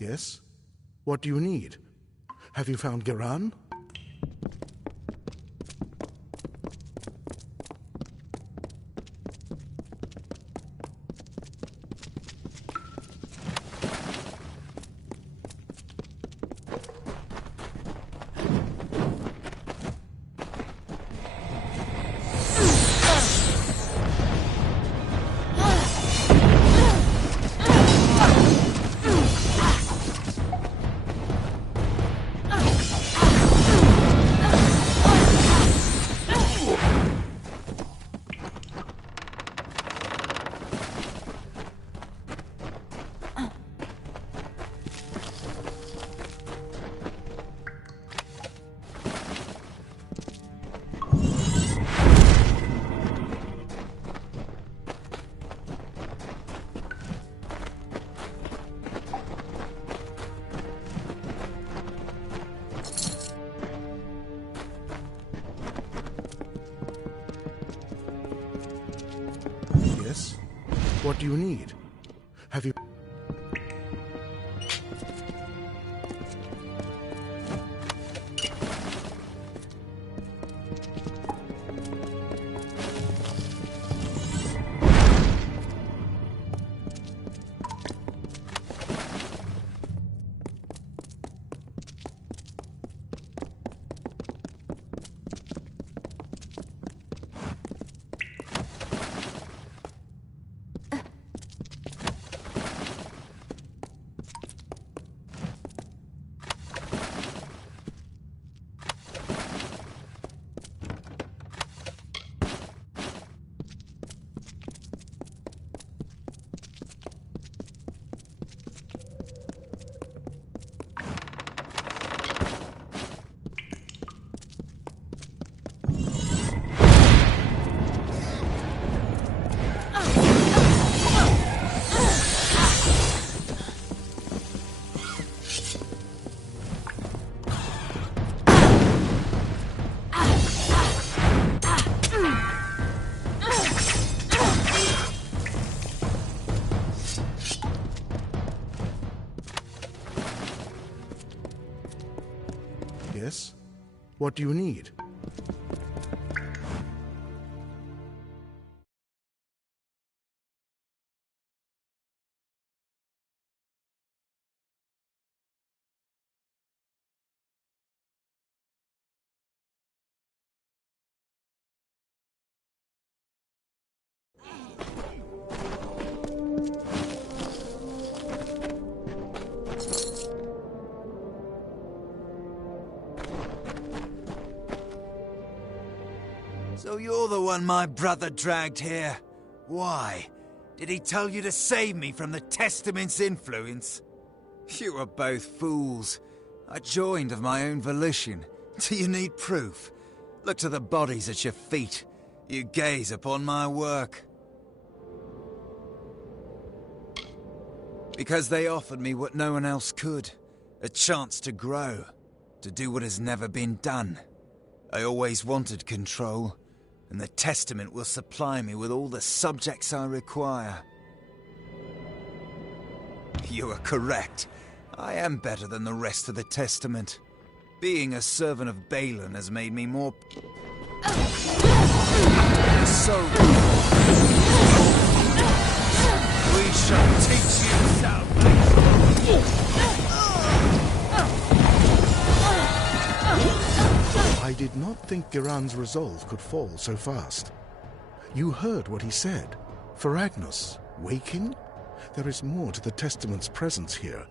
Yes? What do you need? Have you found Geran? Yes? What do you need? Have you... Yes? What do you need? So you're the one my brother dragged here. Why? Did he tell you to save me from the Testament's influence? You are both fools. I joined of my own volition. Do you need proof? Look to the bodies at your feet. You gaze upon my work. Because they offered me what no one else could. A chance to grow. To do what has never been done. I always wanted control, and the Testament will supply me with all the subjects I require. You are correct. I am better than the rest of the Testament. Being a servant of Balin has made me more... So... We shall teach you salvation! I did not think Giran's resolve could fall so fast. You heard what he said. For Agnes, waking? There is more to the Testament's presence here.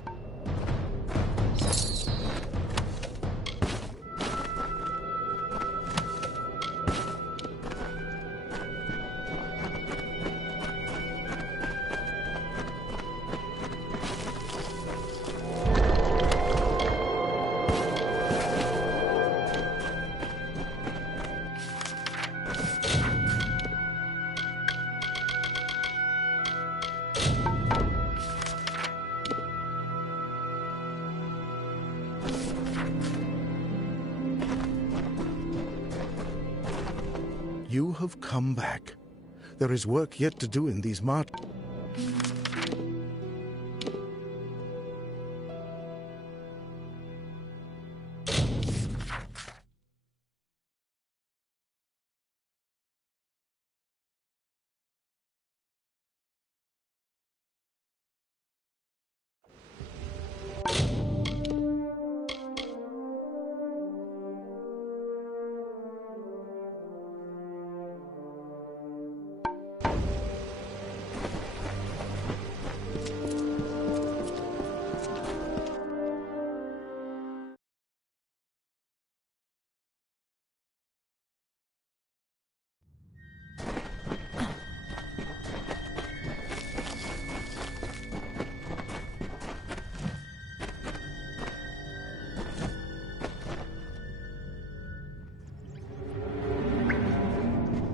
You have come back. There is work yet to do in these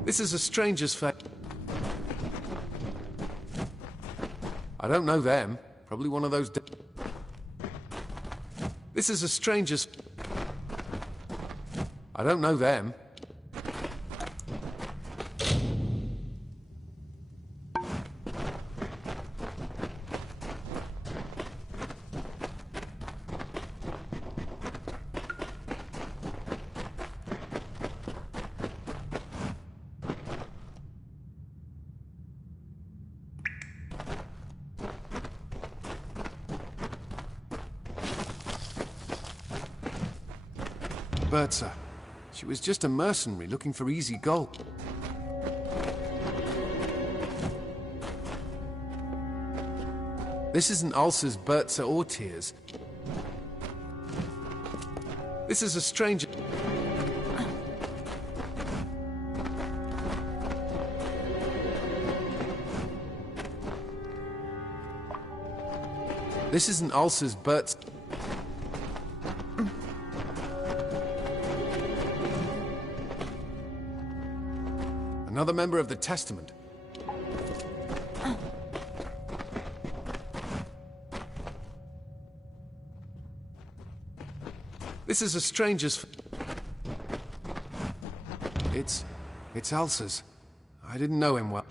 This is a stranger's fate. I don't know them. Probably one of those... This is a stranger's... I don't know them. Bertha. She was just a mercenary looking for easy gold. This isn't Ulcer's Bertha or Tears. This is a stranger... This isn't Ulcer's Bertha... Another member of the Testament. This is a stranger's... It's Ulcer's. I didn't know him well.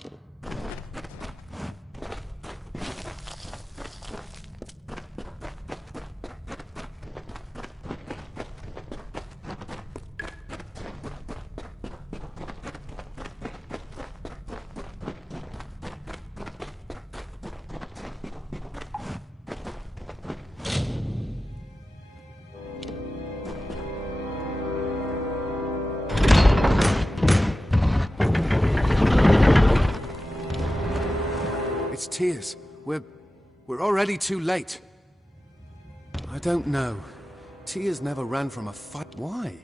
Tears. We're already too late. I don't know. Tears never ran from a fight. Why?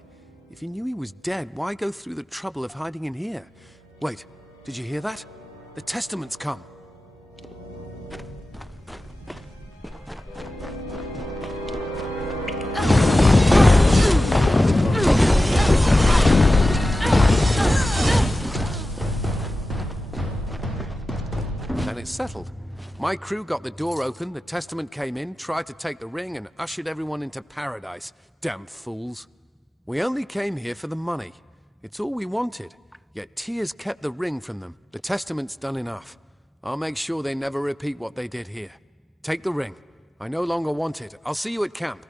If he knew he was dead, why go through the trouble of hiding in here? Wait, did you hear that? The Testament's come. settled. My crew got the door open, the Testament came in, tried to take the ring, and ushered everyone into paradise. Damn fools. We only came here for the money. It's all we wanted. Yet Tia's kept the ring from them. The Testament's done enough. I'll make sure they never repeat what they did here. Take the ring. I no longer want it. I'll see you at camp.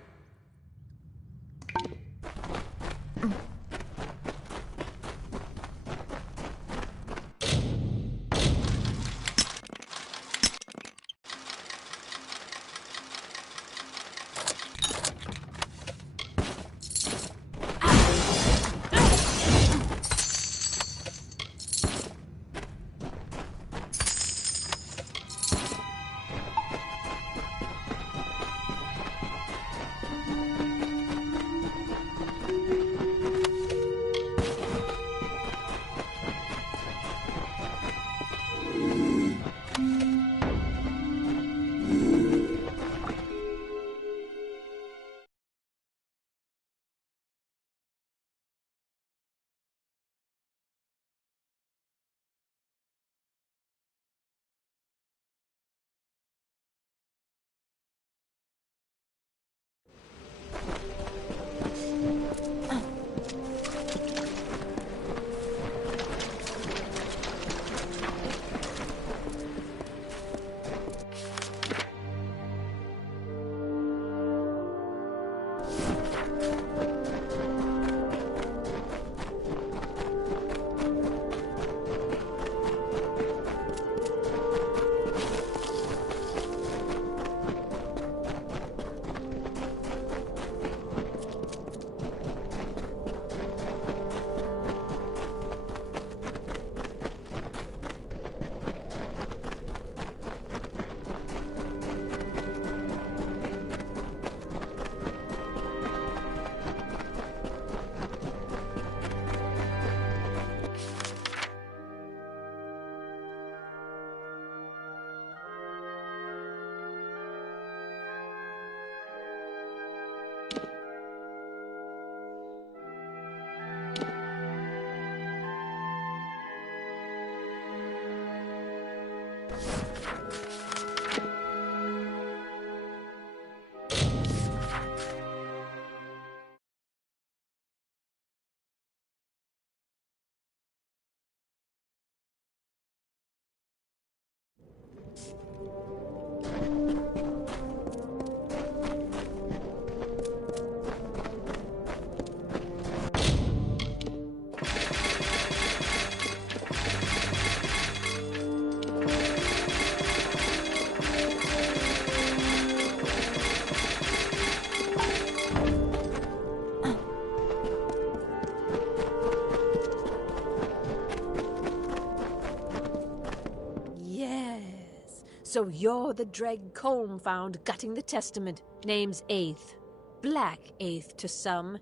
So you're the Dreg Colm found gutting the Testament. Name's Eighth. Black Eighth to some.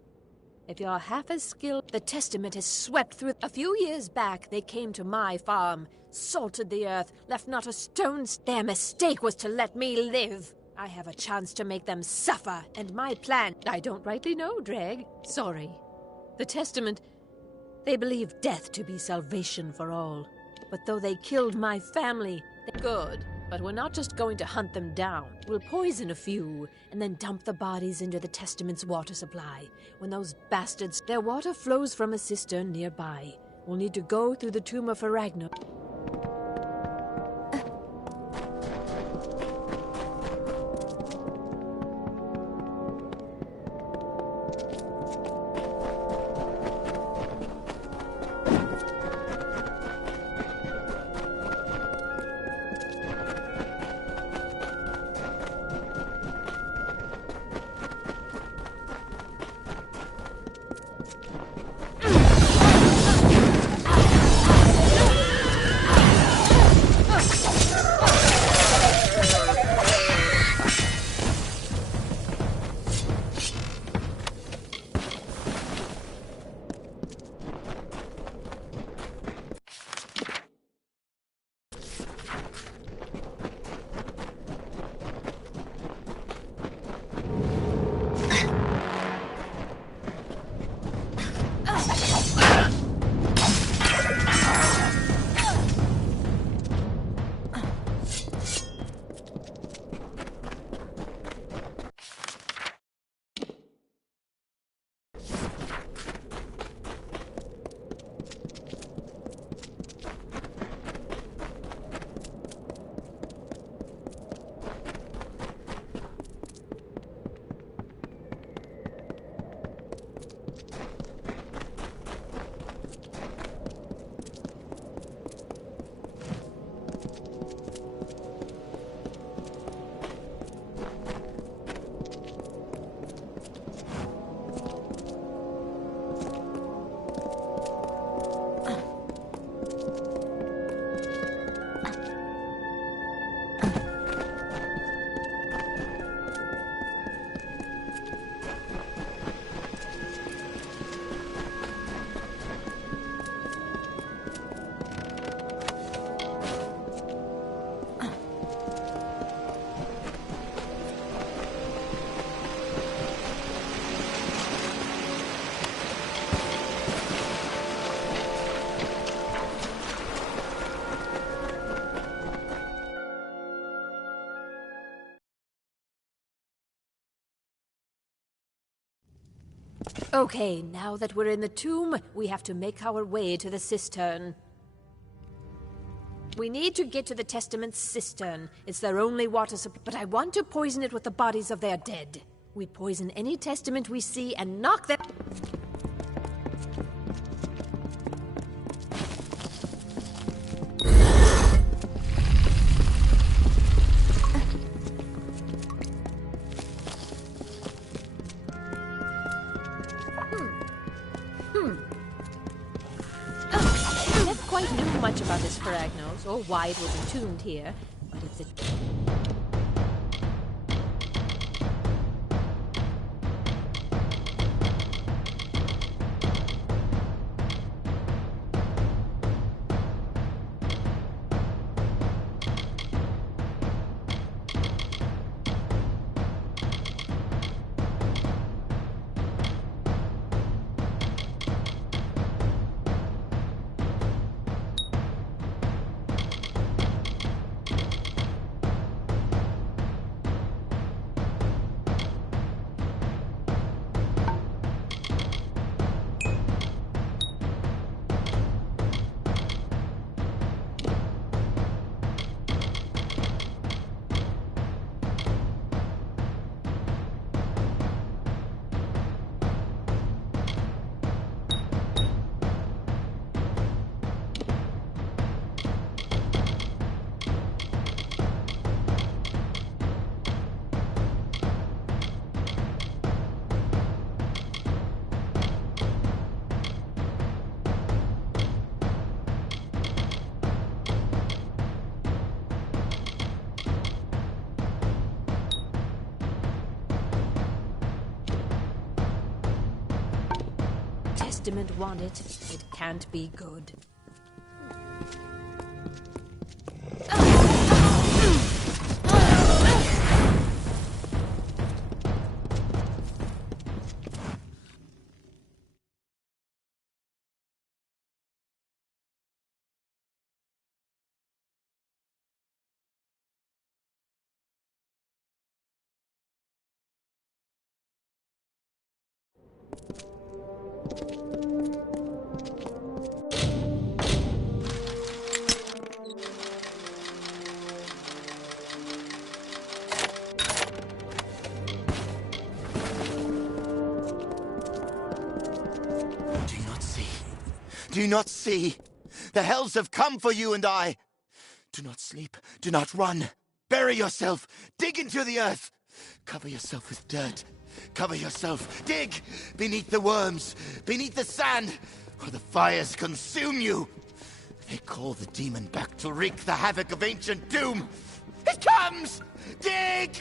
If you're half as skilled, the Testament has swept through. A few years back, they came to my farm, salted the earth, left not a stone. Their mistake was to let me live. I have a chance to make them suffer, and my plan... I don't rightly know, Dreg. Sorry. The Testament... They believe death to be salvation for all. But though they killed my family, they're good. But we're not just going to hunt them down. We'll poison a few, and then dump the bodies into the Testament's water supply. When those bastards... Their water flows from a cistern nearby. We'll need to go through the tomb of Faragno. Okay, now that we're in the tomb, we have to make our way to the cistern. We need to get to the Testament's cistern. It's their only water supply, but I want to poison it with the bodies of their dead. We poison any Testament we see and knock them... I never quite knew much about this Faragnos, or why it was entombed here, but it's a... Testament want it. It can't be good. Do not see. The hells have come for you and I. Do not sleep. Do not run. Bury yourself. Dig into the earth. Cover yourself with dirt. Cover yourself. Dig beneath the worms, beneath the sand, or the fires consume you. They call the demon back to wreak the havoc of ancient doom. It comes! Dig!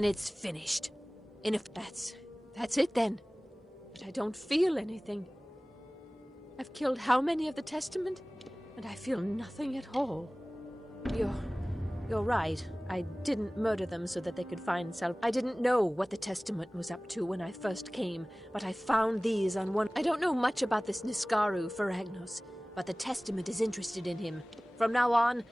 then it's finished. And if that's it then. But I don't feel anything. I've killed how many of the Testament? And I feel nothing at all. You're right. I didn't murder them so that they could find I didn't know what the Testament was up to when I first came, but I found these on one. I don't know much about this Niskaru Feragnos, but the Testament is interested in him. From now on...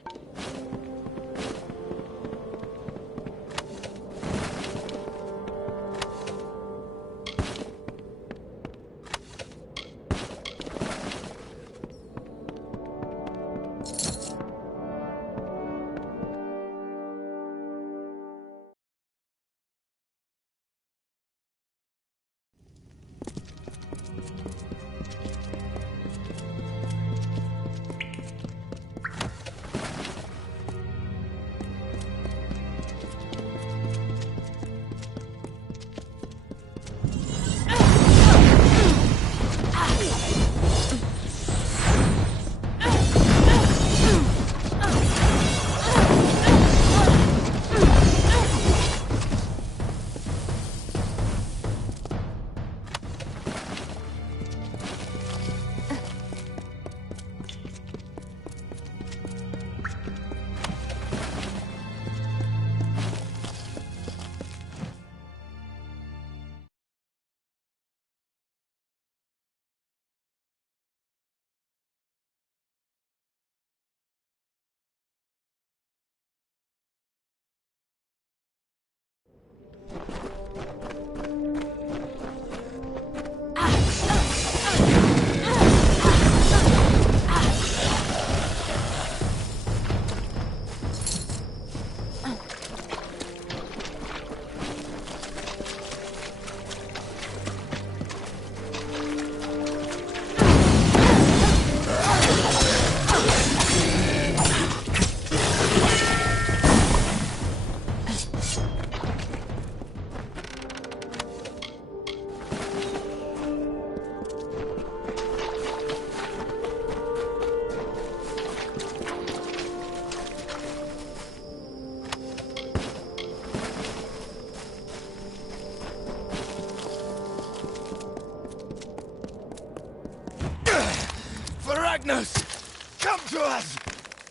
Come to us!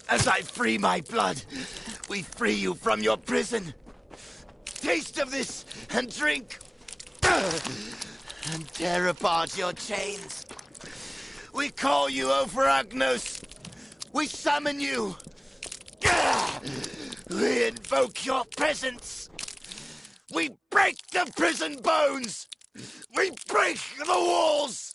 As I free my blood, we free you from your prison. Taste of this and drink, and tear apart your chains. We call you, O Feragnos. We summon you. We invoke your presence. We break the prison bones. We break the walls.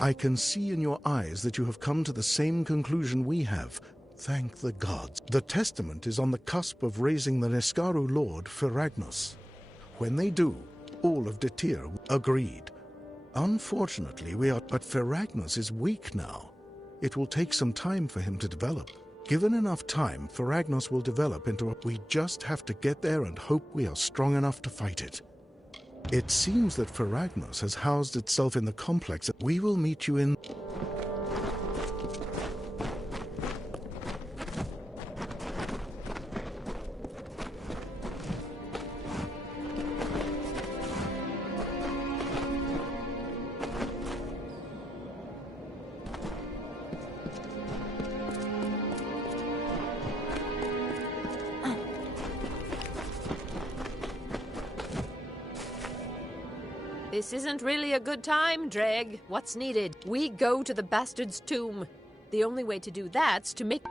I can see in your eyes that you have come to the same conclusion we have. Thank the gods. The Testament is on the cusp of raising the Niskaru Lord, Feragnos. When they do, all of Detir agreed. Unfortunately, but Feragnos is weak now. It will take some time for him to develop. Given enough time, Feragnos will develop into a... We just have to get there and hope we are strong enough to fight it. It seems that Feragnos has housed itself in the complex. We will meet you in... This isn't really a good time, Dreg. What's needed? We go to the bastard's tomb. The only way to do that's to make...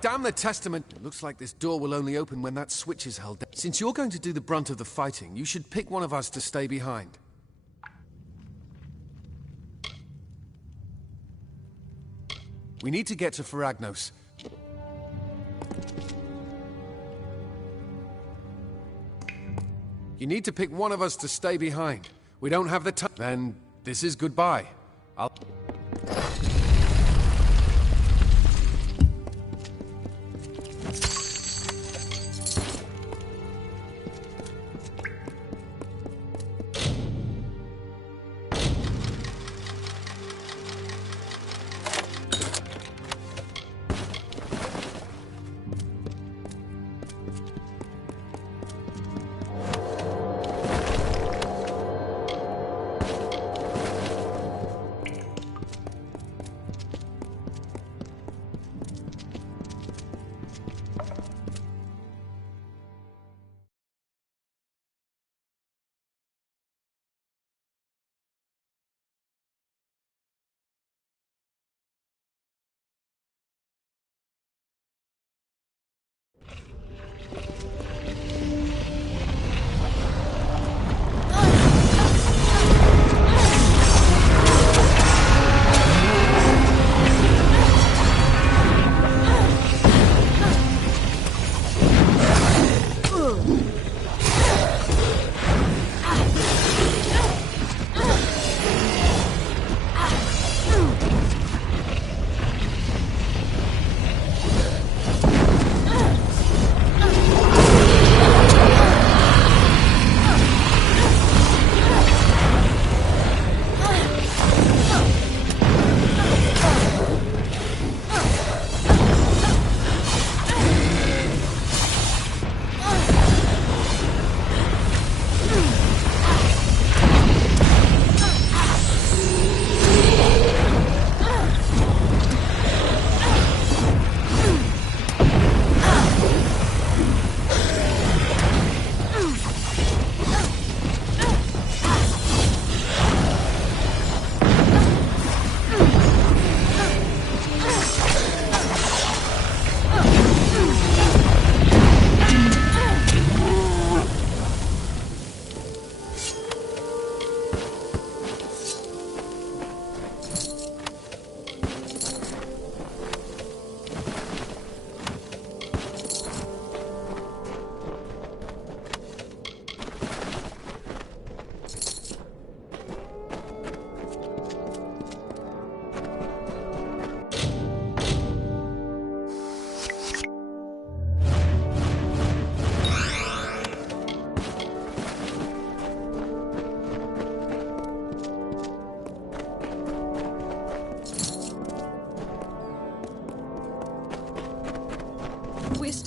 Damn the Testament! It looks like this door will only open when that switch is held down. Since you're going to do the brunt of the fighting, you should pick one of us to stay behind. We need to get to Feragnos. You need to pick one of us to stay behind. We don't have the time. Then this is goodbye. I'll...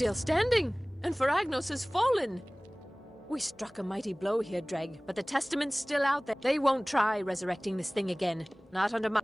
still standing, and Feragnos has fallen. We struck a mighty blow here, Dreg, but the Testament's still out there. They won't try resurrecting this thing again. Not under my...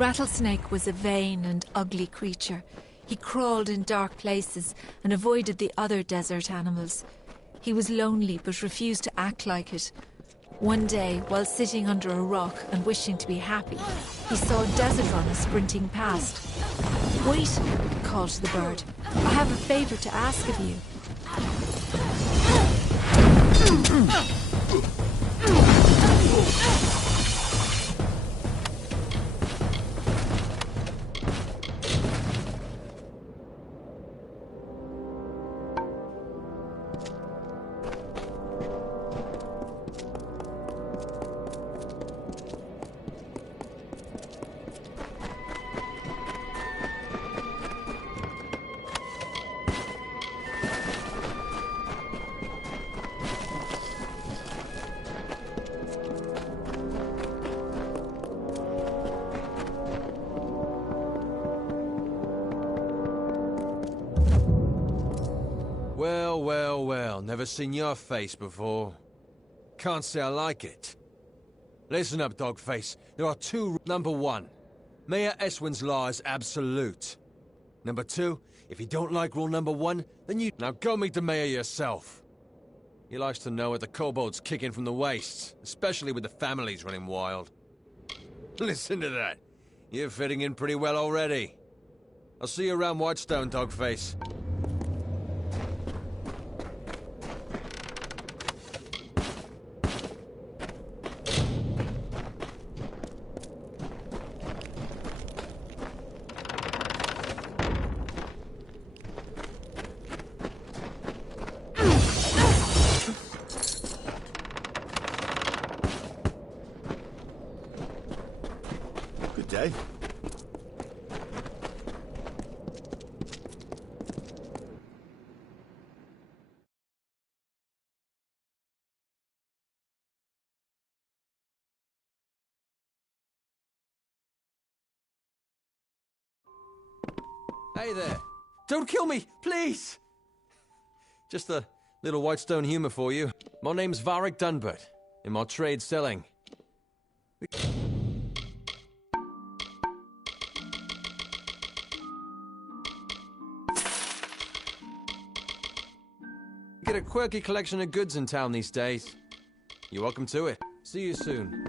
Rattlesnake was a vain and ugly creature. He crawled in dark places and avoided the other desert animals. He was lonely but refused to act like it. One day, while sitting under a rock and wishing to be happy, he saw a desert runner sprinting past. "Wait," he called to the bird. "I have a favor to ask of you." Well, never seen your face before. Can't say I like it. Listen up, Dogface. There are two. Number one, Mayor Eswin's law is absolute. Number two, if you don't like rule number one, then you... Now go meet the mayor yourself. He likes to know what the kobolds kicking from the wastes, especially with the families running wild. Listen to that. You're fitting in pretty well already. I'll see you around Whitestone, Dogface. Day. Hey there. Don't kill me, please! Just a little Whitestone humor for you. My name's Varric Dunbert. In my trade selling. Get a quirky collection of goods in town these days. You're welcome to it. See you soon.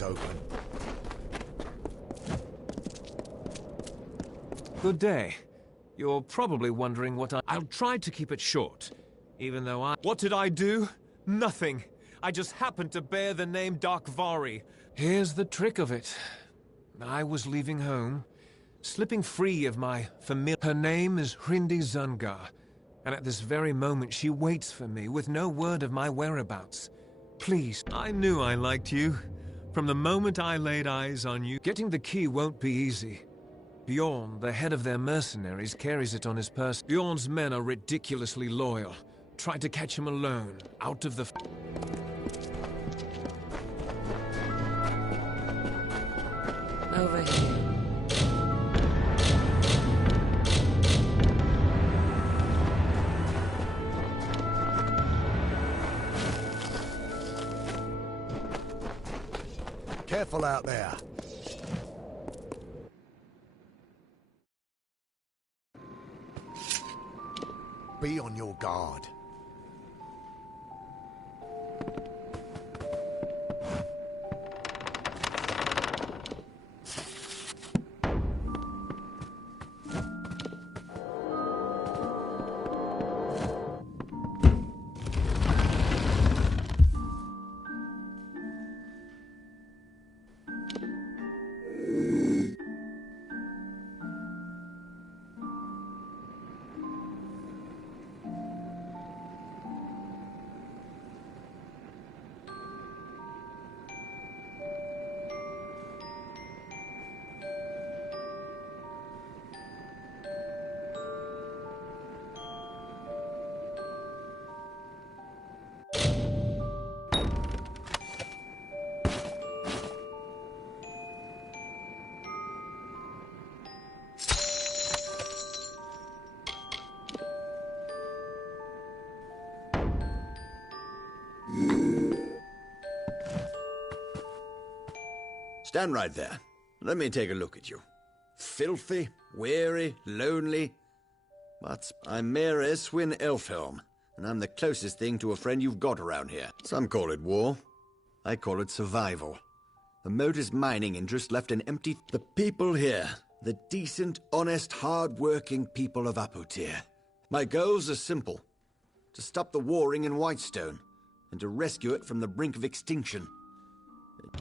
Open. Good day. You're probably wondering what I'll try to keep it short, even though What did I do? Nothing. I just happened to bear the name Darkvari. Here's the trick of it. I was leaving home, slipping free of my familiar... Her name is Hrindi Zungar, and at this very moment she waits for me with no word of my whereabouts. Please, I knew I liked you. From the moment I laid eyes on you, getting the key won't be easy. Bjorn, the head of their mercenaries, carries it on his person. Bjorn's men are ridiculously loyal. Try to catch him alone, out of the... Over here. Careful out there. Be on your guard. Stand right there. Let me take a look at you. Filthy, weary, lonely. But I'm Mayor Eswin Elfhelm, and I'm the closest thing to a friend you've got around here. Some call it war. I call it survival. The Modus mining interest left an empty... The people here, the decent, honest, hard-working people of Apotir. My goals are simple. To stop the warring in Whitestone, and to rescue it from the brink of extinction.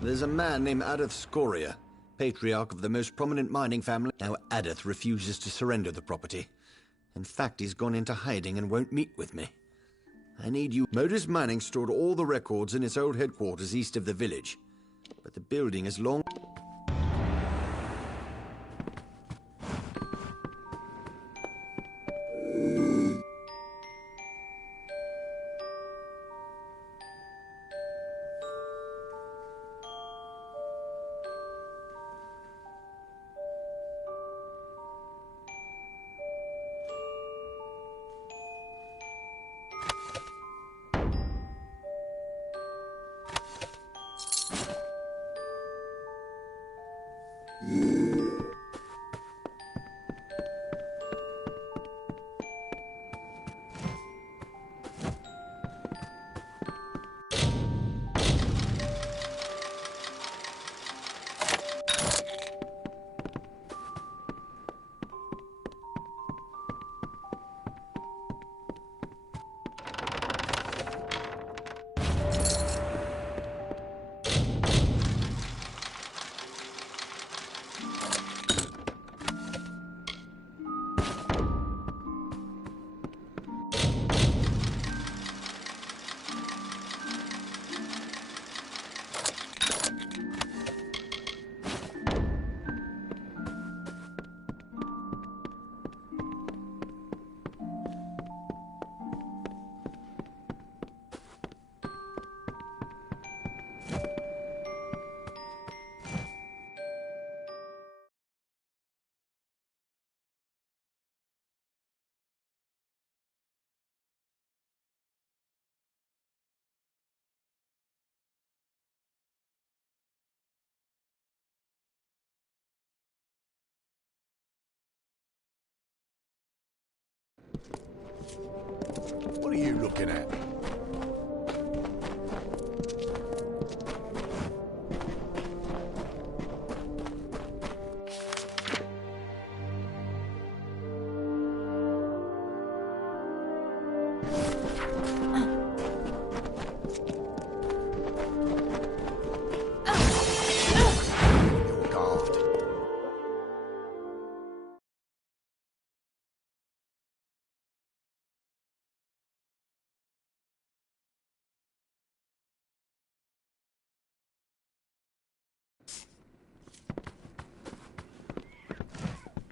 There's a man named Adeth Scoria, patriarch of the most prominent mining family. Now Adeth refuses to surrender the property. In fact, he's gone into hiding and won't meet with me. I need you. Modus Mining stored all the records in its old headquarters east of the village. But the building is long... What are you looking at?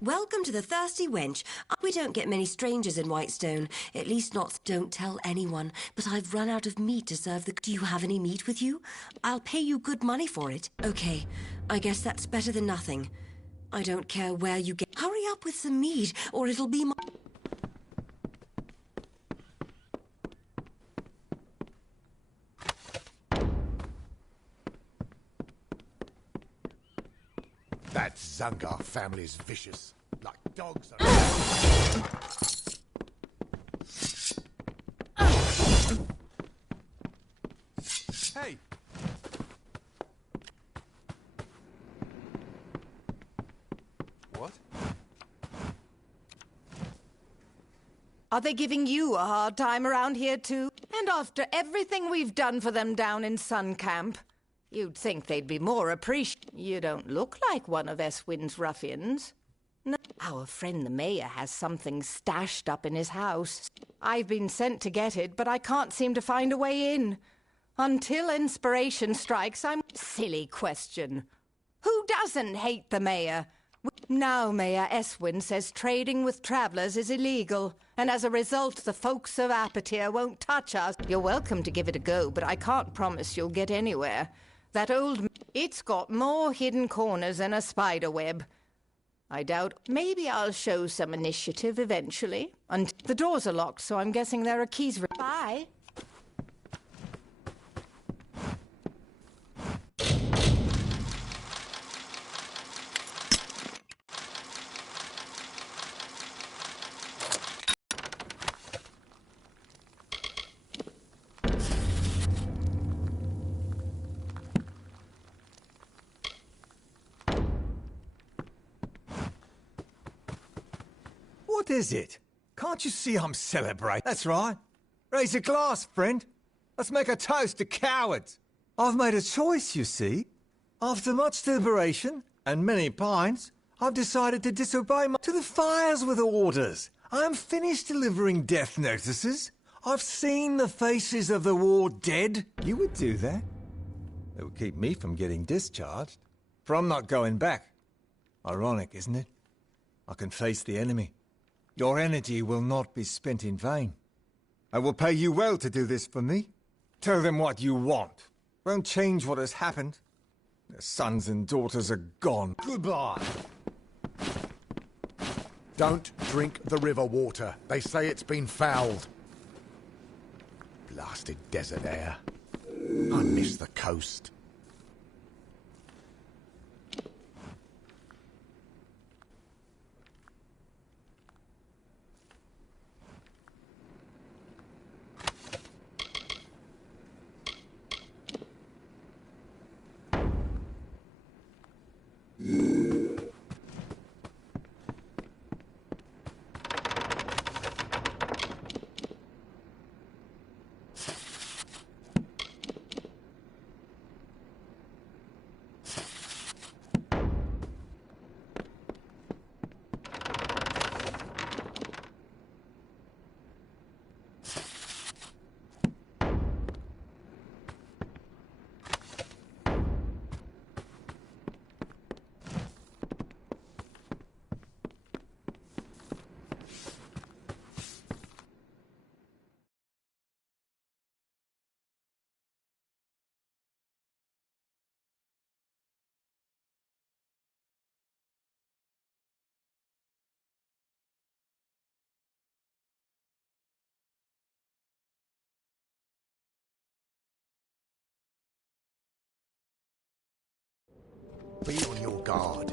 Welcome to the Thirsty Wench. We don't get many strangers in Whitestone. At least not... Don't tell anyone. But I've run out of meat to serve the... Do you have any meat with you? I'll pay you good money for it. Okay, I guess that's better than nothing. I don't care where you get... Hurry up with some meat, or it'll be my... That Zungar family's vicious. Like dogs are... Hey! What? Are they giving you a hard time around here too? And after everything we've done for them down in Sun Camp? You'd think they'd be more appreciative. You don't look like one of Eswin's ruffians. No. Our friend the mayor has something stashed up in his house. I've been sent to get it, but I can't seem to find a way in. Until inspiration strikes, I'm... Silly question. Who doesn't hate the mayor? Now Mayor Eswin says trading with travellers is illegal, and as a result, the folks of Apatir won't touch us. You're welcome to give it a go, but I can't promise you'll get anywhere. That old... It's got more hidden corners than a spider web. I doubt... Maybe I'll show some initiative eventually. And the doors are locked, so I'm guessing there are keys... Bye. What is it? Can't you see I'm celebrating? That's right. Raise a glass, friend. Let's make a toast to cowards. I've made a choice, you see. After much deliberation and many pines, I've decided to disobey to the fires with orders. I am finished delivering death notices. I've seen the faces of the war dead. You would do that. It would keep me from getting discharged. For I'm not going back. Ironic, isn't it? I can face the enemy. Your energy will not be spent in vain. I will pay you well to do this for me. Tell them what you want. Won't change what has happened. Their sons and daughters are gone. Goodbye. Don't drink the river water. They say it's been fouled. Blasted desert air. I miss the coast. Be on your guard.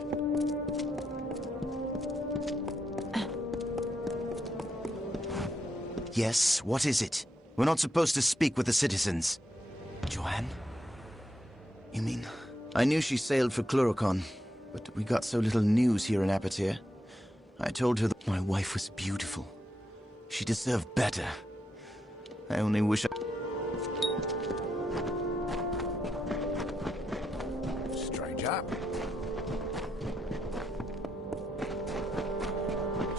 Yes, what is it? We're not supposed to speak with the citizens. Joanne? You mean... I knew she sailed for Cluricon, but we got so little news here in Apatir. I told her that my wife was beautiful. She deserved better. I only wish I... Stranger.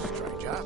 Stranger.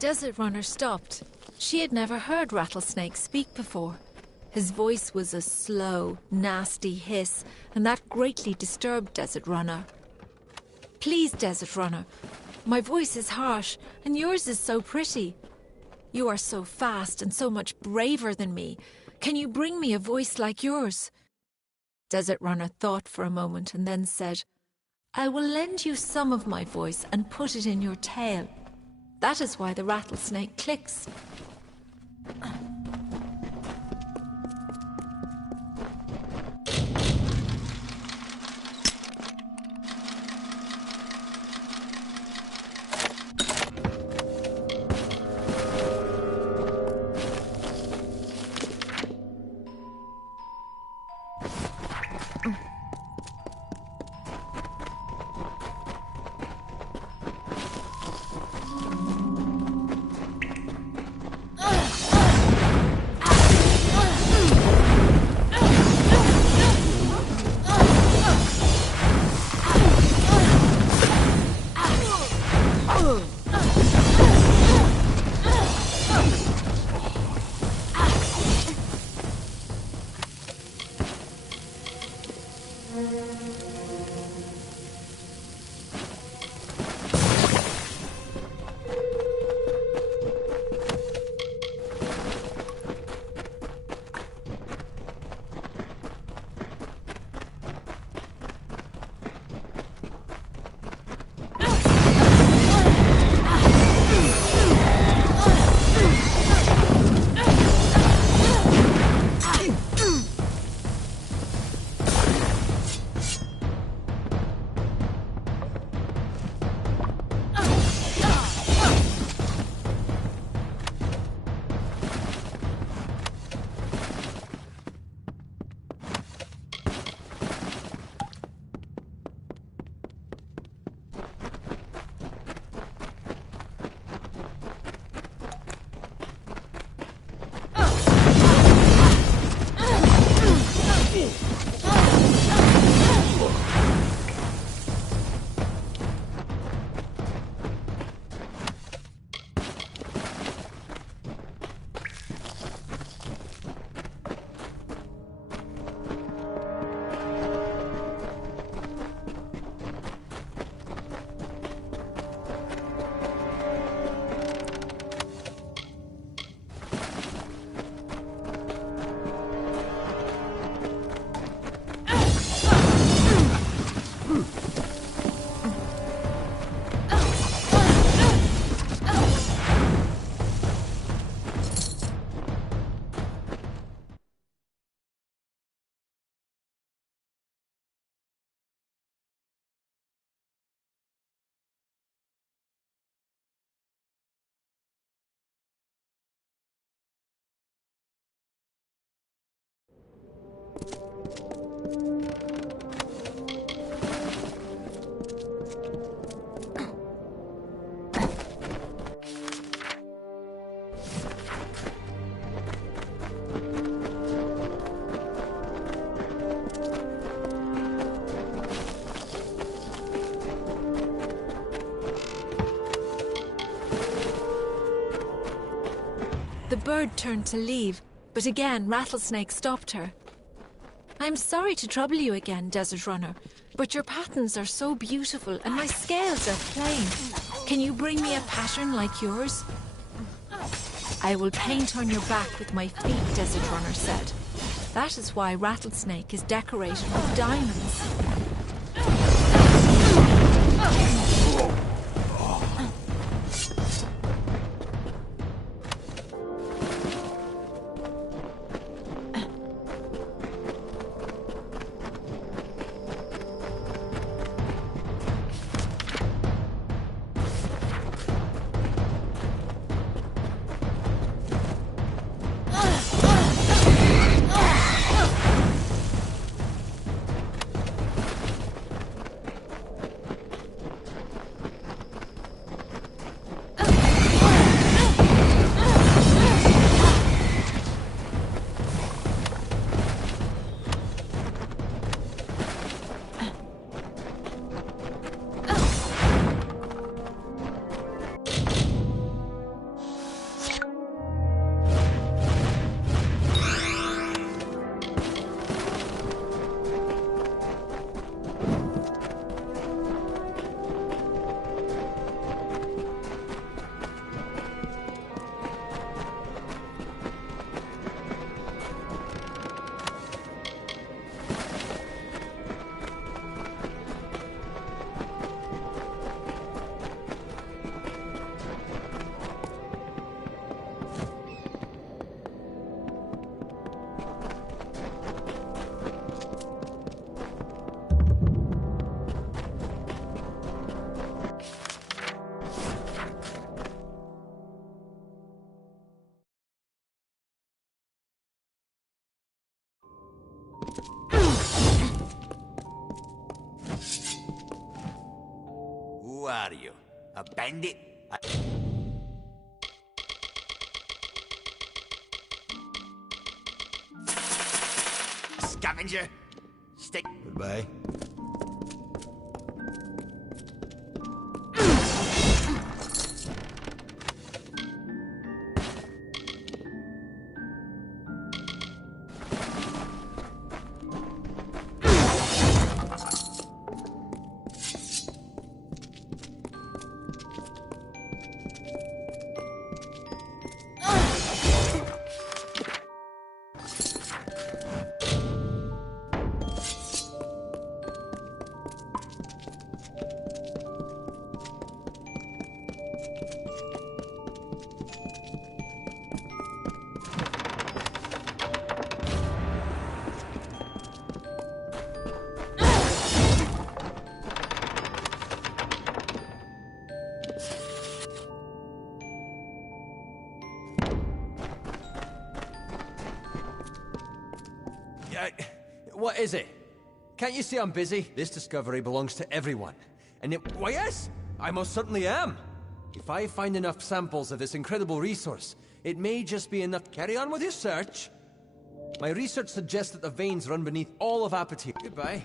Desert Runner stopped. She had never heard Rattlesnake speak before. His voice was a slow, nasty hiss, and that greatly disturbed Desert Runner. Please, Desert Runner, my voice is harsh, and yours is so pretty. You are so fast and so much braver than me. Can you bring me a voice like yours? Desert Runner thought for a moment and then said, I will lend you some of my voice and put it in your tail. That is why the rattlesnake clicks. The bird turned to leave, but again Rattlesnake stopped her. I'm sorry to trouble you again, Desert Runner, but your patterns are so beautiful and my scales are plain. Can you bring me a pattern like yours? I will paint on your back with my feet, Desert Runner said. That is why Rattlesnake is decorated with diamonds. are you? A bandit? A scavenger? Stick. Goodbye. What is it? Can't you see I'm busy? This discovery belongs to everyone. And why yes, I most certainly am. If I find enough samples of this incredible resource, it may just be enough to carry on with your search. My research suggests that the veins run beneath all of Apatir. Goodbye.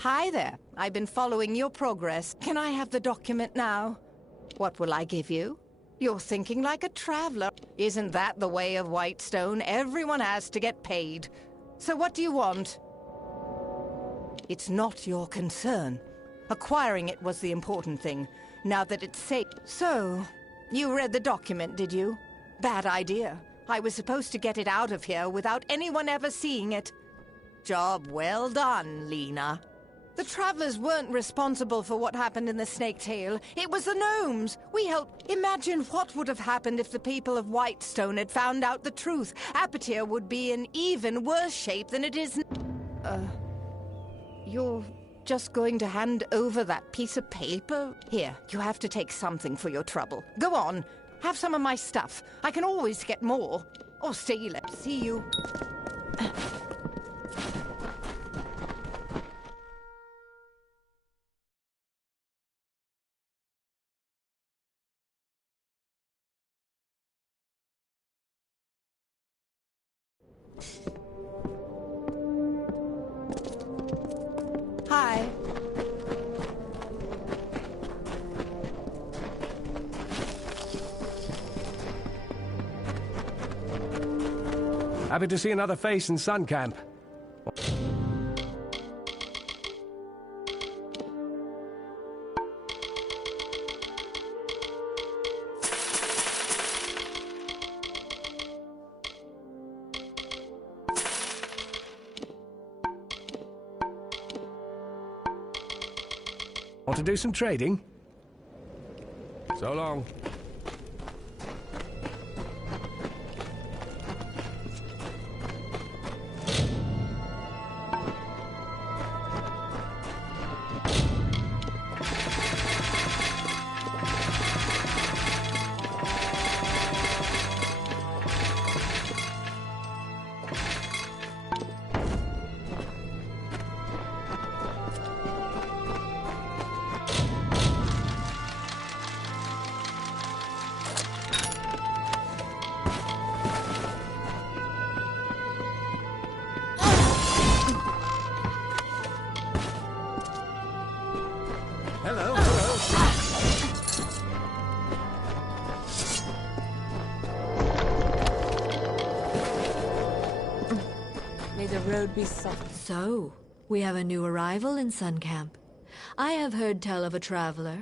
Hi there. I've been following your progress. Can I have the document now? What will I give you? You're thinking like a traveler. Isn't that the way of Whitestone? Everyone has to get paid. So what do you want? It's not your concern. Acquiring it was the important thing. Now that it's safe. So, you read the document, did you? Bad idea. I was supposed to get it out of here without anyone ever seeing it. Job well done, Lena. The Travelers weren't responsible for what happened in the Snake Tail. It was the gnomes. We helped. Imagine what would have happened if the people of Whitestone had found out the truth. Apatir would be in even worse shape than it is. You're just going to hand over that piece of paper? Here, you have to take something for your trouble. Go on. Have some of my stuff. I can always get more. Or steal it. See you. Hi. Happy to see another face in Sun Camp. Want to do some trading? So long. Be soft. So, we have a new arrival in Sun Camp. I have heard tell of a traveler,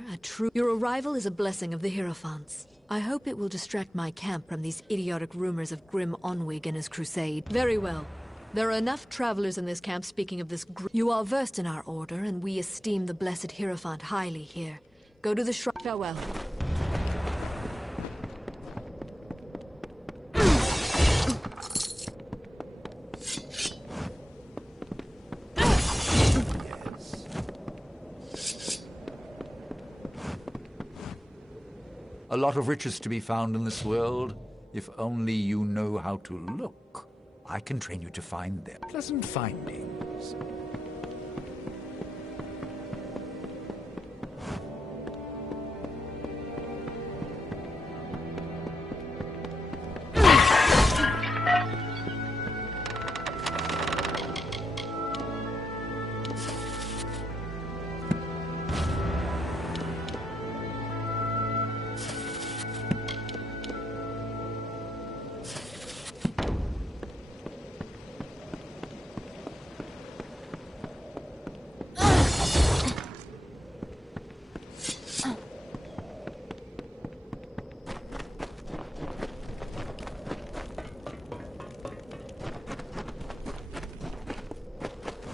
Your arrival is a blessing of the Hierophants. I hope it will distract my camp from these idiotic rumors of Grim Onwig and his crusade. Very well. There are enough travelers in this camp speaking of this You are versed in our order, and we esteem the blessed Hierophant highly here. Go to the shrine. Farewell. A lot of riches to be found in this world, if only you know how to look. I can train you to find them. Pleasant findings.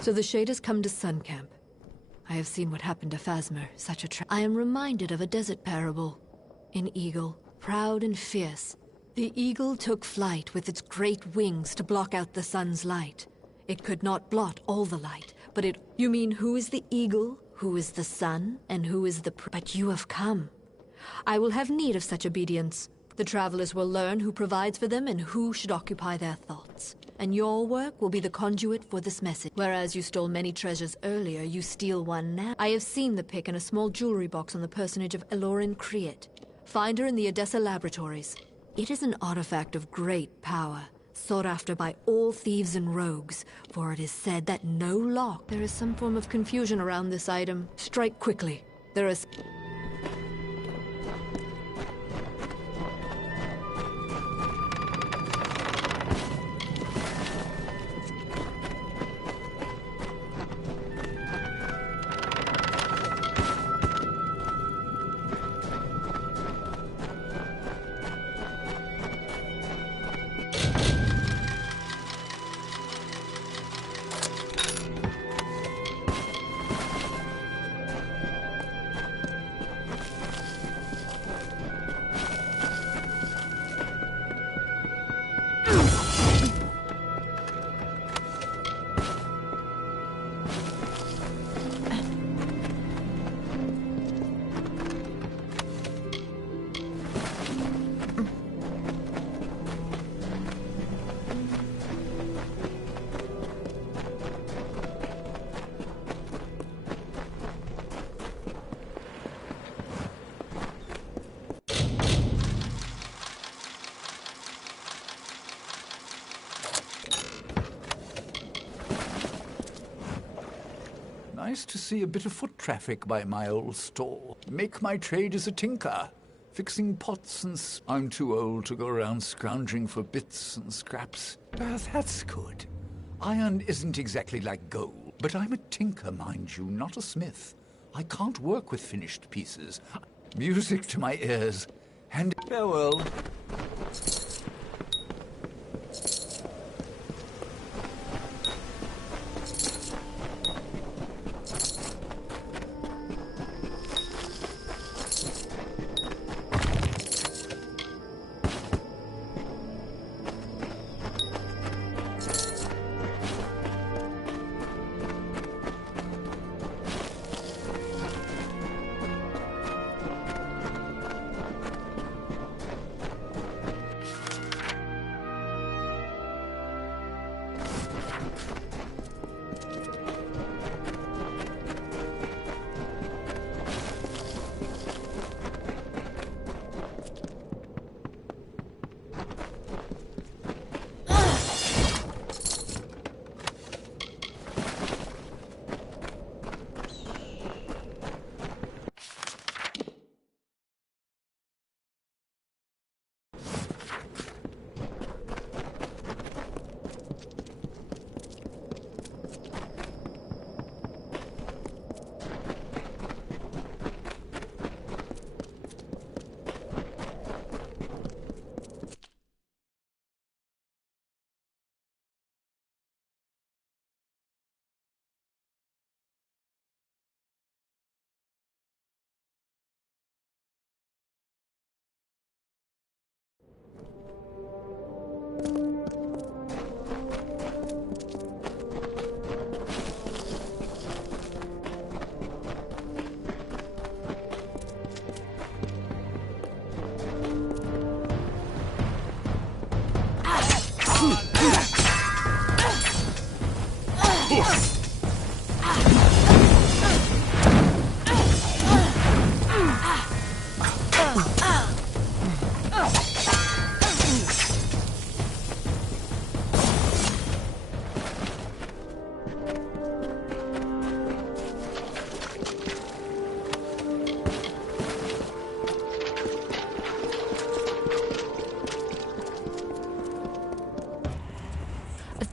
So the Shade has come to Sun Camp. I have seen what happened to Phasmer, such a I am reminded of a desert parable. An eagle, proud and fierce. The eagle took flight with its great wings to block out the sun's light. It could not blot all the light, but it... You mean who is the eagle, who is the sun, and who is the... But you have come. I will have need of such obedience. The travelers will learn who provides for them and who should occupy their thoughts. And your work will be the conduit for this message. Whereas you stole many treasures earlier, you steal one now. I have seen the pick in a small jewelry box on the personage of Elorin Kriet. Find her in the Odessa laboratories. It is an artifact of great power, sought after by all thieves and rogues, for it is said that no lock... There is some form of confusion around this item. Strike quickly. There is... Nice to see a bit of foot traffic by my old stall. Make my trade as a tinker. fixing pots I'm too old to go around scrounging for bits and scraps. That's good. Iron isn't exactly like gold, but I'm a tinker, mind you, not a smith. I can't work with finished pieces. Music to my ears. And farewell.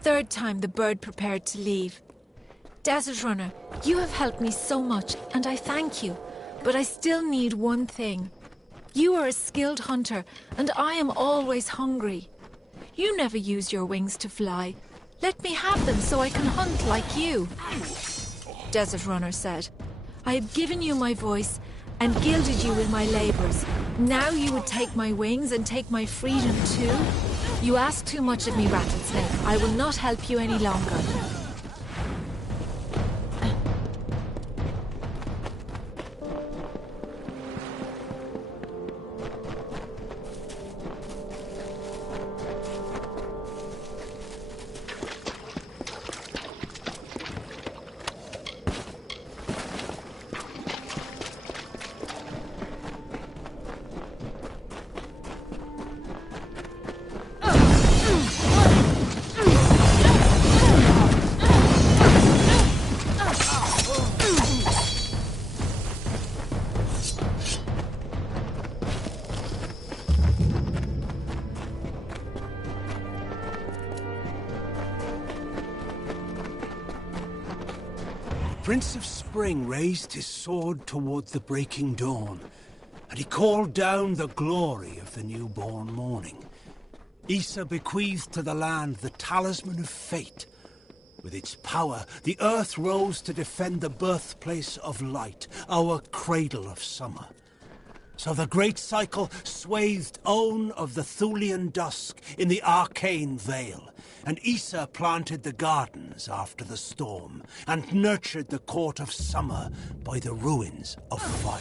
Third time the bird prepared to leave. Desert Runner, you have helped me so much, and I thank you. But I still need one thing. You are a skilled hunter, and I am always hungry. You never use your wings to fly. Let me have them so I can hunt like you. Desert Runner said, I have given you my voice and gilded you in my labours. Now you would take my wings and take my freedom too? You ask too much of me, Rattlesnake. I will not help you any longer. Prince of Spring raised his sword towards the breaking dawn, and he called down the glory of the newborn morning. Issa bequeathed to the land the talisman of fate. With its power, the earth rose to defend the birthplace of light, our cradle of summer. So the great cycle swathed Own of the Thulian dusk in the arcane veil, and Issa planted the gardens after the storm, and nurtured the court of summer by the ruins of fire.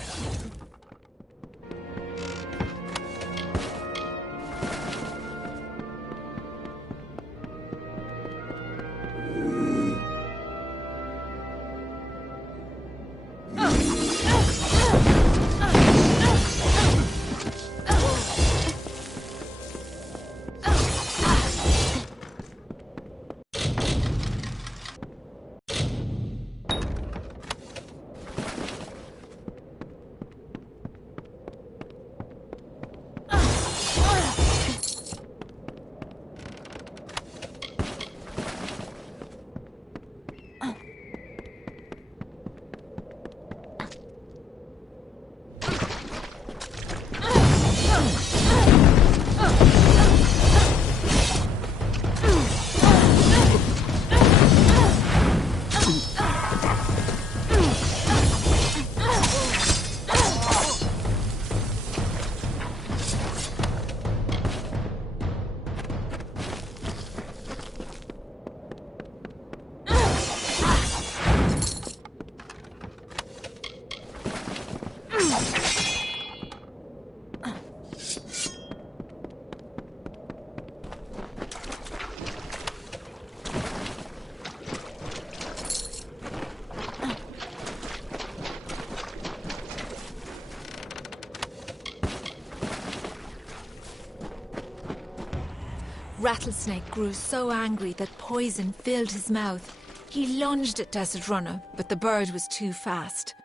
Rattlesnake grew so angry that poison filled his mouth. He lunged at Desert Runner, but the bird was too fast.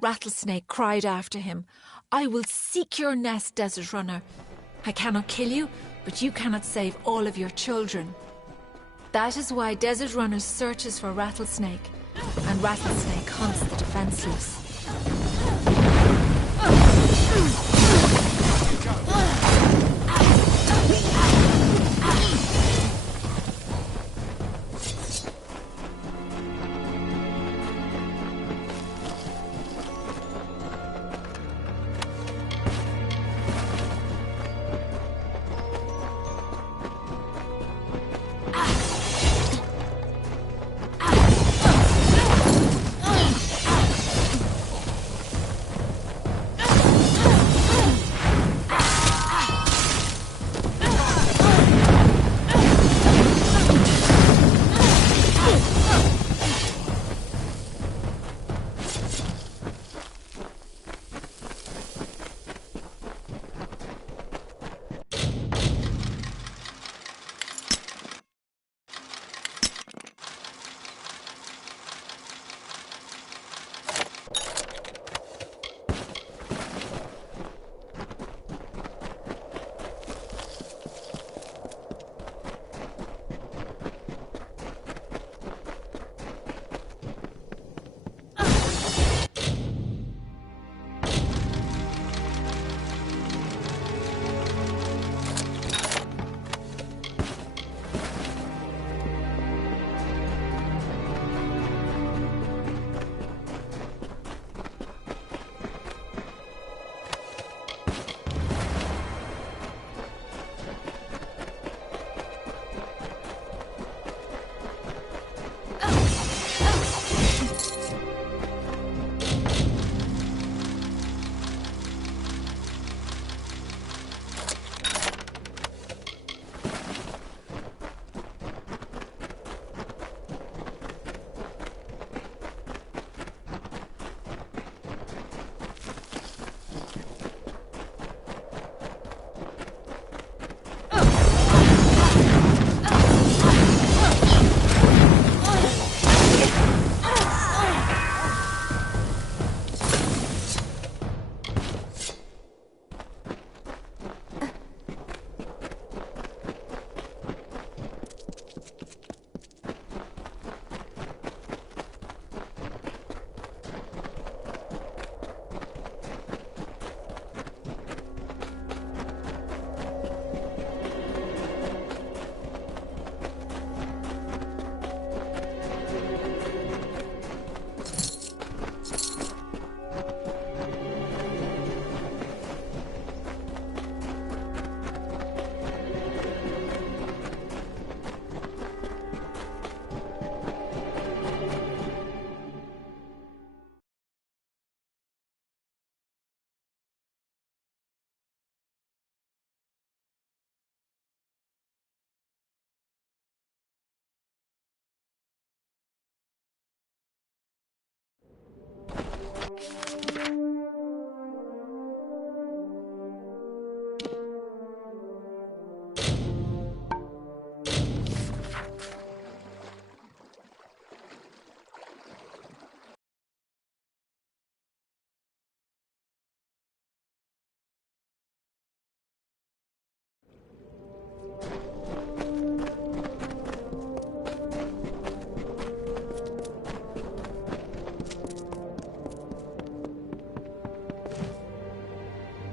Rattlesnake cried after him, "I will seek your nest, Desert Runner. I cannot kill you, but you cannot save all of your children." That is why Desert Runner searches for Rattlesnake, and Rattlesnake hunts the defenseless.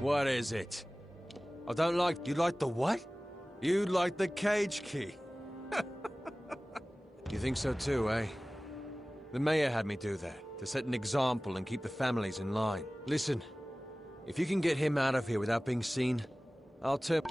What is it? I don't like... You like the what? You like the cage key. You think so too, eh? The mayor had me do that, to set an example and keep the families in line. Listen, if you can get him out of here without being seen, I'll turn...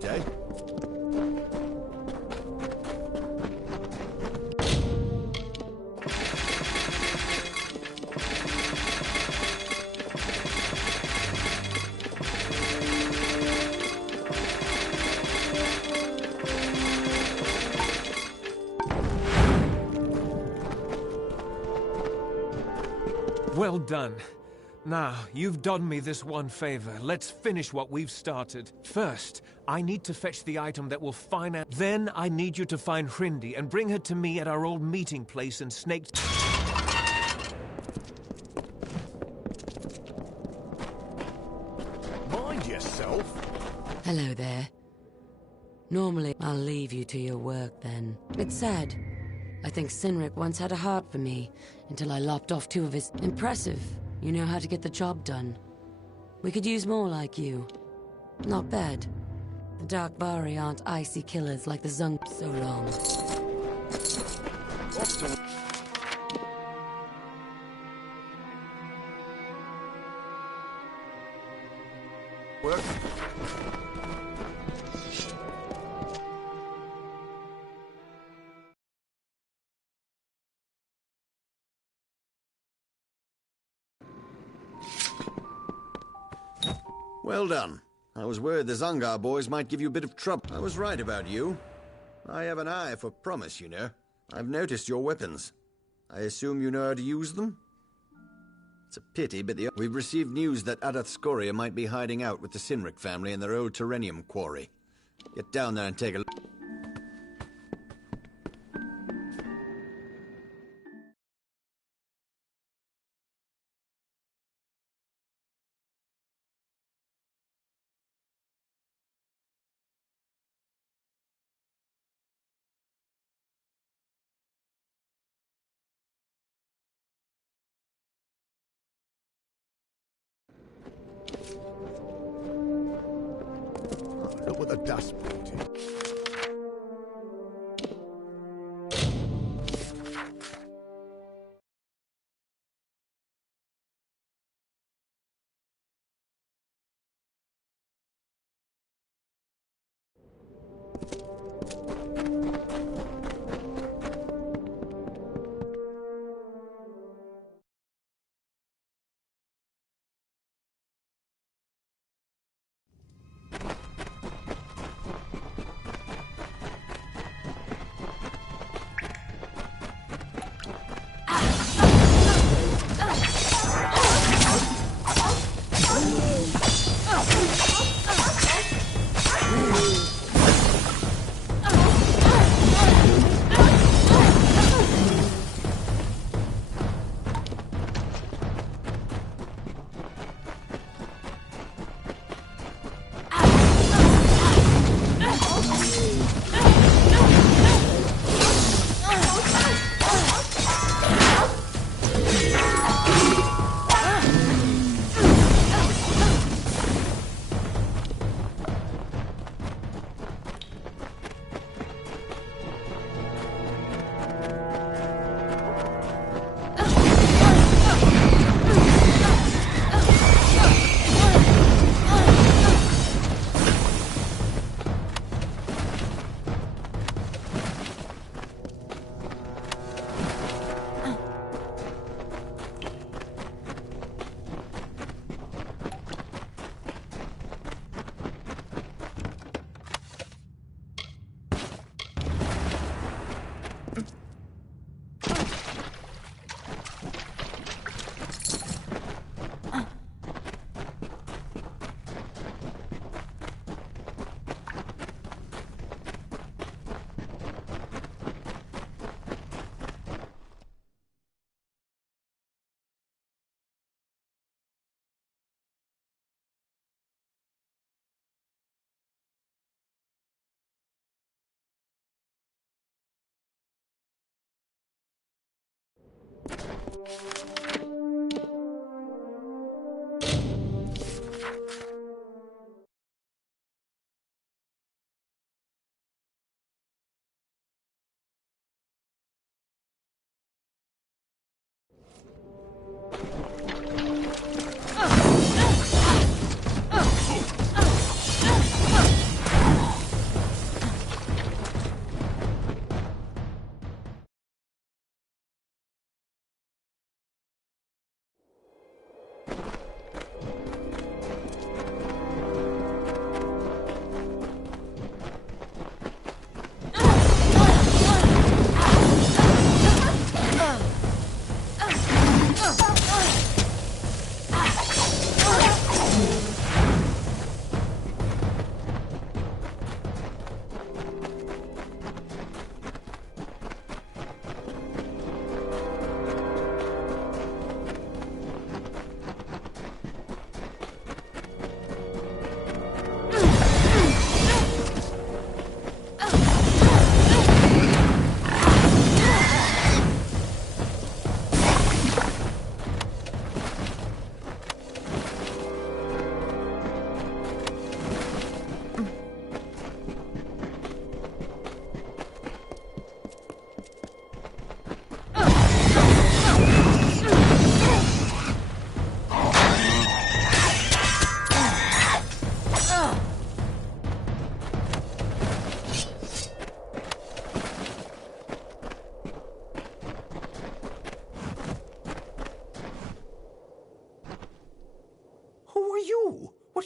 Good day. Well done. Now, you've done me this one favor. Let's finish what we've started. First, I need to fetch the item that will finance... Then, I need you to find Hrindy and bring her to me at our old meeting place in Snake... Mind yourself. Hello there. Normally, I'll leave you to your work then. It's sad. I think Cynric once had a heart for me, until I lopped off 2 of his... Impressive. You know how to get the job done. We could use more like you. Not bad. The Dark Bari aren't icy killers like the Zung... So long. Work. Well done. I was worried the Zungar boys might give you a bit of trouble. I was right about you. I have an eye for promise, you know. I've noticed your weapons. I assume you know how to use them? It's a pity, but we've received news that Adath Scoria might be hiding out with the Cynric family in their old Terrenium quarry. Get down there and take a look. Look what the dust brought in.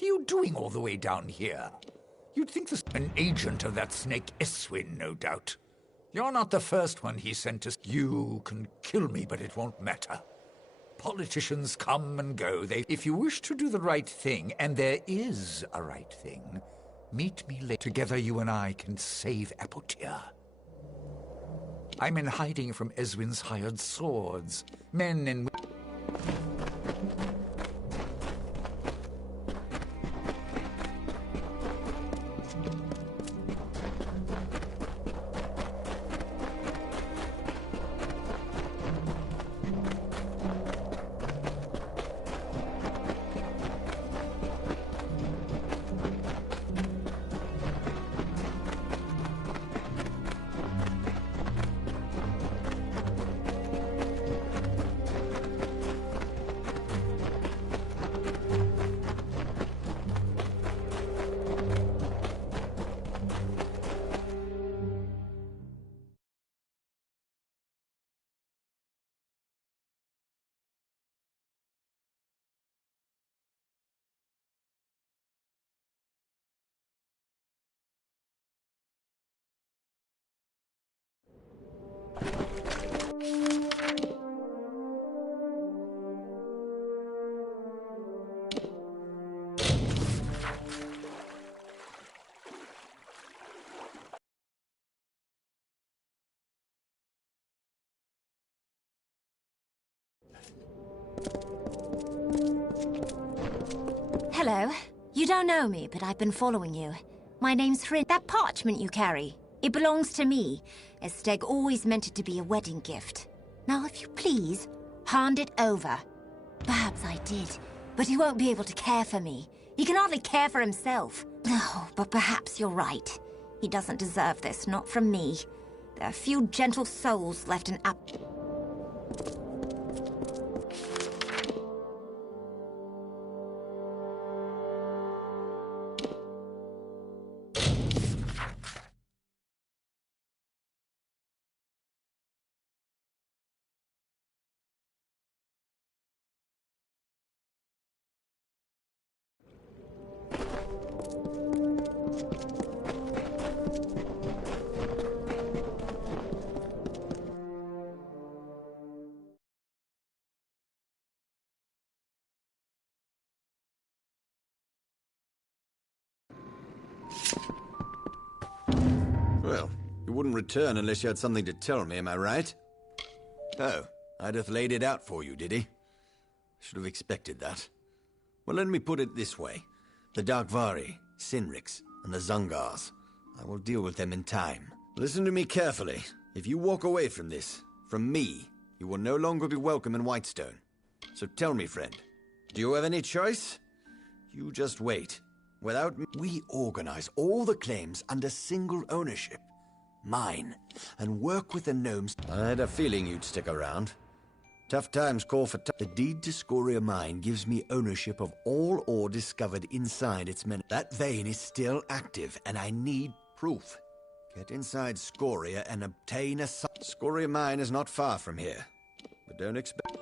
What are you doing all the way down here? You'd think this an agent of that snake Eswin, no doubt. You're not the first one he sent us. You can kill me, but it won't matter. Politicians come and go. If you wish to do the right thing, and there is a right thing, meet me later. Together you and I can save Apotia. I'm in hiding from Eswin's hired swords. Men in... Hello. You don't know me, but I've been following you. My name's Frin. That parchment you carry, it belongs to me. Esteg always meant it to be a wedding gift. Now, if you please, hand it over. Perhaps I did, but he won't be able to care for me. He can hardly care for himself. Oh, but perhaps you're right. He doesn't deserve this, not from me. There are few gentle souls left in Well, you wouldn't return unless you had something to tell me, am I right? Oh, I'd have laid it out for you, did he? Should have expected that. Well, let me put it this way. The Darkvari, Sinriks, and the Zungars. I will deal with them in time. Listen to me carefully. If you walk away from this, from me, you will no longer be welcome in Whitestone. So tell me, friend, do you have any choice? You just wait. Without me, we organize all the claims under single ownership. Mine. And work with the gnomes. I had a feeling you'd stick around. Tough times call for tough. The deed to Scoria Mine gives me ownership of all ore discovered inside its men. That vein is still active, and I need proof. Get inside Scoria and obtain a... Scoria Mine is not far from here. But don't expect...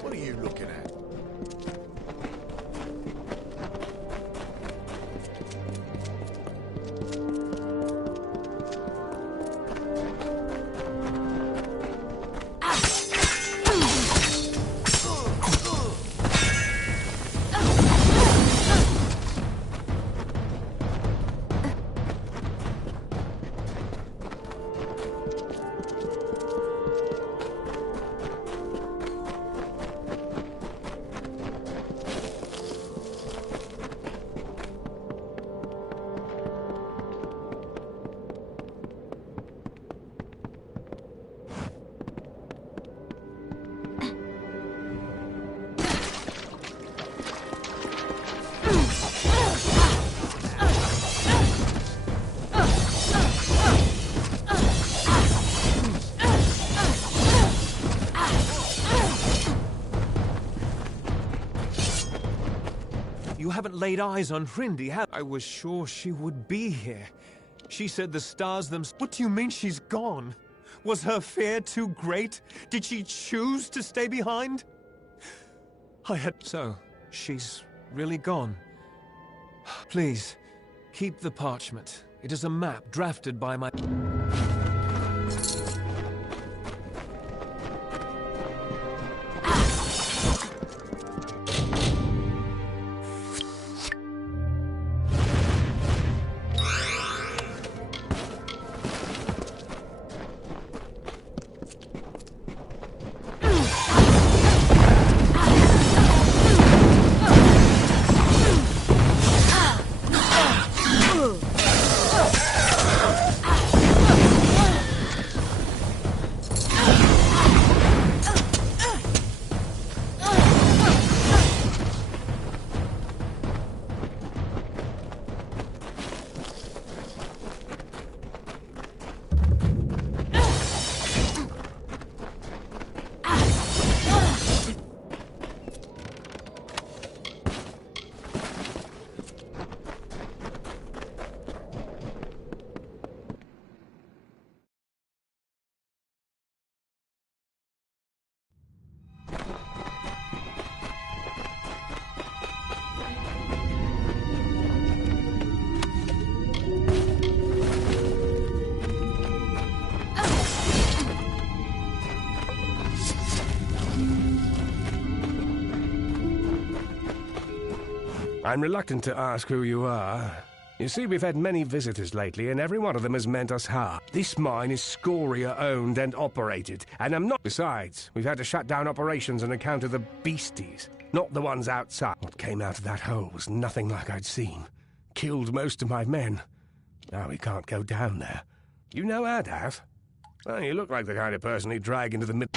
What are you looking at? haven't laid eyes on Hrindi, have I was sure she would be here. She said the stars What do you mean she's gone? Was her fear too great? Did she choose to stay behind? So, she's really gone. Please, keep the parchment. It is a map drafted by my... I'm reluctant to ask who you are. You see, we've had many visitors lately, and every one of them has meant us harm. This mine is Scoria-owned and operated, and I'm not... Besides, we've had to shut down operations on account of the beasties, not the ones outside. What came out of that hole was nothing like I'd seen. Killed most of my men. Now we can't go down there. You know Adath? Well, you look like the kind of person he'd drag into the mid...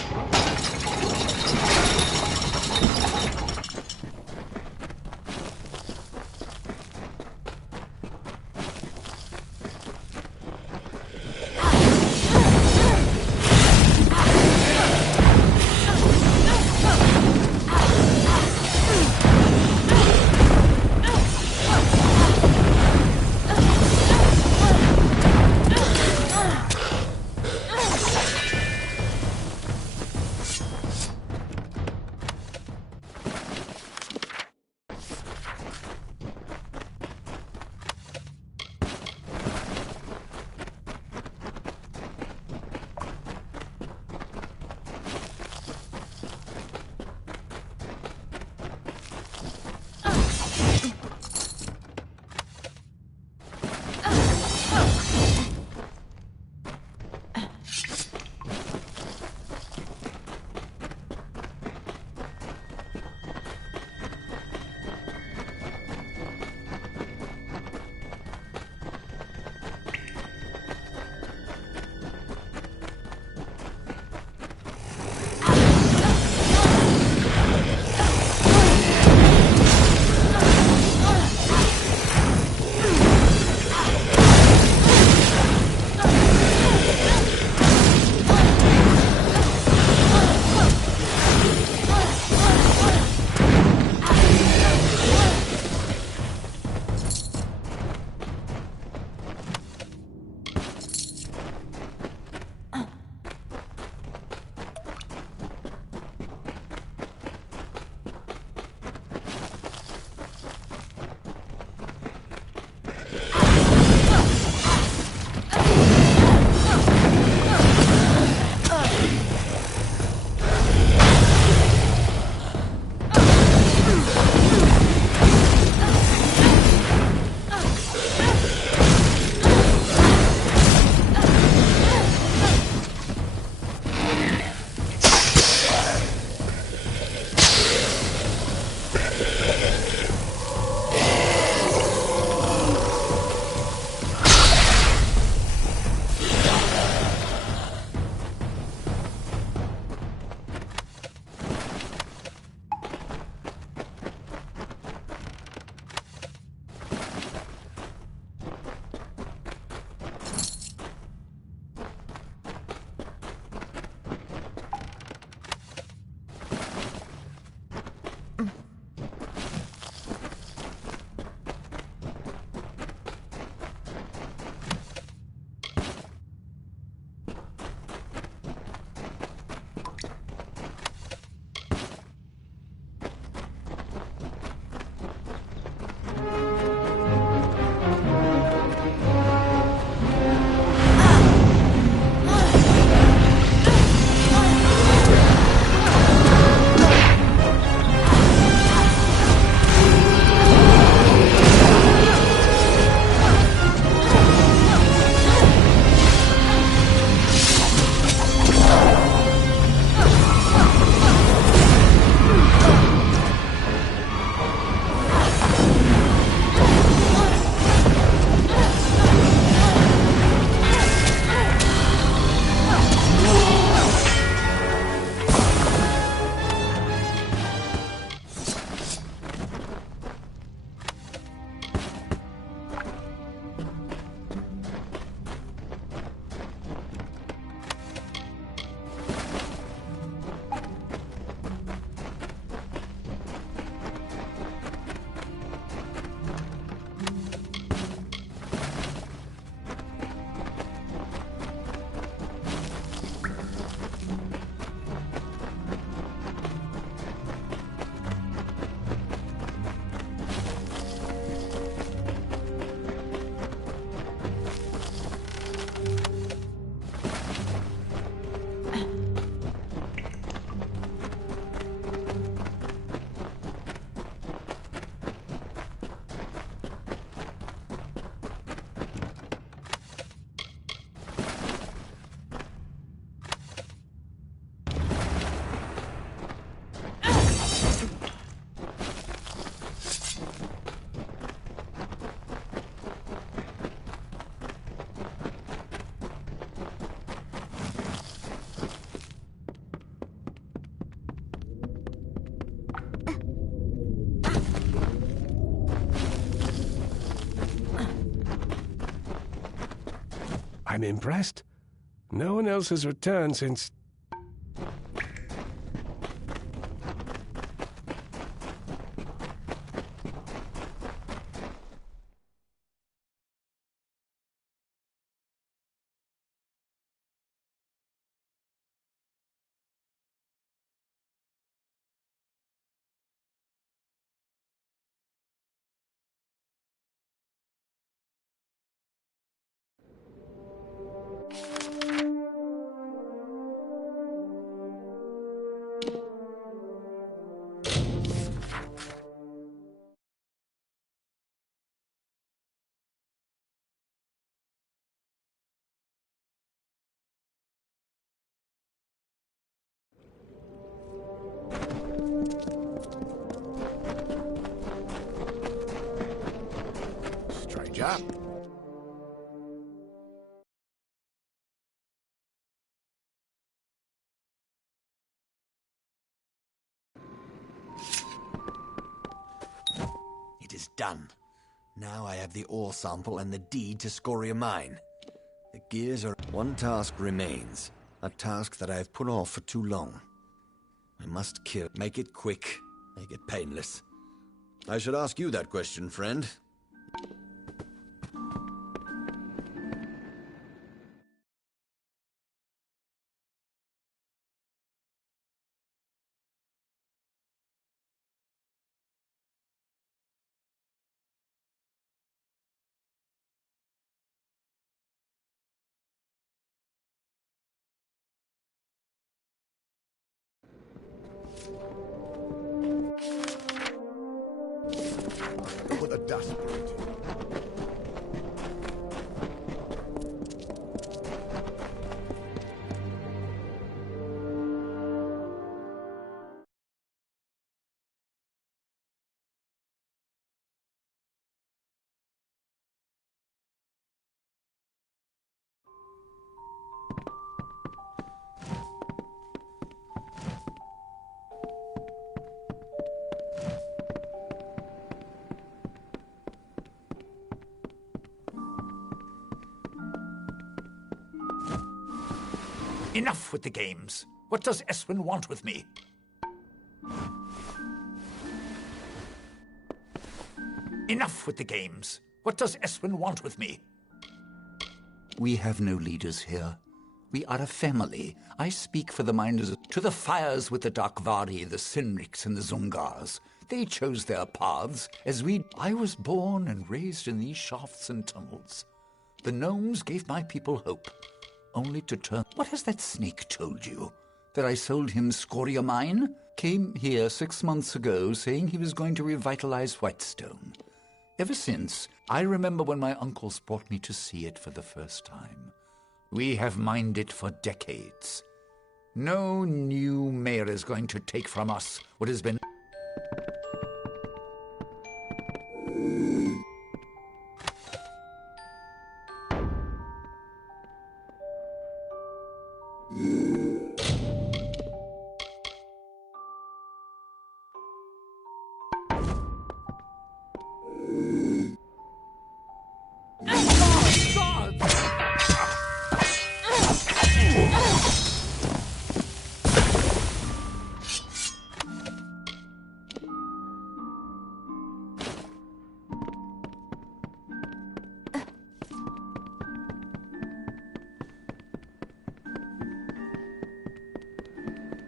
I'm impressed. No one else has returned since... Stranger. It is done. Now I have the ore sample and the deed to Scoria Mine. The gears are... One task remains. A task that I have put off for too long. I must kill. Make it quick. Make it painless. I should ask you that question, friend. Look what the dust brought. Enough with the games. What does Eswin want with me? Enough with the games. What does Eswin want with me? We have no leaders here. We are a family. I speak for the minders to the fires with the Darkvari, the Sinriks, and the Zungars. They chose their paths, as we... I was born and raised in these shafts and tunnels. The gnomes gave my people hope, only to turn... What has that snake told you? That I sold him Scoria Mine? Came here 6 months ago saying he was going to revitalize Whitestone. Ever since, I remember when my uncles brought me to see it for the first time. We have mined it for decades. No new mayor is going to take from us what has been...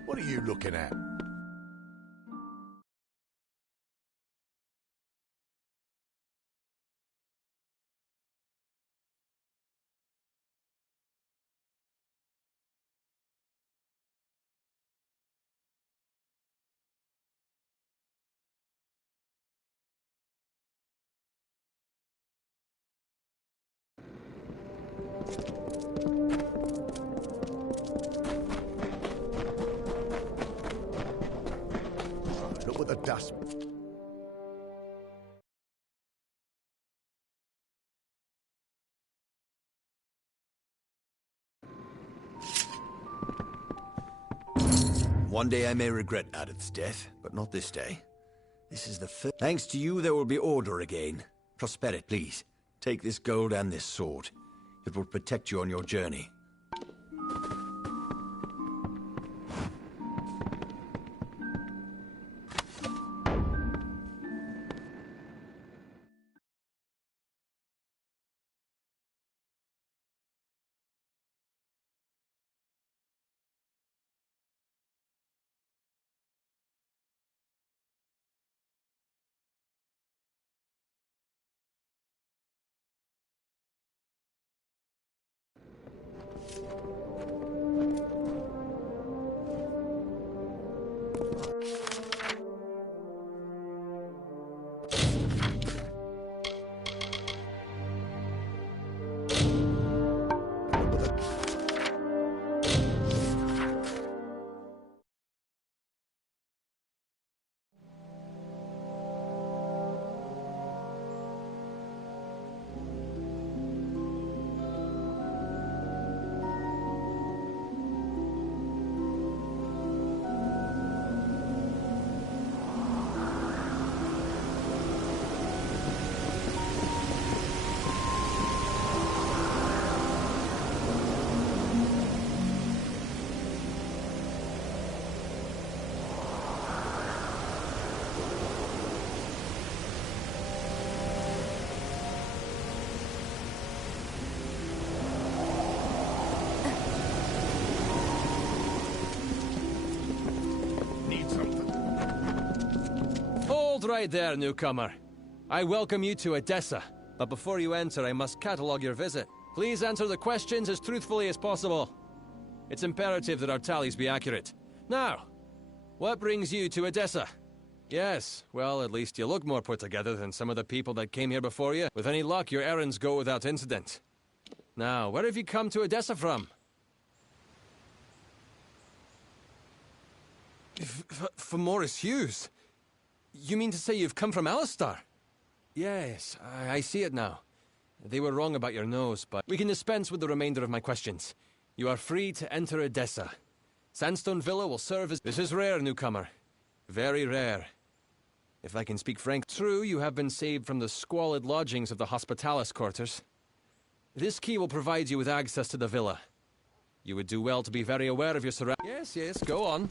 What are you looking at? Look what the dust... One day I may regret Adith's death, but not this day. This is the first... Thanks to you, there will be order again. Prosper it, please. Take this gold and this sword. It will protect you on your journey. Hold right there, newcomer. I welcome you to Edessa, but before you enter, I must catalogue your visit. Please answer the questions as truthfully as possible. It's imperative that our tallies be accurate. Now, what brings you to Edessa? Yes, well, at least you look more put together than some of the people that came here before you. With any luck, your errands go without incident. Now, where have you come to Edessa from? From Morris Hughes? You mean to say you've come from Alistar? Yes, I see it now. They were wrong about your nose, but we can dispense with the remainder of my questions. You are free to enter Edessa. Sandstone Villa will serve as... This is rare, newcomer. Very rare. If I can speak frank, true, you have been saved from the squalid lodgings of the Hospitalis quarters. This key will provide you with access to the villa. You would do well to be very aware of your surroundings. Yes, go on.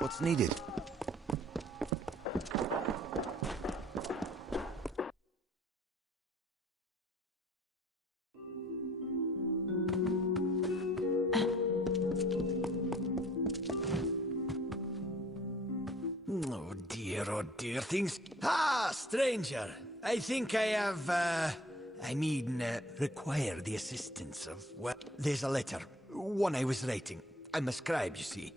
What's needed? Oh dear, things... Ah, stranger! I think I have, require the assistance of... Well, there's a letter. One I was writing. I'm a scribe, you see.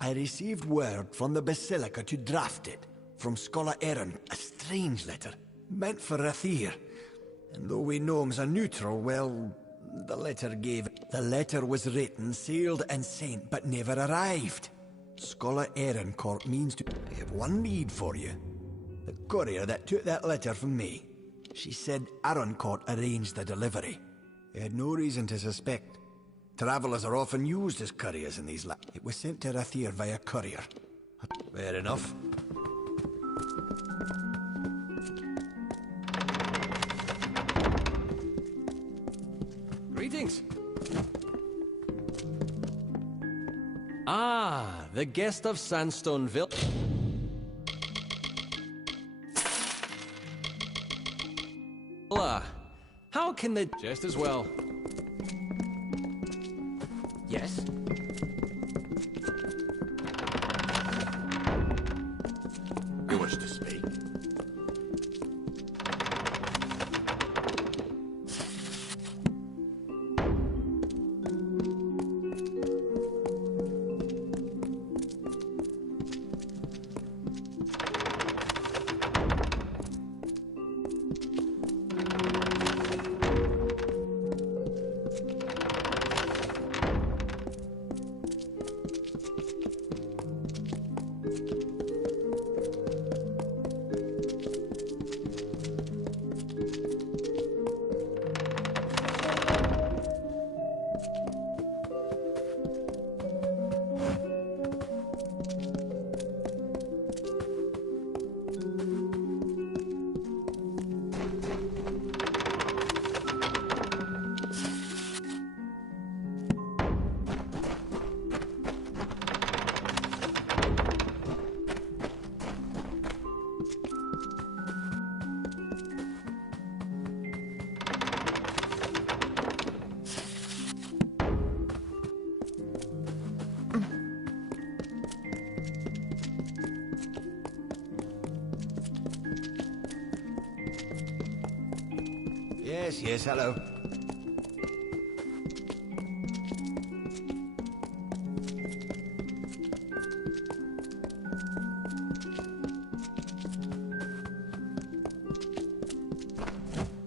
I received word from the Basilica to draft it. From Scholar Aaron. A strange letter. Meant for Rathir. And though we gnomes are neutral, well... The letter was written, sealed and sent, but never arrived. Scholar Aaron Court means to... I have one lead for you. The courier that took that letter from me. She said Aaron Court arranged the delivery. They had no reason to suspect. Travelers are often used as couriers in these lands. It was sent to Rathir via courier. Fair enough. Greetings. Ah, the guest of Sandstone Villa. How can they... Just as well. Yes? You wish to speak? Yes, yes, hello.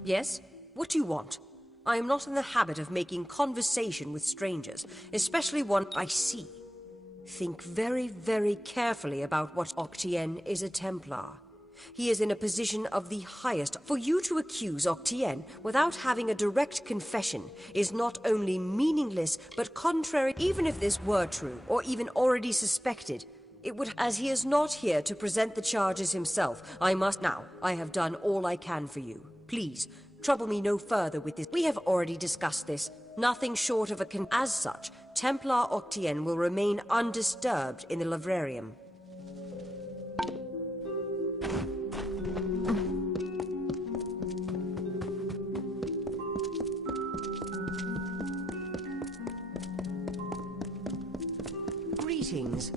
Yes? What do you want? I am not in the habit of making conversation with strangers, especially one I see. Think very, very carefully about what Octien is a Templar. He is in a position of the highest. For you to accuse Octien without having a direct confession is not only meaningless, but contrary. Even if this were true, or even already suspected, it would, as he is not here to present the charges himself, I must now. I have done all I can for you. Please, trouble me no further with this. We have already discussed this. Nothing short of a As such, Templar Octien will remain undisturbed in the librarium. Greetings.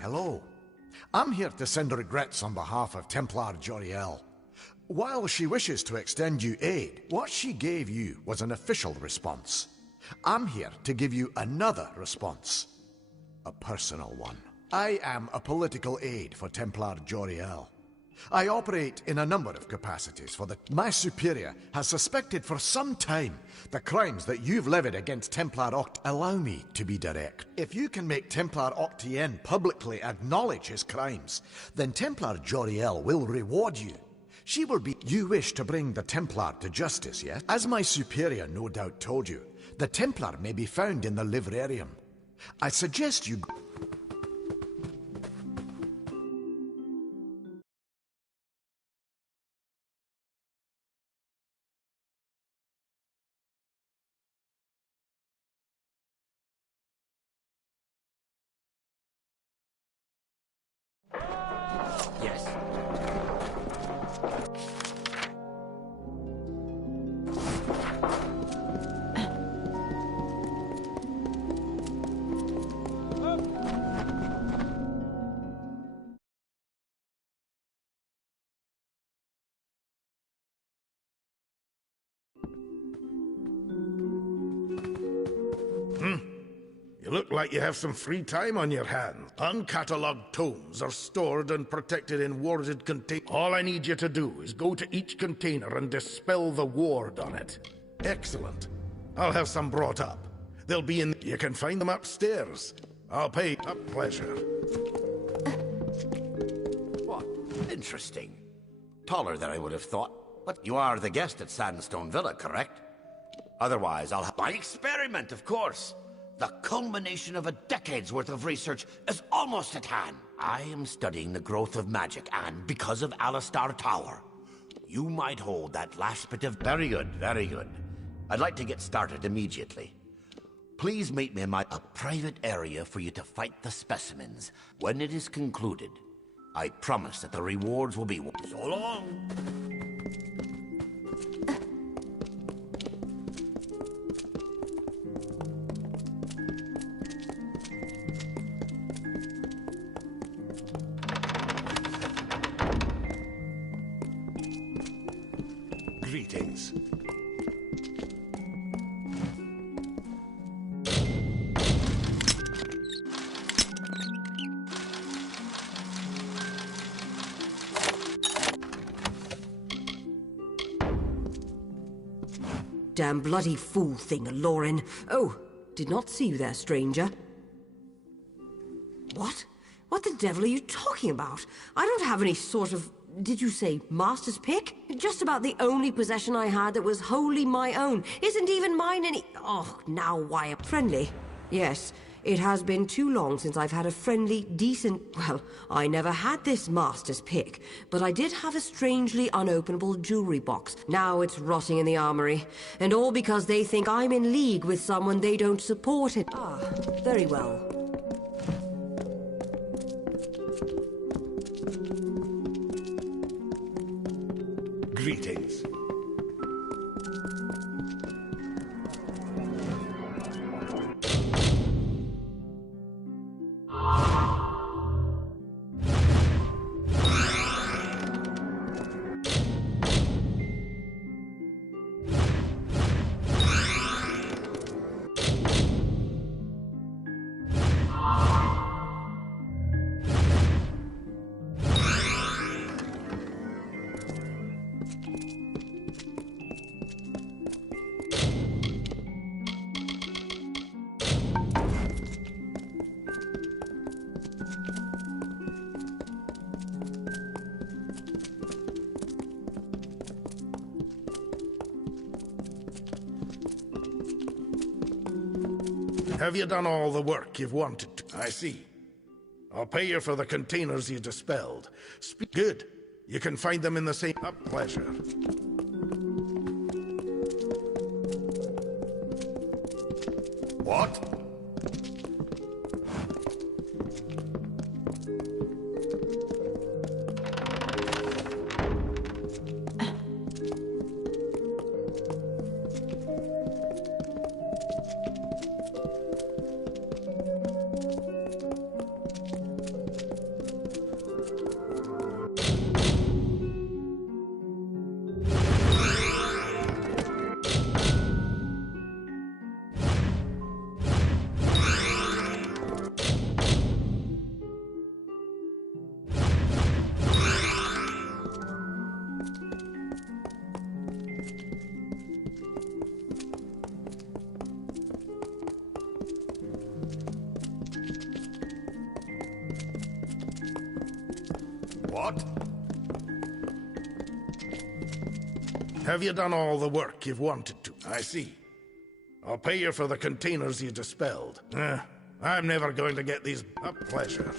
Hello. I'm here to send regrets on behalf of Templar Joriel. While she wishes to extend you aid, what she gave you was an official response. I'm here to give you another response. A personal one. I am a political aide for Templar Joriel. I operate in a number of capacities for My superior has suspected for some time the crimes that you've levied against Templar Oct. Allow me to be direct. If you can make Templar Octien publicly acknowledge his crimes, then Templar Joriel will reward you. She will be... You wish to bring the Templar to justice, yes? As my superior no doubt told you, the Templar may be found in the librarium. I suggest you... Yes. You look like you have some free time on your hands. Uncatalogued tomes are stored and protected in warded containers. All I need you to do is go to each container and dispel the ward on it. Excellent. I'll have some brought up. They'll be in... You can find them upstairs. I'll pay... A pleasure. What? Interesting. Taller than I would have thought. But you are the guest at Sandstone Villa, correct? Otherwise, I'll have... My experiment, of course! The culmination of a decade's worth of research is almost at hand. I am studying the growth of magic, and because of Alistar Tower, you might hold that last bit of... Very good, very good. I'd like to get started immediately. Please meet me in a private area for you to fight the specimens. When it is concluded, I promise that the rewards will be... So long! Greetings. Damn bloody fool thing, Lauren. Oh, did not see you there, stranger. What? What the devil are you talking about? I don't have any sort of... Did you say master's pick? Just about the only possession I had that was wholly my own. Isn't even mine any... Oh, now why? Friendly? Yes, it has been too long since I've had a friendly, decent... Well, I never had this master's pick, but I did have a strangely unopenable jewelry box. Now it's rotting in the armory. And all because they think I'm in league with someone they don't support it. Ah, very well. Greetings. Have you done all the work you've wanted to? I see. I'll pay you for the containers you dispelled. Good. You can find them in the same... A pleasure. What? What? Have you done all the work you've wanted to? I see. I'll pay you for the containers you dispelled. I'm never going to get these... A pleasure.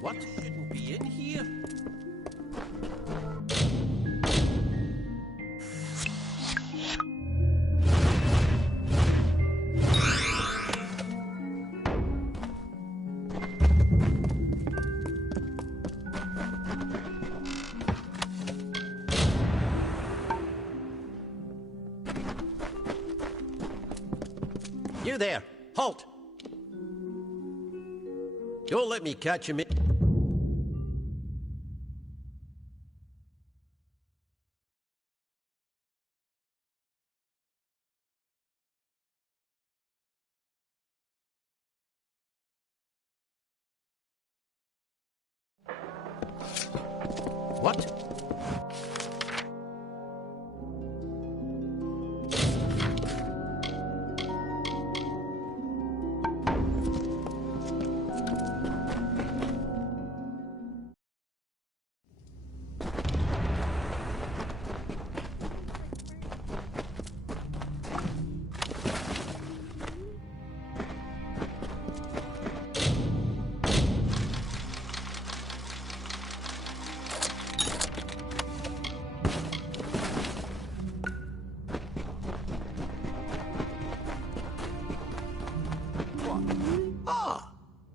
What? Shouldn't be in here? You there! Halt! Don't let me catch him in... What?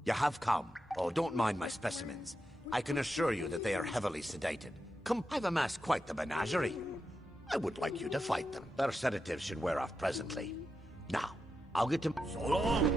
You have come. Oh, don't mind my specimens. I can assure you that they are heavily sedated. Come, I've amassed quite the menagerie. I would like you to fight them. Their sedatives should wear off presently. Now, I'll get to... So long!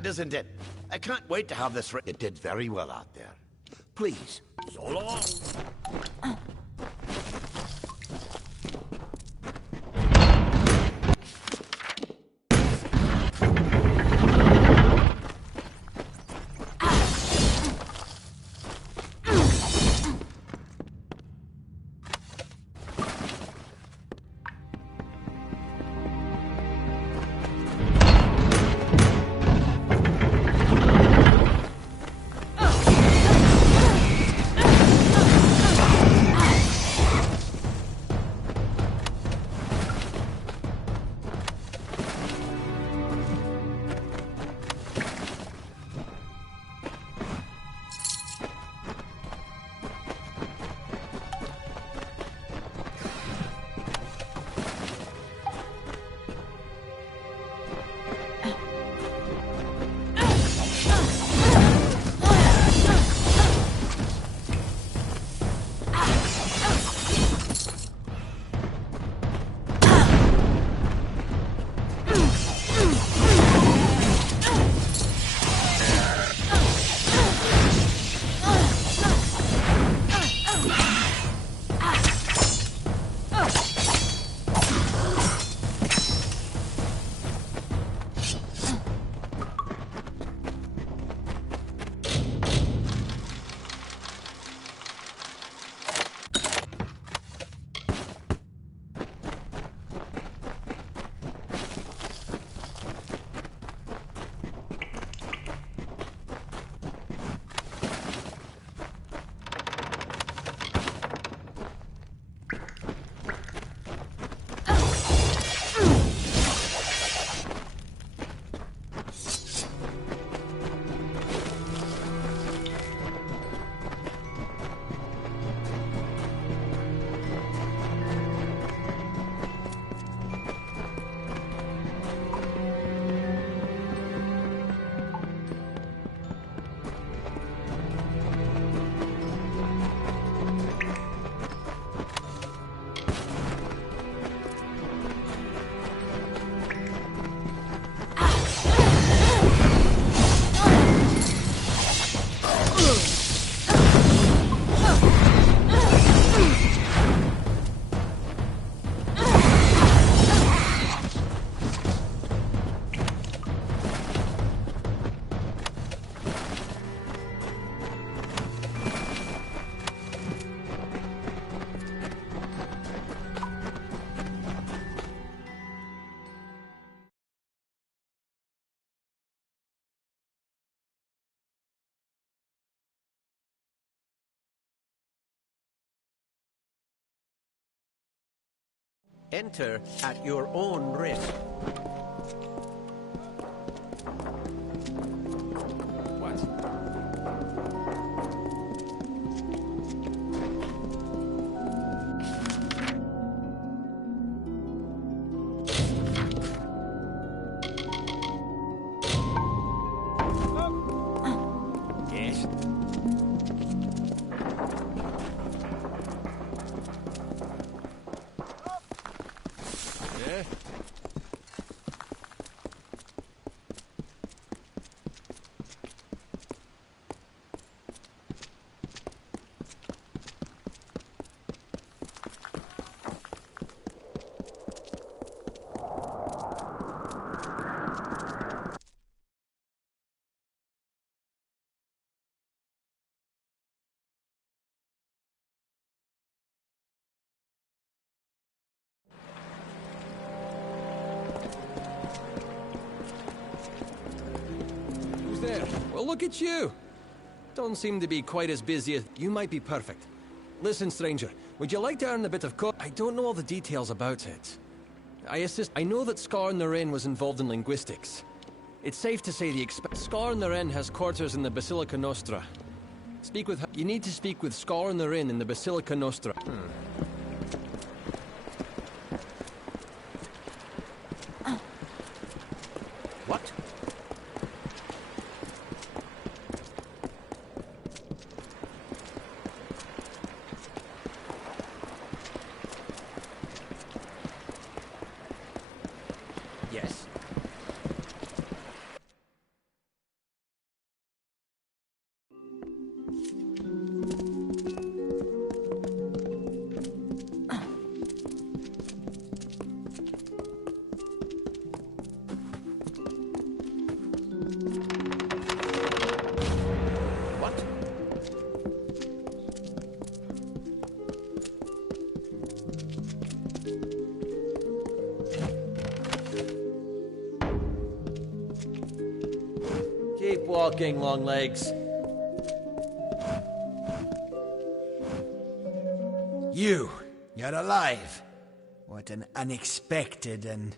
grand, isn't it? I can't wait to have this It did very well out there. Please, so long. Enter at your own risk. What? Yes. Yeah. There. Well, look at you. Don't seem to be quite as busy as... You might be perfect. Listen, stranger, would you like to earn a bit of I don't know all the details about it. I know that Scar and the Wren was involved in linguistics. It's safe to say Scar and the Wren has quarters in the Basilica Nostra. Speak with her. You need to speak with Scar and the Wren in the Basilica Nostra. What? Yes. King Longlegs. You're alive. What an unexpected and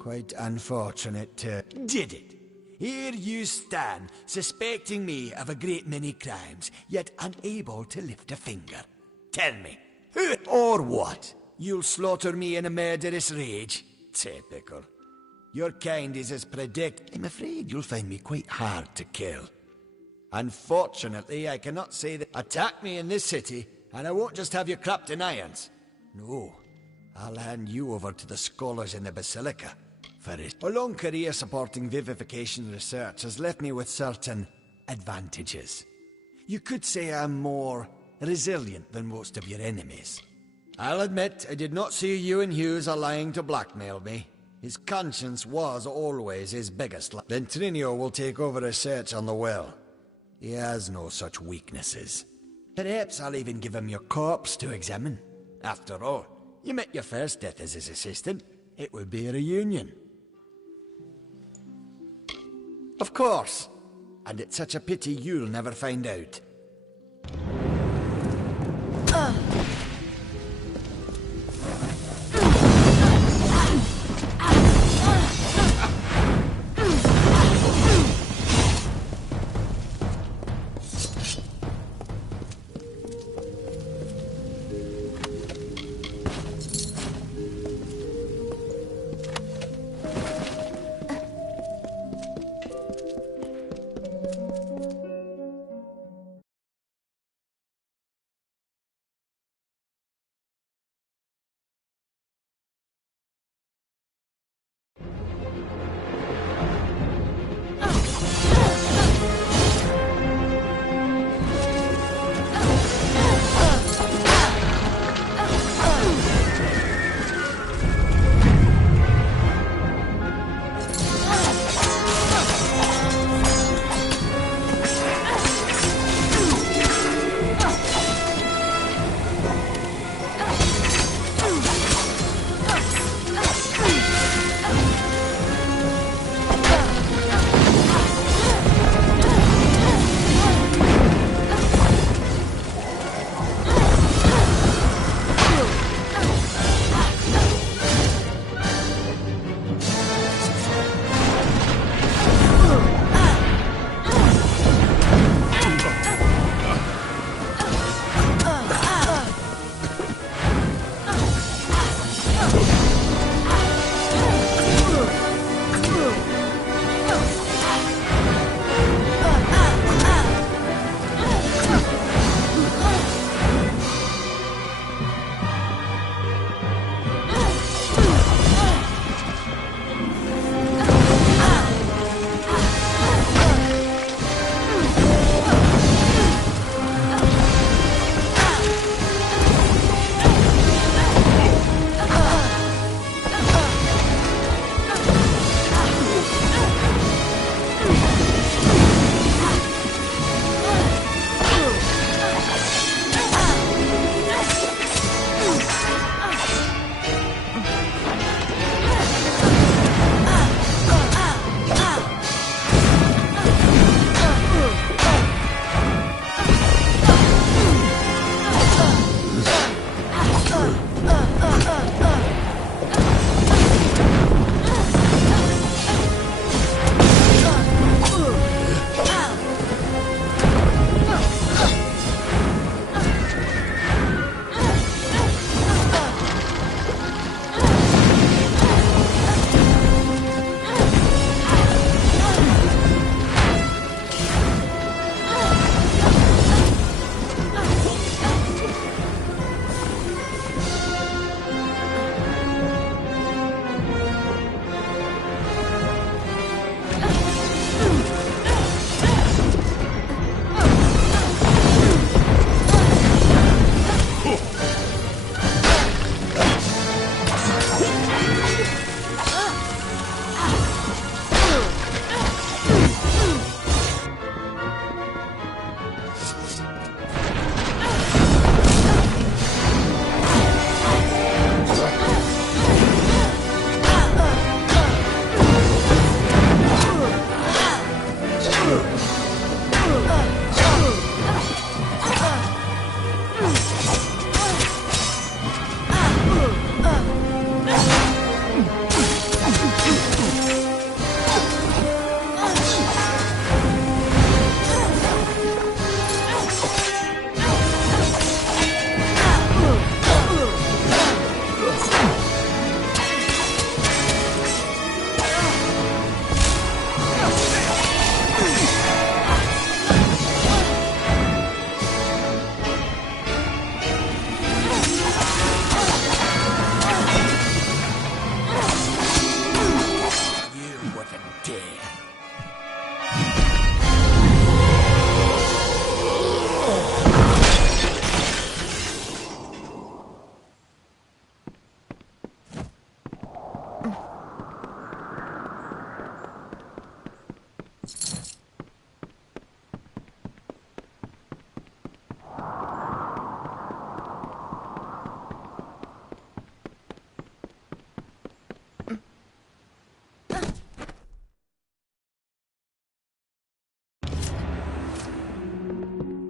quite unfortunate turn. Did it? Here you stand, suspecting me of a great many crimes, yet unable to lift a finger. Tell me, who or what? You'll slaughter me in a murderous rage? Typical. Your kind is as I'm afraid you'll find me quite hard to kill. Unfortunately, I cannot say that. Attack me in this city, and I won't just have you clapped in irons. No, I'll hand you over to the scholars in the Basilica. For a long career supporting vivification research has left me with certain advantages. You could say I'm more resilient than most of your enemies. I'll admit I did not see Ewan Hughes lying to blackmail me. His conscience was always his biggest Then Trinio will take over research on the well. He has no such weaknesses. Perhaps I'll even give him your corpse to examine. After all, you met your first death as his assistant. It would be a reunion. Of course. And it's such a pity you'll never find out.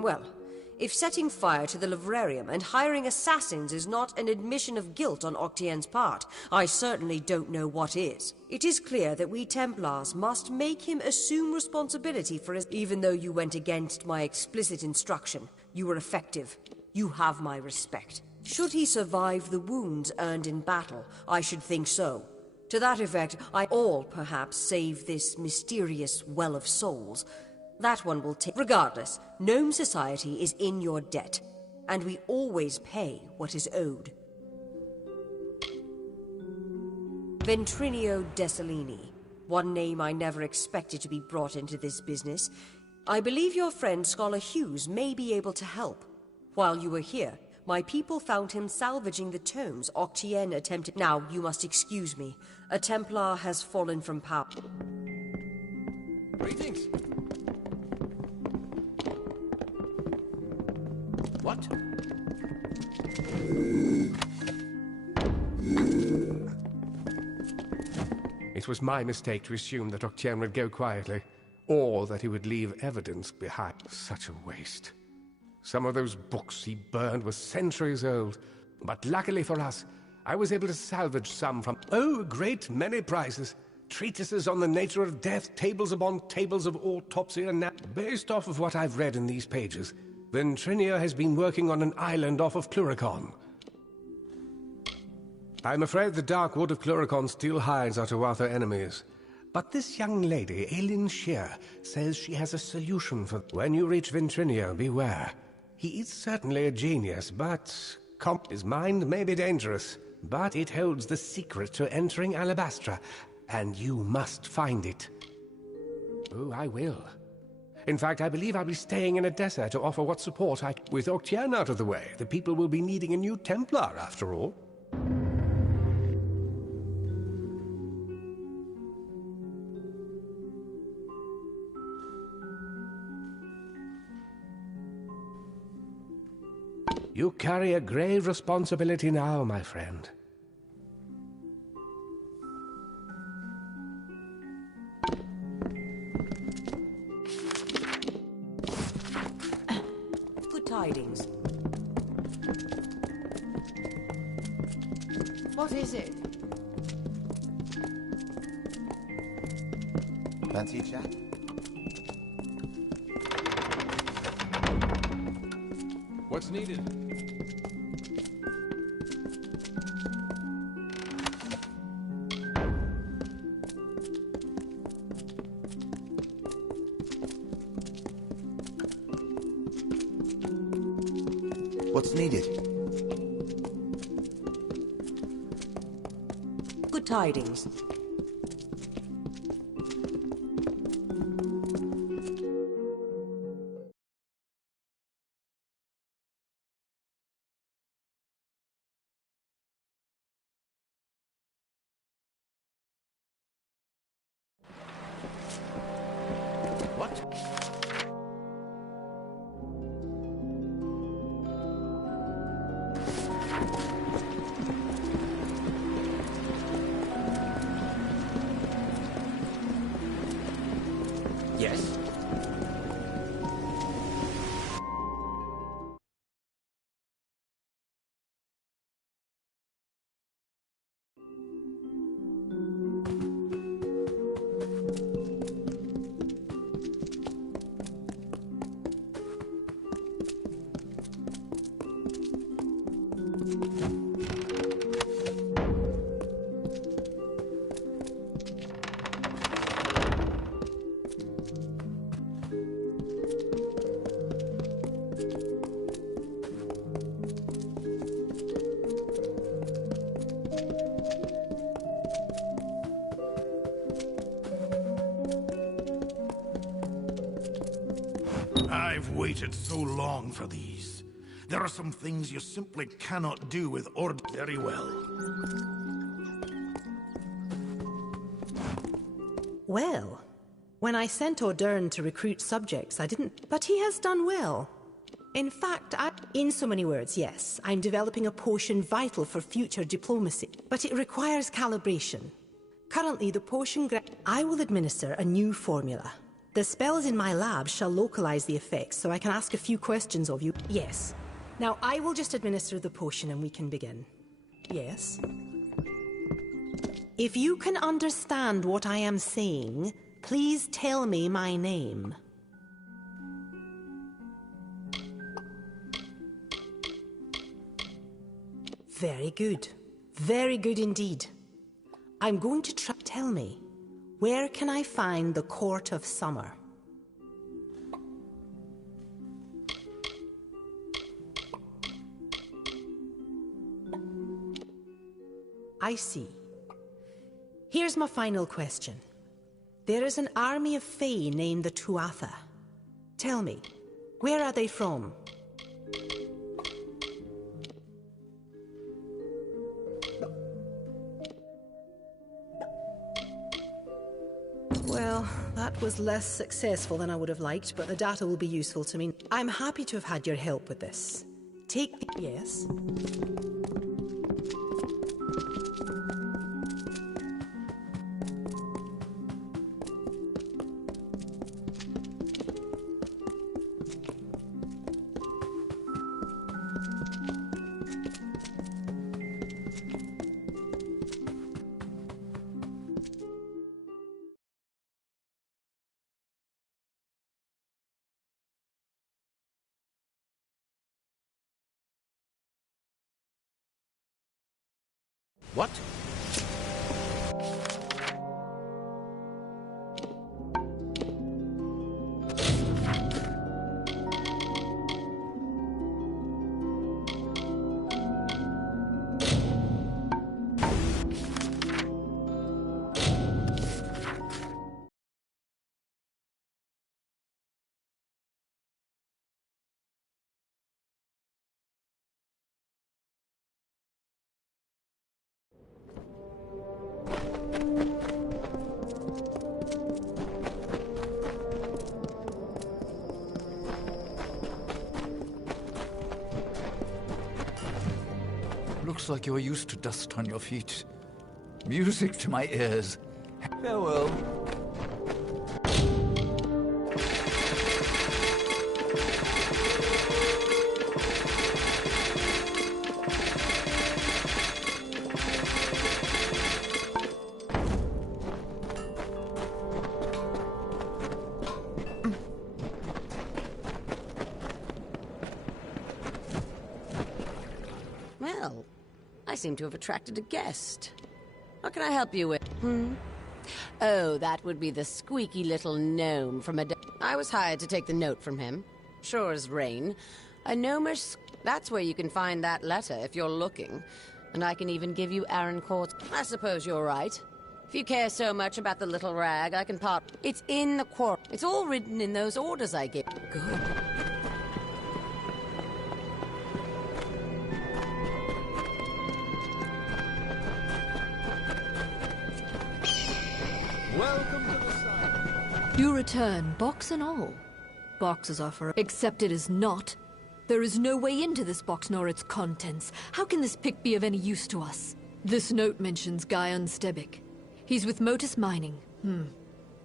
Well, if setting fire to the livrarium and hiring assassins is not an admission of guilt on Octien's part, I certainly don't know what is. It is clear that we Templars must make him assume responsibility for his... Even though you went against my explicit instruction, you were effective. You have my respect. Should he survive the wounds earned in battle, I should think so. To that effect, I all perhaps save this mysterious well of souls. That one will take... Regardless, Gnome Society is in your debt, and we always pay what is owed. Ventrinio Desalini. One name I never expected to be brought into this business. I believe your friend Scholar Hughes may be able to help. While you were here, my people found him salvaging the tomes Octien attempted... Now, you must excuse me. A Templar has fallen from power. Greetings. What? It was my mistake to assume that Octien would go quietly, or that he would leave evidence behind. Such a waste. Some of those books he burned were centuries old, but luckily for us, I was able to salvage some from... Oh, a great many prizes. Treatises on the nature of death, tables upon tables of autopsy, and based off of what I've read in these pages, Ventrinio has been working on an island off of Cluricon. I'm afraid the dark wood of Cluricon still hides our Tuatha enemies. But this young lady, Aileen Shear, says she has a solution for... When you reach Ventrinio, beware. He is certainly a genius, but... His mind may be dangerous, but it holds the secret to entering Alabastra, and you must find it. Oh, I will. In fact, I believe I'll be staying in Edessa to offer what support I... With Octien out of the way, the people will be needing a new Templar, after all. You carry a grave responsibility now, my friend. Good tidings. What is it? Fancy a chat? What's needed? What's needed? Good tidings. Yes? I've waited so long for these. There are some things you simply cannot do with Ord very well. Well, when I sent Ordern to recruit subjects, I didn't... But he has done well. In fact, in so many words, yes, I'm developing a potion vital for future diplomacy, but it requires calibration. Currently, the potion... I will administer a new formula. The spells in my lab shall localize the effects, so I can ask a few questions of you. Yes. Now, I will just administer the potion and we can begin. Yes? If you can understand what I am saying, please tell me my name. Very good. Very good indeed. I'm going to try... Tell me, where can I find the Court of Summer? I see. Here's my final question. There is an army of Fae named the Tuatha. Tell me, where are they from? Well, that was less successful than I would have liked, but the data will be useful to me. I'm happy to have had your help with this. Take the... Yes? What? Looks like you're used to dust on your feet. Music to my ears. Farewell. Well, I seem to have attracted a guest. What can I help you with? Oh, that would be the squeaky little gnome from I was hired to take the note from him. Sure as rain. A gnomish... That's where you can find that letter if you're looking. And I can even give you Aaron Court's... I suppose you're right. If you care so much about the little rag, I can part... It's in the quarry. It's all written in those orders I gave. Good. Welcome to the sun. You return, box and all. Box's offer, except it is not. There is no way into this box nor its contents. How can this pick be of any use to us? This note mentions Guyon Stebik. He's with Motus Mining.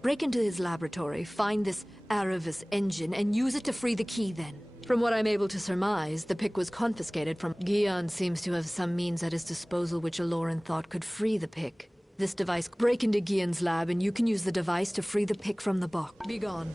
Break into his laboratory, find this Aravis engine, and use it to free the key then. From what I'm able to surmise, the pick was confiscated from... Guyon seems to have some means at his disposal which Aloran thought could free the pick. This device... Break into Guyon's lab, and you can use the device to free the pick from the box. Be gone.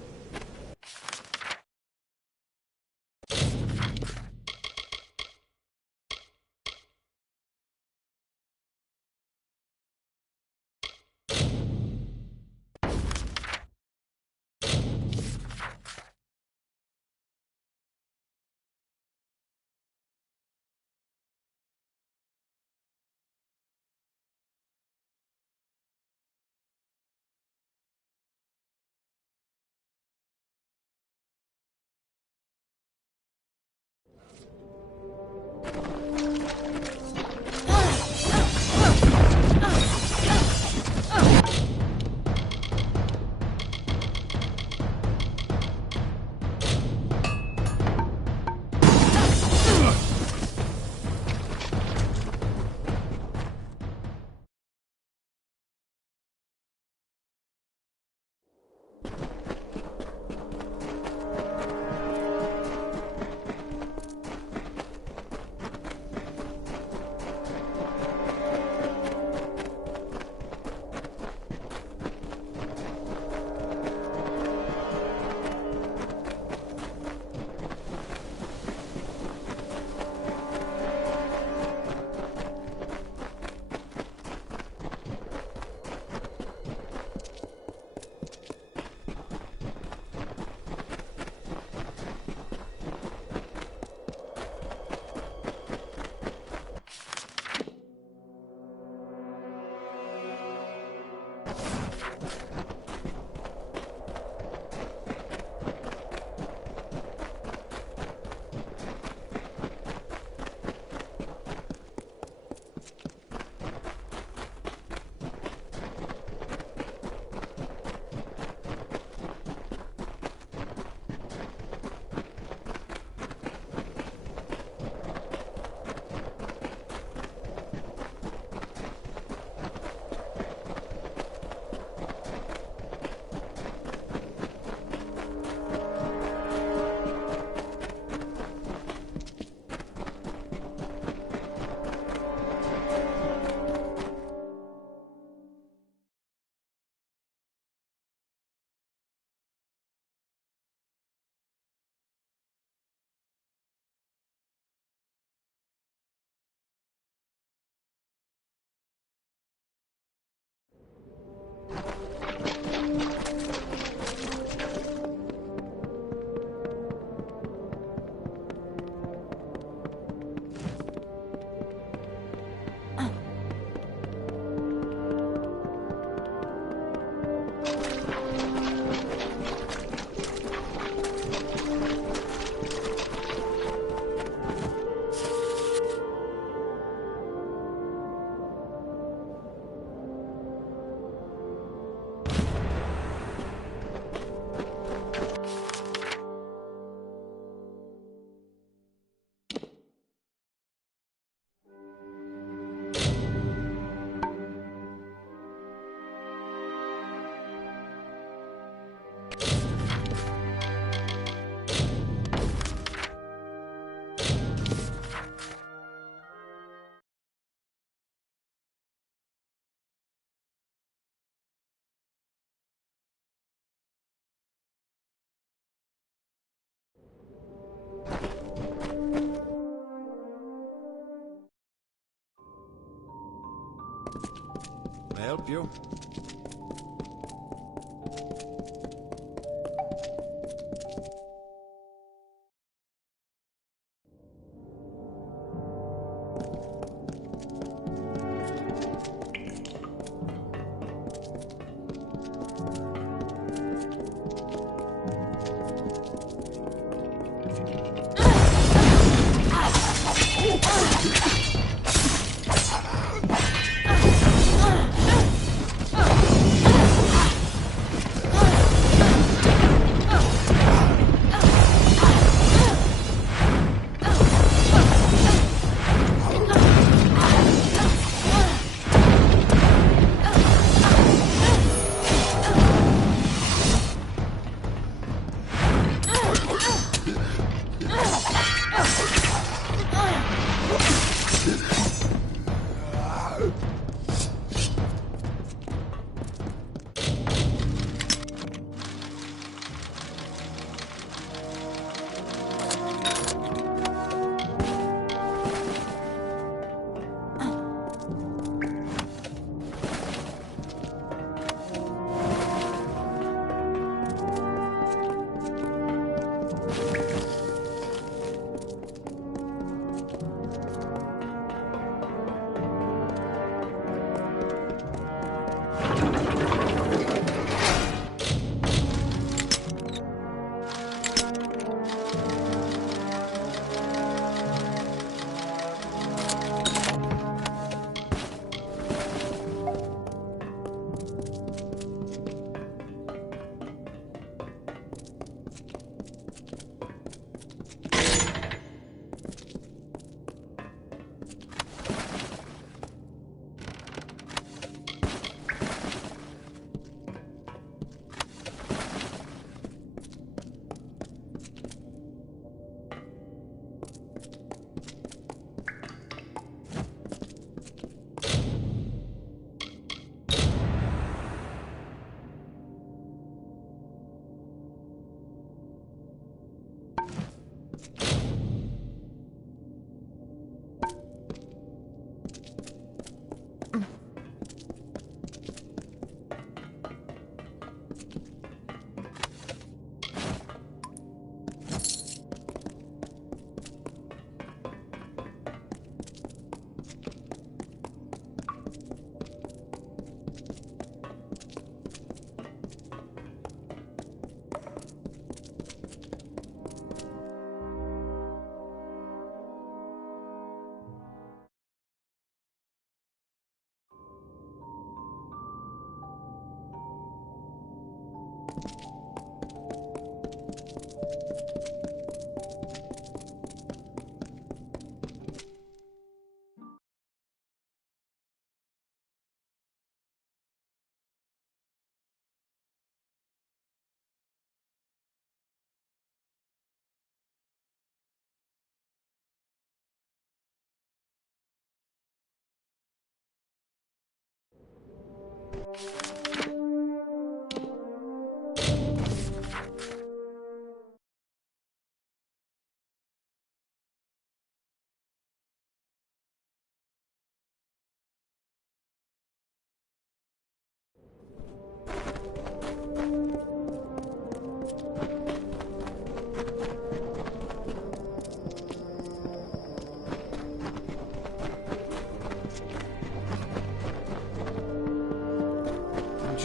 help you?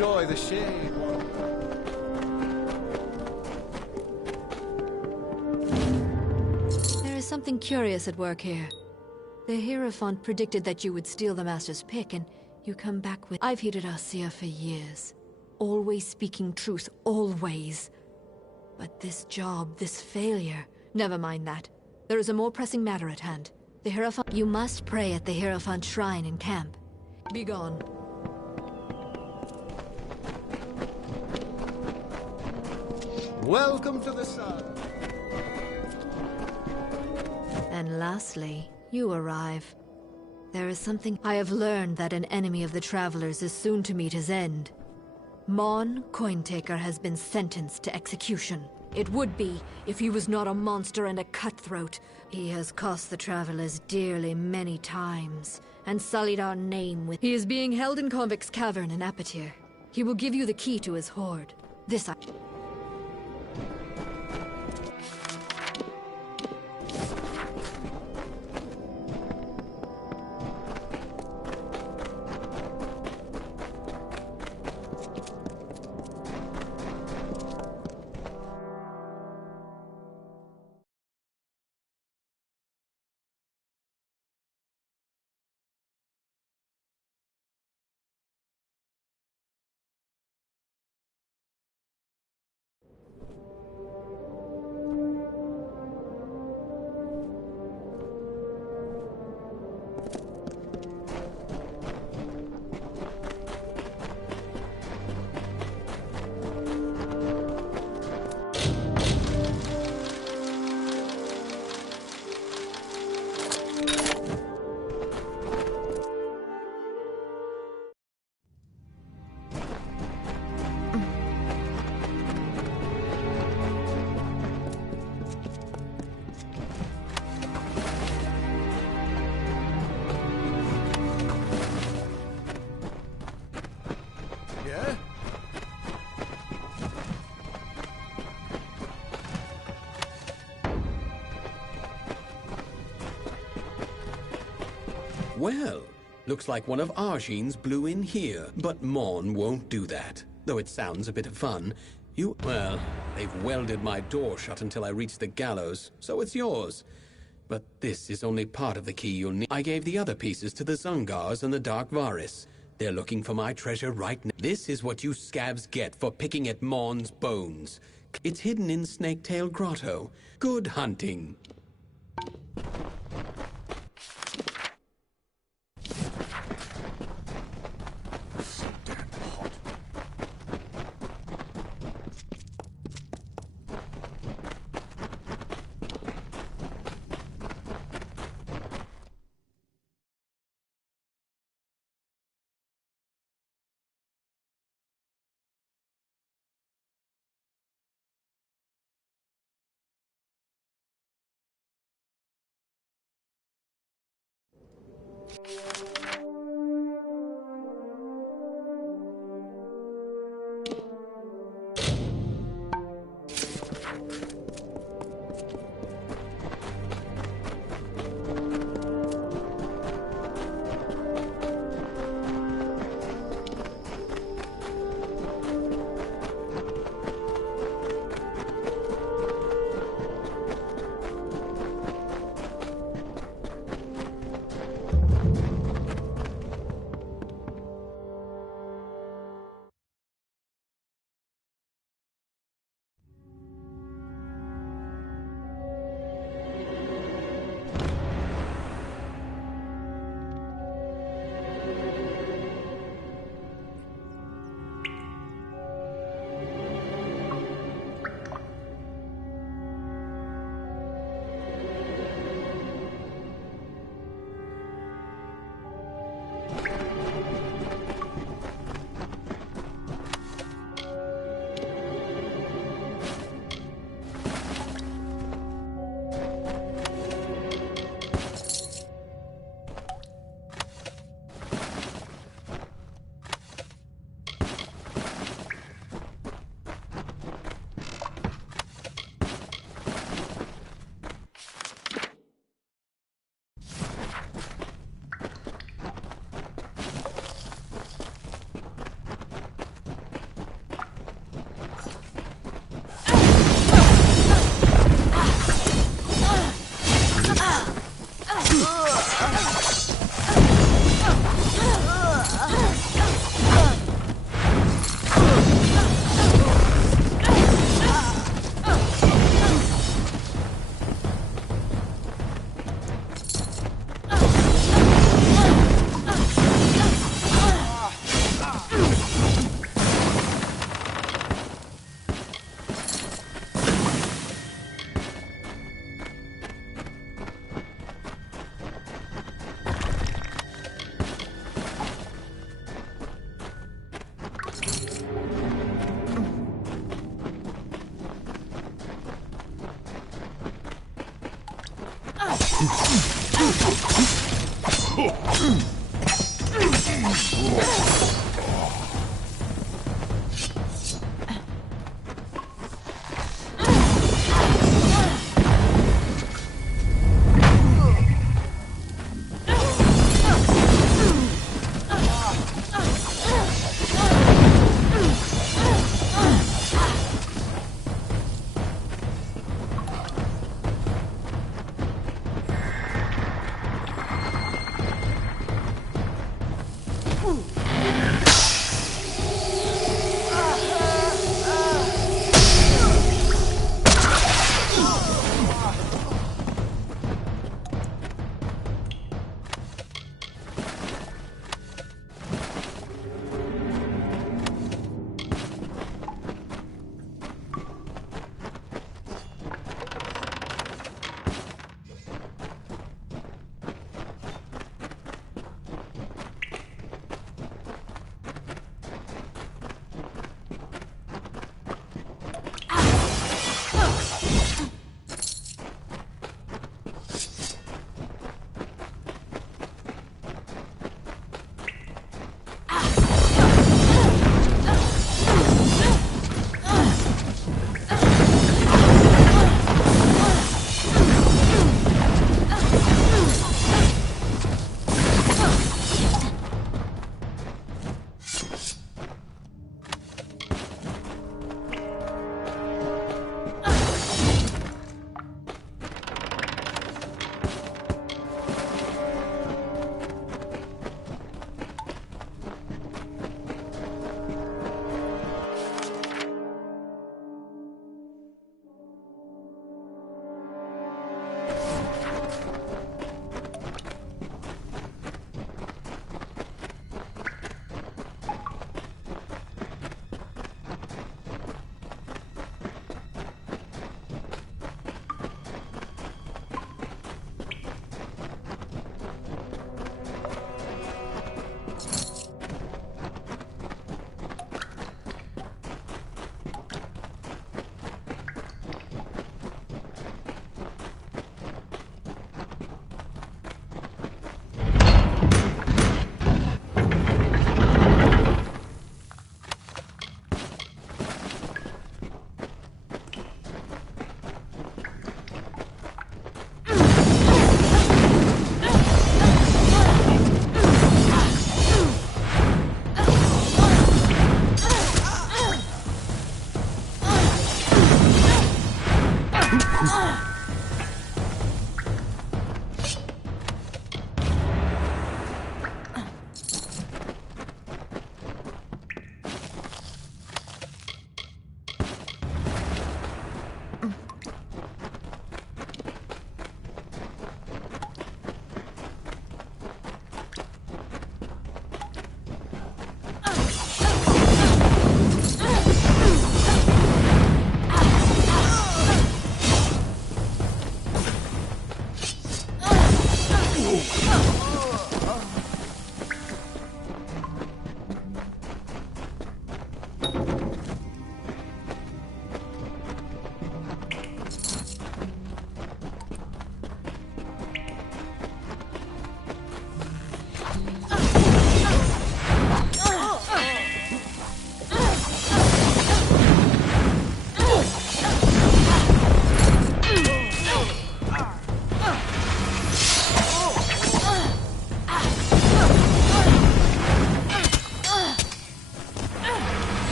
Enjoy the shade. There is something curious at work here. The Hierophant predicted that you would steal the Master's pick, and you come back with... I've hated Arcia for years. Always speaking truth, always. But this job, this failure... Never mind that. There is a more pressing matter at hand. The Hierophant... You must pray at the Hierophant shrine in camp. Be gone. Welcome to the sun. And lastly, you arrive. There is something... I have learned that an enemy of the Travelers is soon to meet his end. Mon Cointaker has been sentenced to execution. It would be, if he was not a monster and a cutthroat. He has cost the travelers dearly many times, and sullied our name with... He is being held in Convict's Cavern in Apatir. He will give you the key to his hoard. This I... Well, looks like one of Arjean's blew in here. But Mon won't do that. Though it sounds a bit of fun. Well, they've welded my door shut until I reach the gallows, so it's yours. But this is only part of the key you'll need. I gave the other pieces to the Zungars and the Dark Varis. They're looking for my treasure right now. This is what you scabs get for picking at Mon's bones. It's hidden in Snaketail Grotto. Good hunting.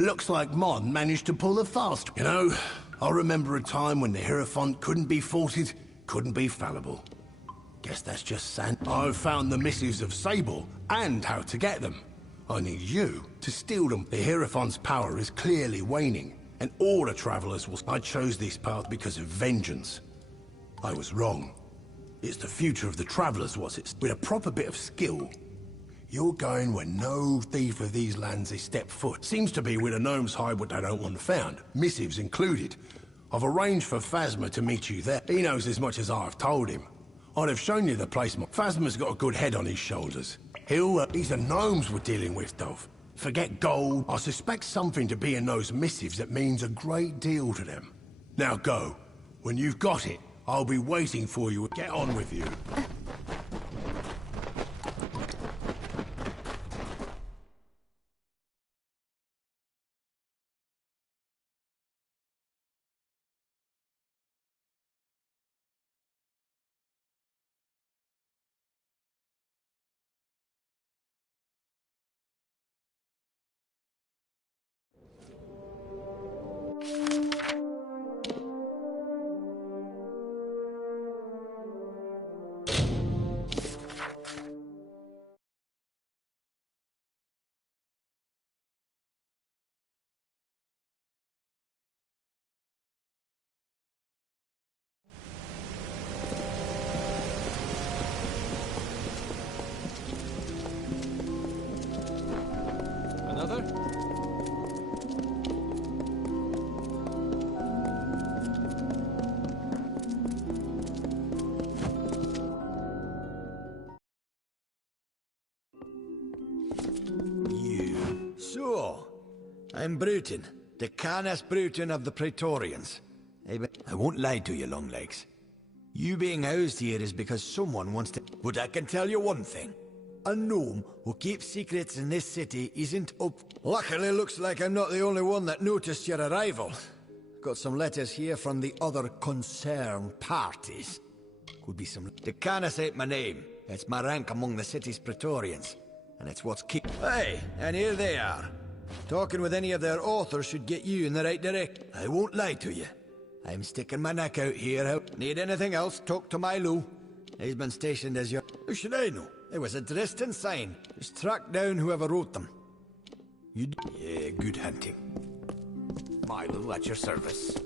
Looks like Mon managed to pull a fast. You know, I remember a time when the Hierophant couldn't be faulted, couldn't be fallible. Guess that's just sand. I've found the missives of Sable, and how to get them. I need you to steal them. The Hierophant's power is clearly waning, and all the Travelers will... I chose this path because of vengeance. I was wrong. It's the future of the Travelers, was it? With a proper bit of skill, you're going where no thief of these lands has stepped foot. Seems to be where the gnomes hide what they don't want found, missives included. I've arranged for Phasma to meet you there. He knows as much as I've told him. I'd have shown you the place. Phasma's got a good head on his shoulders. He's the gnomes we're dealing with, Dove. Forget gold. I suspect something to be in those missives that means a great deal to them. Now go. When you've got it, I'll be waiting for you. Get on with you. I'm Bruton, the Canis Bruton of the Praetorians. I won't lie to you, Longlegs. You being housed here is because someone wants to... But I can tell you one thing. A gnome who keeps secrets in this city isn't up... Luckily, looks like I'm not the only one that noticed your arrival. Got some letters here from the other concerned parties. Could be some... The Canis ain't my name. It's my rank among the city's Praetorians. And it's what's keep... Hey, and here they are. Talking with any of their authors should get you in the right direction. I won't lie to you. I'm sticking my neck out here. Need anything else, talk to Milo. He's been stationed as your... How should I know? It was a Dresden sign. Just track down whoever wrote them. Yeah, good hunting. Milo at your service.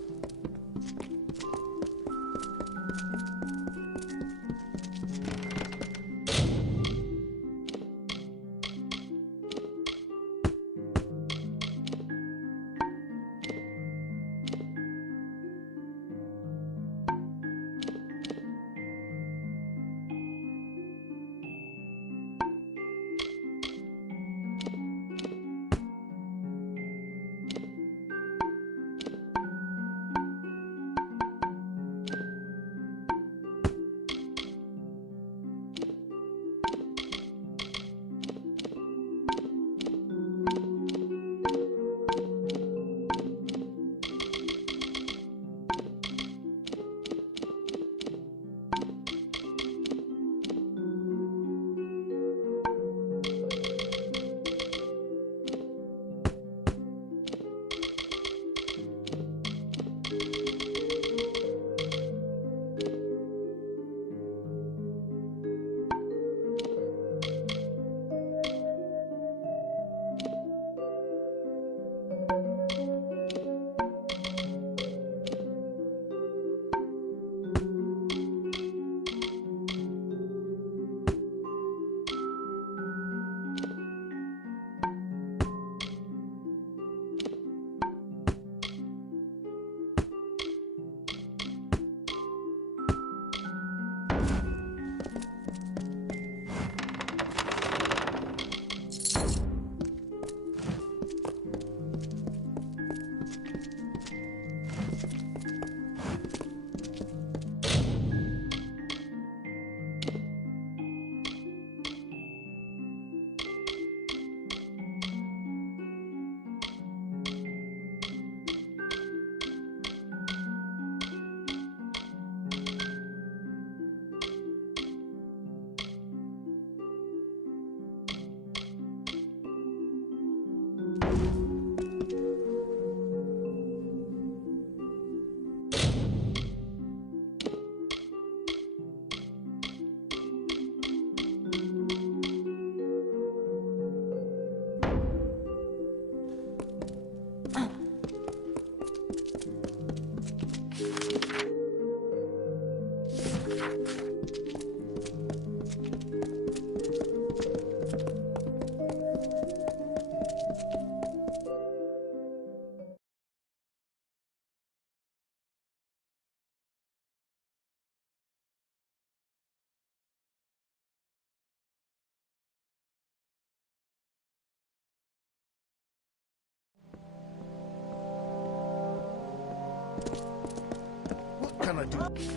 gotta do.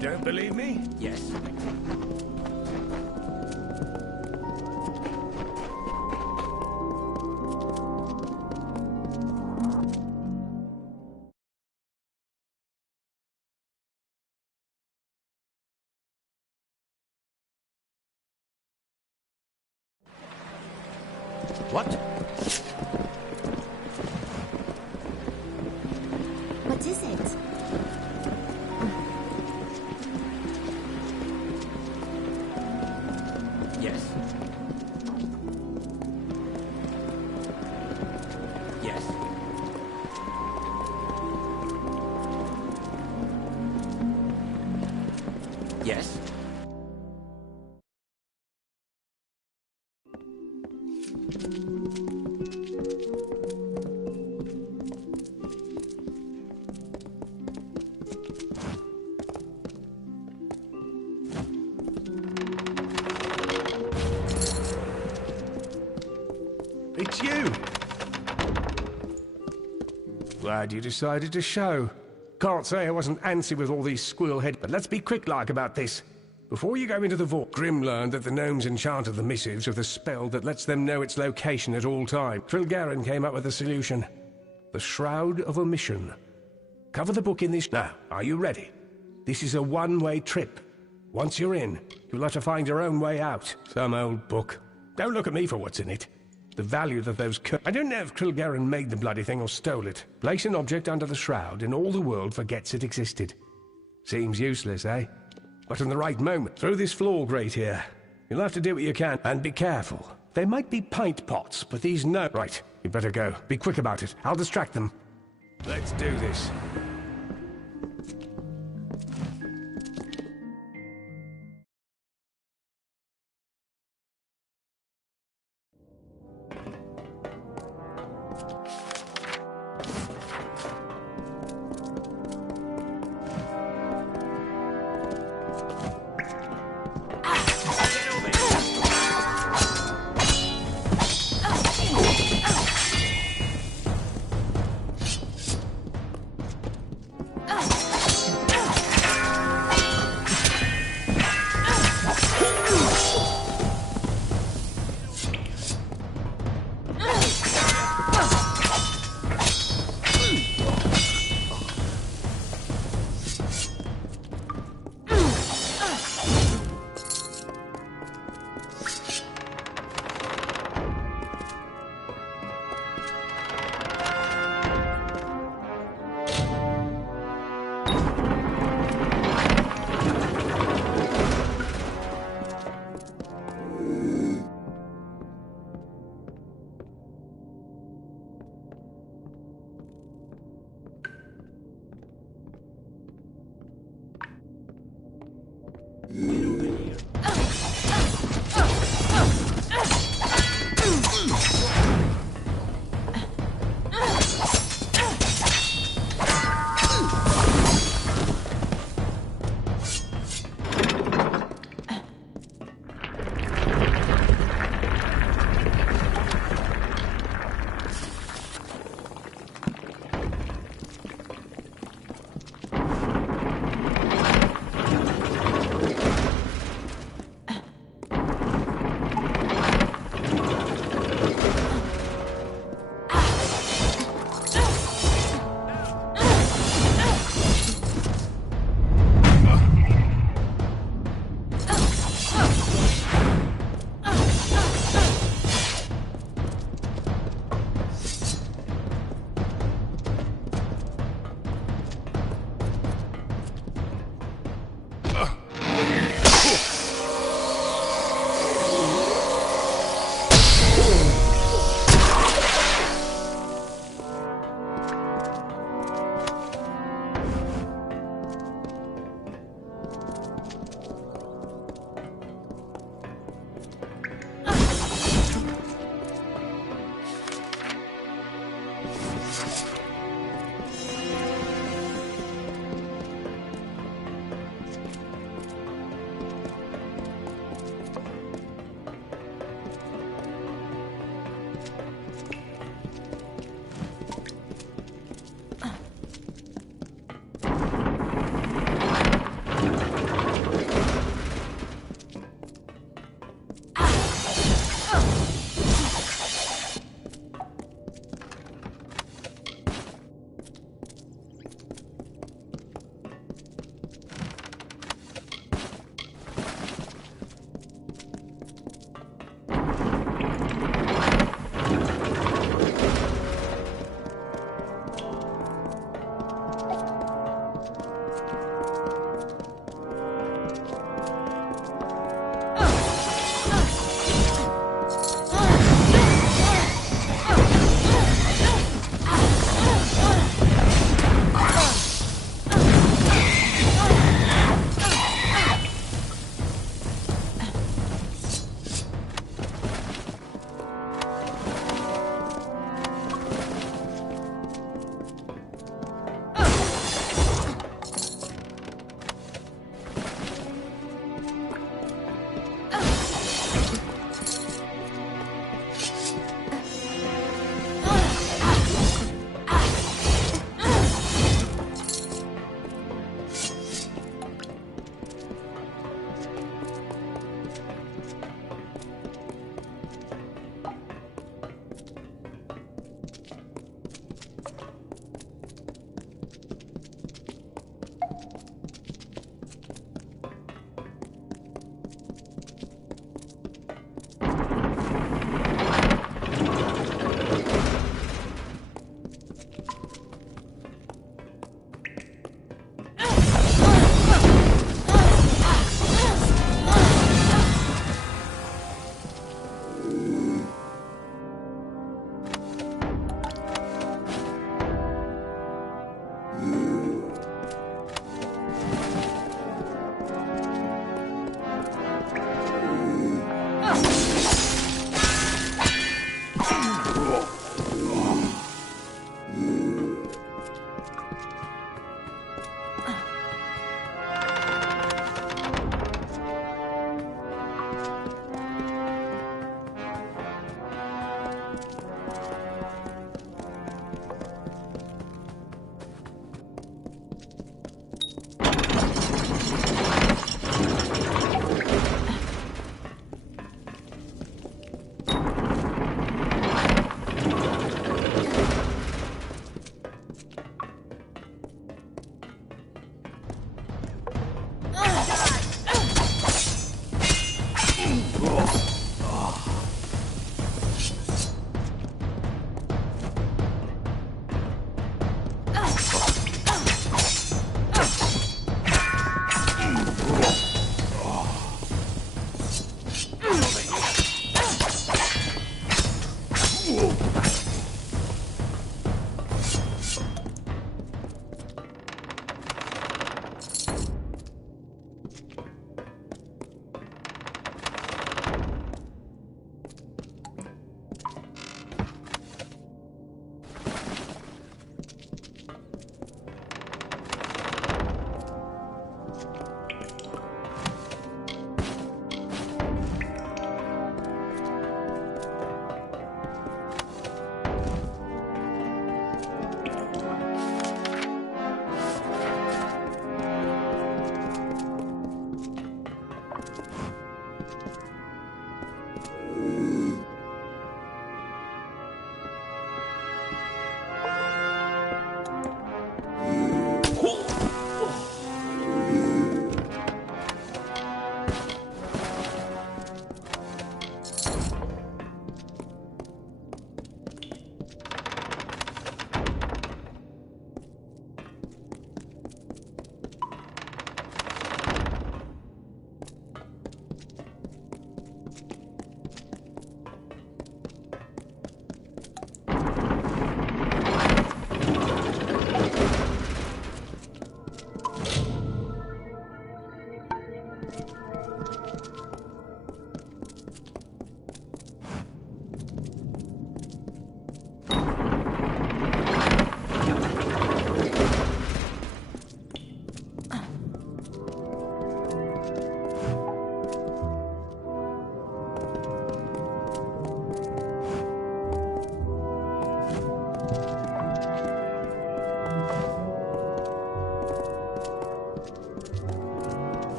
Don't believe me? Yes. What? What is it? Yes. Yes. Yes. It's you! Glad you decided to show. Can't say I wasn't antsy with all these squirrel head, but let's be quick-like about this. Before you go into the vault, Grim learned that the gnomes enchanted the missives with a spell that lets them know its location at all time. Trilgaren came up with a solution. The Shroud of Omission. Cover the book in this... Now, are you ready? This is a one-way trip. Once you're in, you'll have to find your own way out. Some old book. Don't look at me for what's in it. The value that those I don't know if Trilgaren made the bloody thing or stole it. Place an object under the shroud and all the world forgets it existed. Seems useless, eh? But in the right moment, through this floor grate here, you'll have to do what you can. And be careful. They might be pint pots, but these no... Right, you better go. Be quick about it. I'll distract them. Let's do this.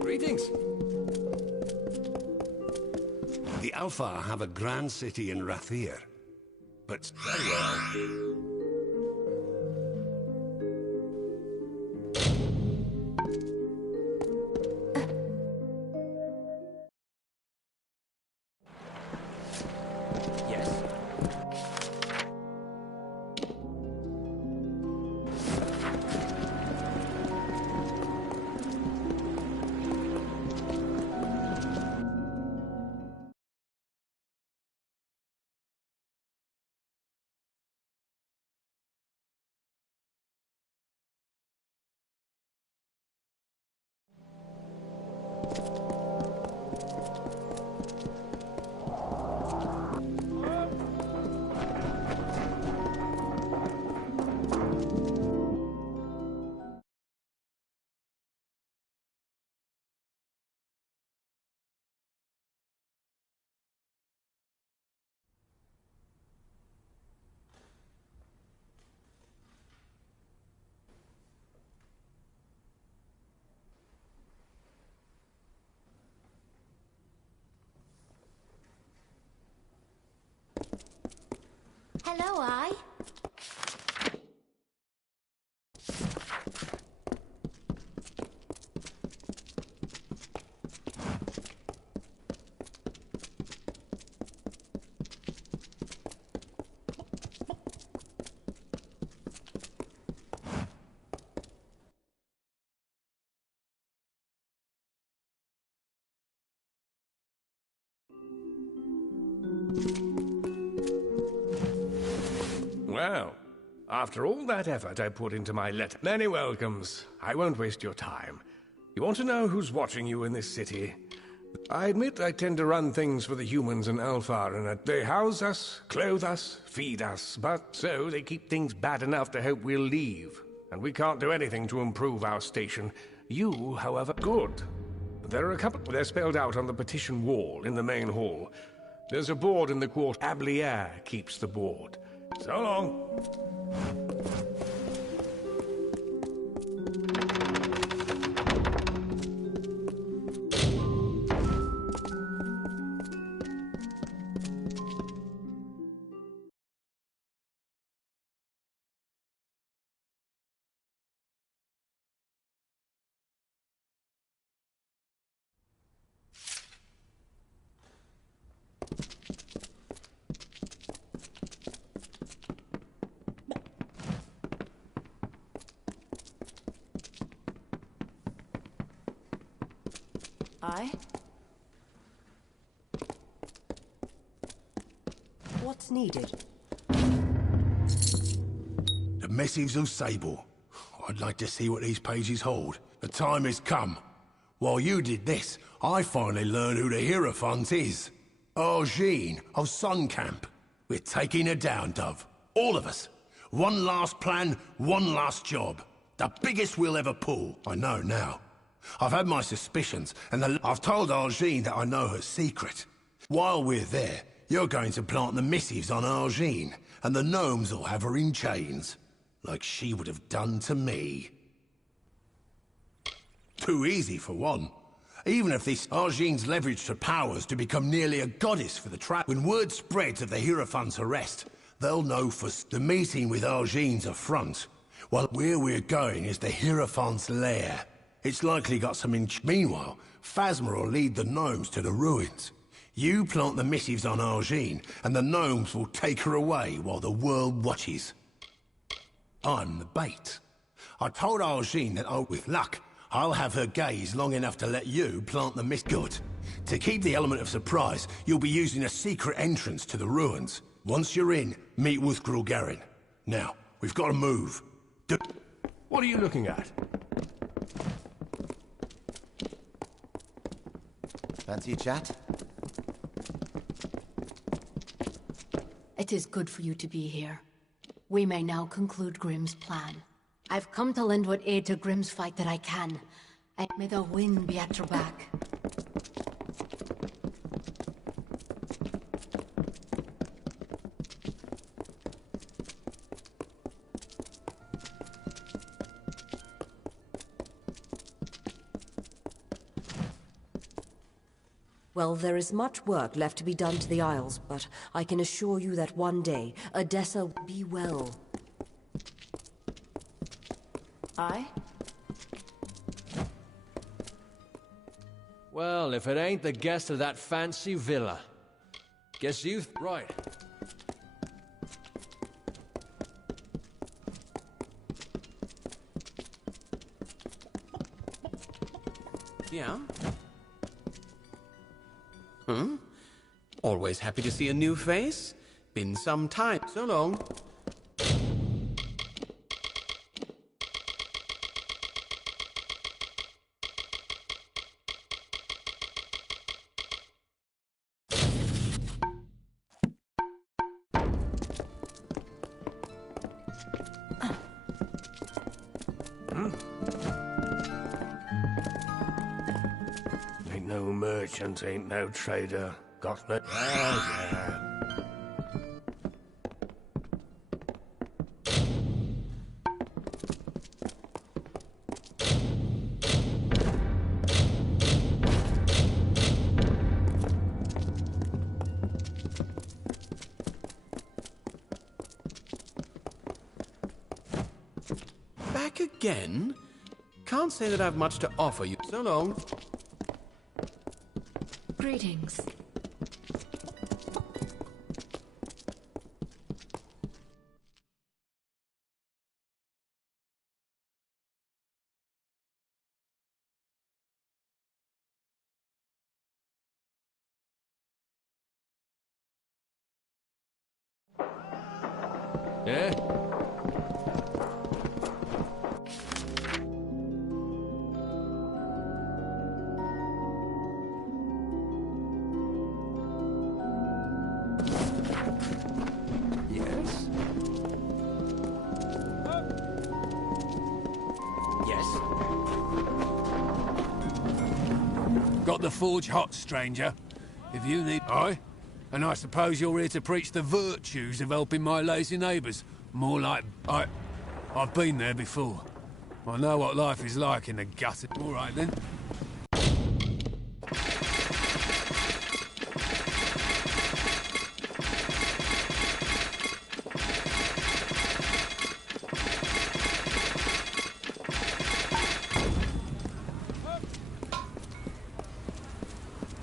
Greetings. The Alpha have a grand city in Rathir, but very well. Hello, I. Well, after all that effort I put into my letter, many welcomes. I won't waste your time. You want to know who's watching you in this city? I admit I tend to run things for the humans and Alpha, and they house us, clothe us, feed us, but so they keep things bad enough to hope we'll leave. And we can't do anything to improve our station. You, however, good. There are a couple. They're spelled out on the petition wall in the main hall. There's a board in the quarter. Ablier keeps the board. So long. What's needed? The missives of Sable. I'd like to see what these pages hold. The time has come. While you did this, I finally learned who the Hierophant is. Argene of Sun Camp. We're taking her down, Dove. All of us. One last plan, one last job. The biggest we'll ever pull. I know now. I've had my suspicions, and I've told Argene that I know her secret. While we're there, you're going to plant the missives on Argene, and the gnomes will have her in chains. Like she would have done to me. Too easy, for one. Even if this Argene's leveraged her powers to become nearly a goddess for the trap. When word spreads of the Hierophant's arrest, They'll know for the meeting with Argine's a front. Well, where we're going is the Hierophant's lair. It's likely got some Meanwhile, Phasma will lead the gnomes to the ruins. You plant the missives on Argine, and the gnomes will take her away while the world watches. I'm the bait. I told Argine that, with luck, I'll have her gaze long enough to let you plant the mist. Good. To keep the element of surprise, you'll be using a secret entrance to the ruins. Once you're in, meet with Grulgarin. Now, we've got to move. What are you looking at? Fancy a chat? It is good for you to be here. We may now conclude Grimm's plan. I've come to lend what aid to Grimm's fight that I can. And may the wind be at your back. Well, there is much work left to be done to the Isles, but I can assure you that one day, Odessa will be well. Aye? Well, if it ain't the guest of that fancy villa. Guess you... Right. Yeah? Always happy to see a new face. Been some time. So long. Ain't no merchant, ain't no trader. Got no... Oh, yeah. Back again? Can't say that I've much to offer you. So long. Greetings. Yeah? Yes? Yes? Got the forge hot, stranger. If you need... Aye? And I suppose you're here to preach the virtues of helping my lazy neighbours. More like... I've been there before. I know what life is like in the gutter. All right, then.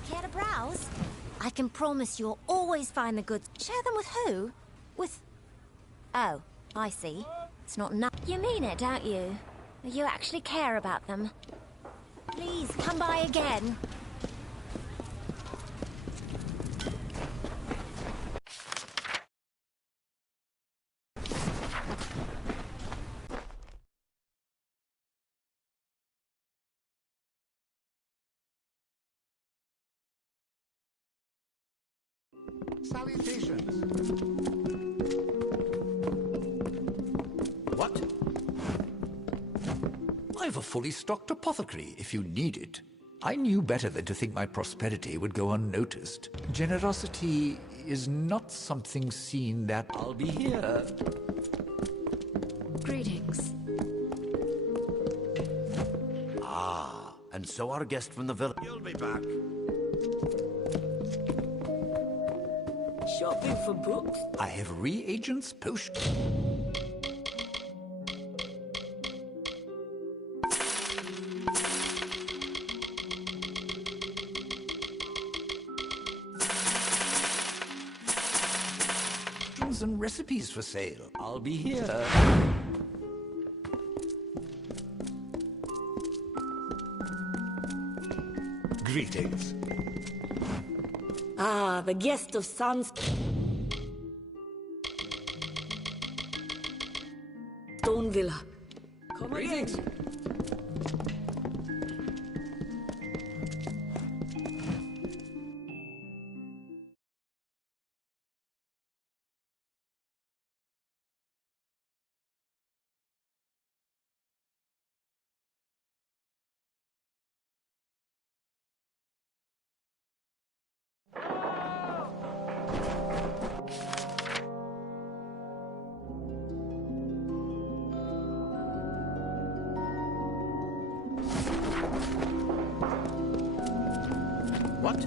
Care to browse? I can promise you'll always find the goods. Share them with who? With... Oh, I see. It's not enough. You mean it, don't you? You actually care about them. Please, come by again. Salutations. What? I have a fully stocked apothecary if you need it. I knew better than to think my prosperity would go unnoticed. Generosity is not something seen that... I'll be here. Greetings. Ah, and so our guest from the village. You'll be back. shopping for books? I have reagents, potions. And recipes for sale. I'll be here. Greetings. Ah, the guest of Stone Villa. Greetings. What?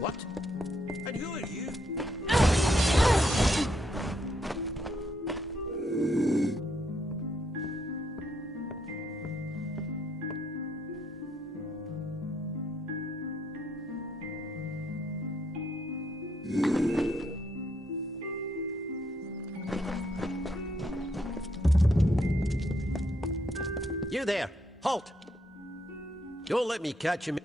What? And who are you? You there! Halt! Don't let me catch him.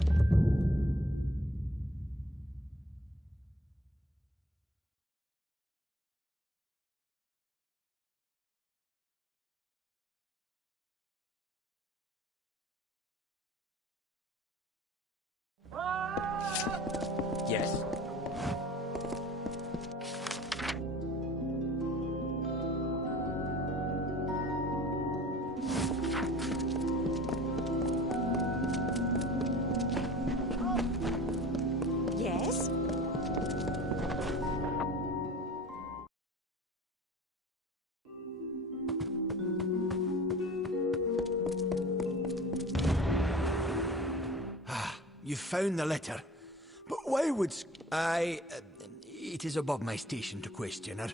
Yes. Yes? You found the letter. But why would... it is above my station to question her.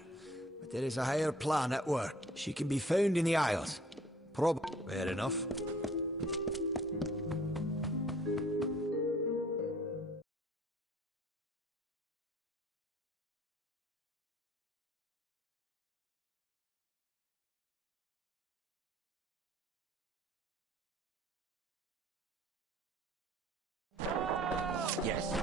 But there is a higher plan at work. She can be found in the Isles. Fair enough. Yes.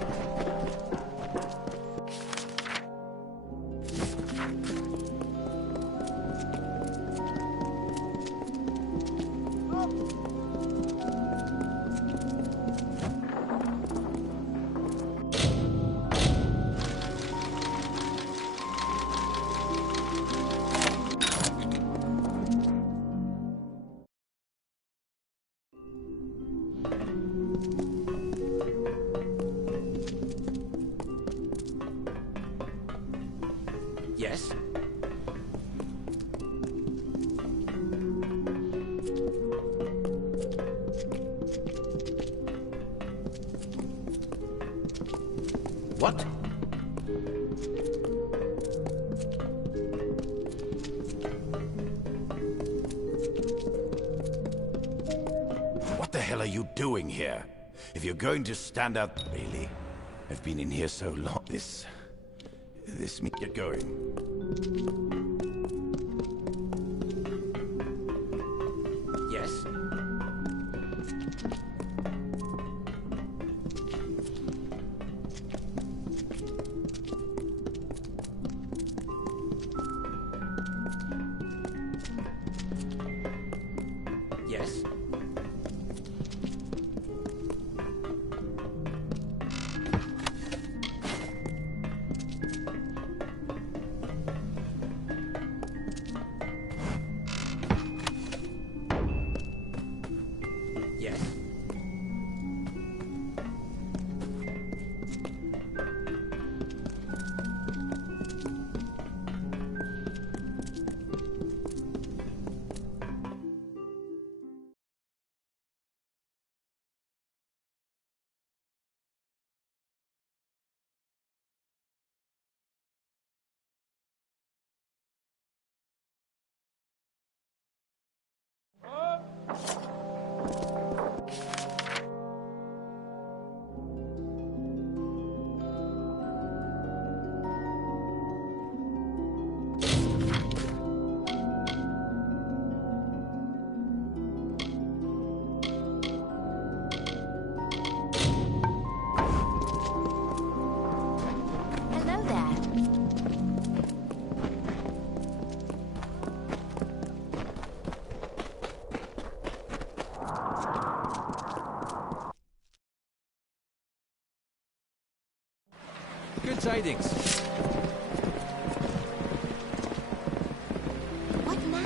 Yes? What? What the hell are you doing here? If you're going to stand up... Really? I've been in here so long. This me get going. Yes? Yes? Yes? Hello there. Good tidings. What now?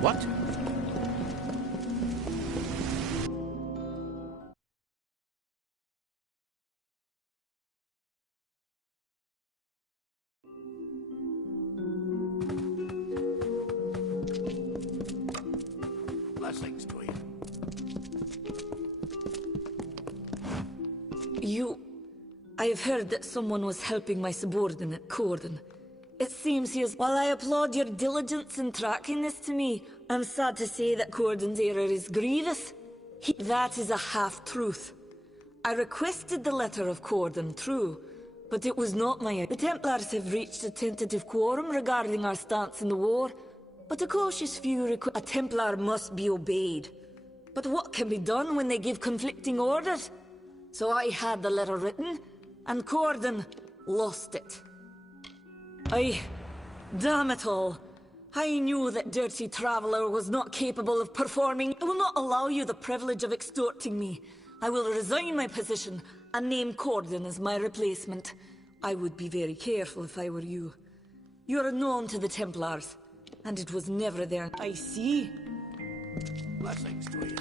What? Blessings to you. I have heard that someone was helping my subordinate, Corden. It seems he is... While I applaud your diligence in tracking this to me, I'm sad to say that Corden's error is grievous. That is a half-truth. I requested the letter of Corden, true, but it was not my... The Templars have reached a tentative quorum regarding our stance in the war, but a cautious few request... A Templar must be obeyed. But what can be done when they give conflicting orders? So I had the letter written, and Corden lost it. Damn it all. I knew that Dirty Traveler was not capable of performing. I will not allow you the privilege of extorting me. I will resign my position and name Corden as my replacement. I would be very careful if I were you. You are known to the Templars, and it was never there. I see. Blessings to you.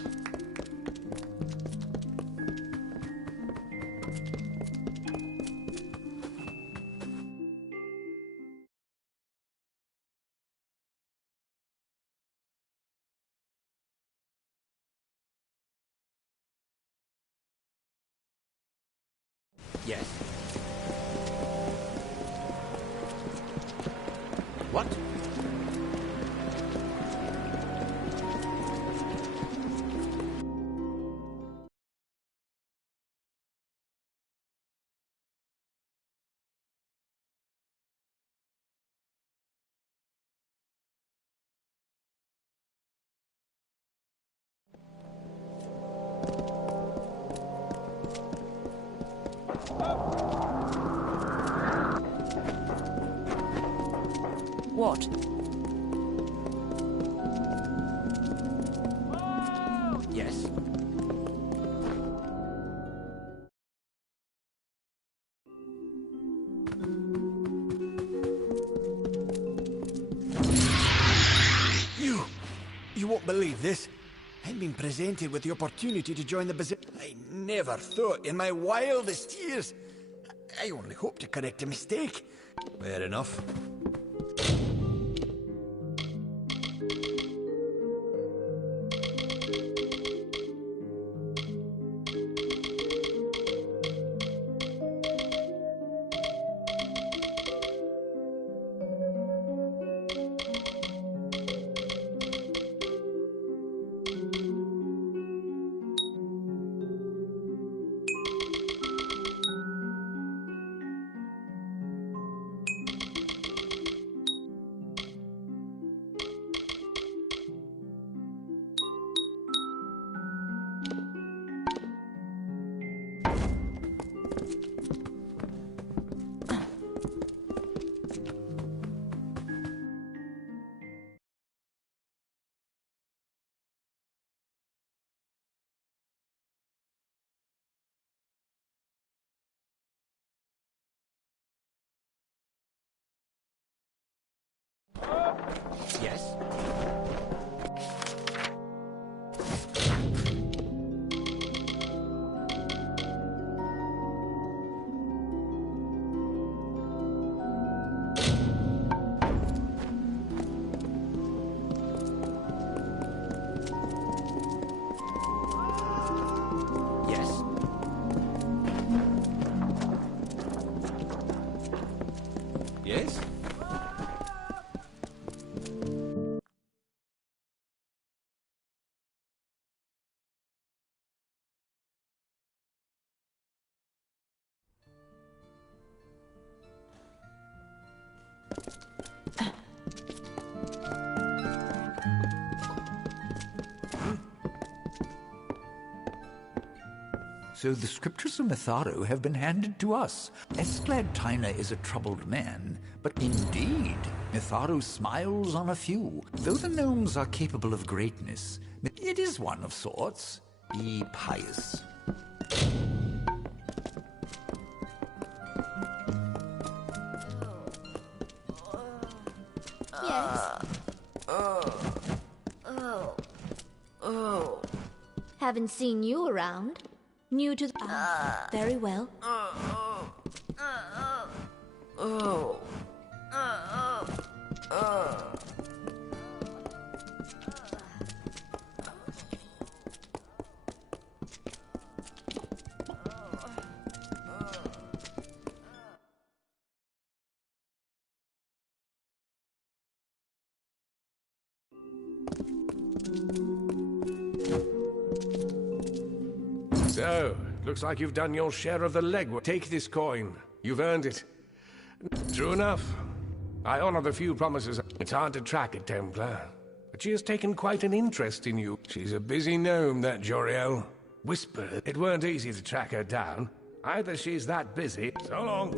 Yes. What? What? Yes. You won't believe this. I'm being presented with the opportunity to join the I never thought in my wildest years. I only hope to correct a mistake. Fair enough. Yes? Yes? Yes? So the scriptures of Mitharo have been handed to us. Esclad is a troubled man, but indeed, Mitharo smiles on a few. Though the gnomes are capable of greatness, it is one of sorts. Be pious. Yes. Haven't seen you around. New to the... very well. So, looks like you've done your share of the legwork. Take this coin. You've earned it. True enough. I honor the few promises. It's hard to track a Templar, but she has taken quite an interest in you. She's a busy gnome, that Joriel. Whisper, it weren't easy to track her down. Either she's that busy. So long.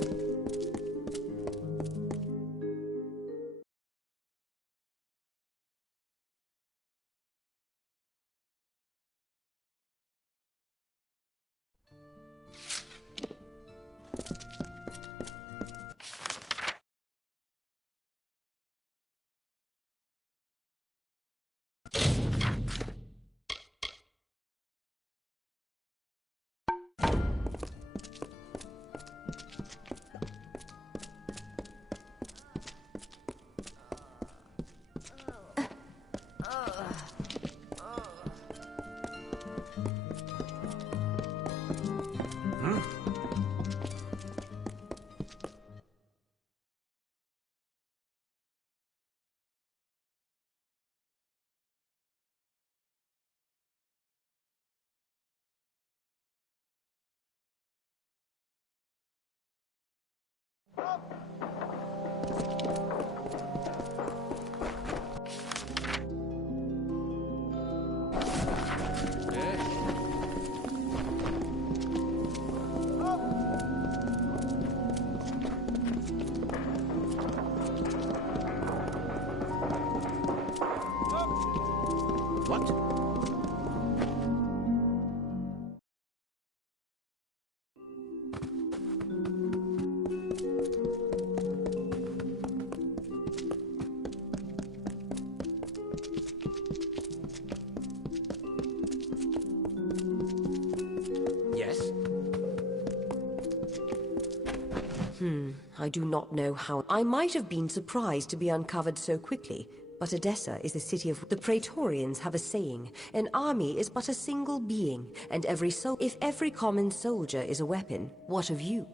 I do not know how. I might have been surprised to be uncovered so quickly, but Edessa is the city of... The Praetorians have a saying, an army is but a single being, and if every common soldier is a weapon, what of you?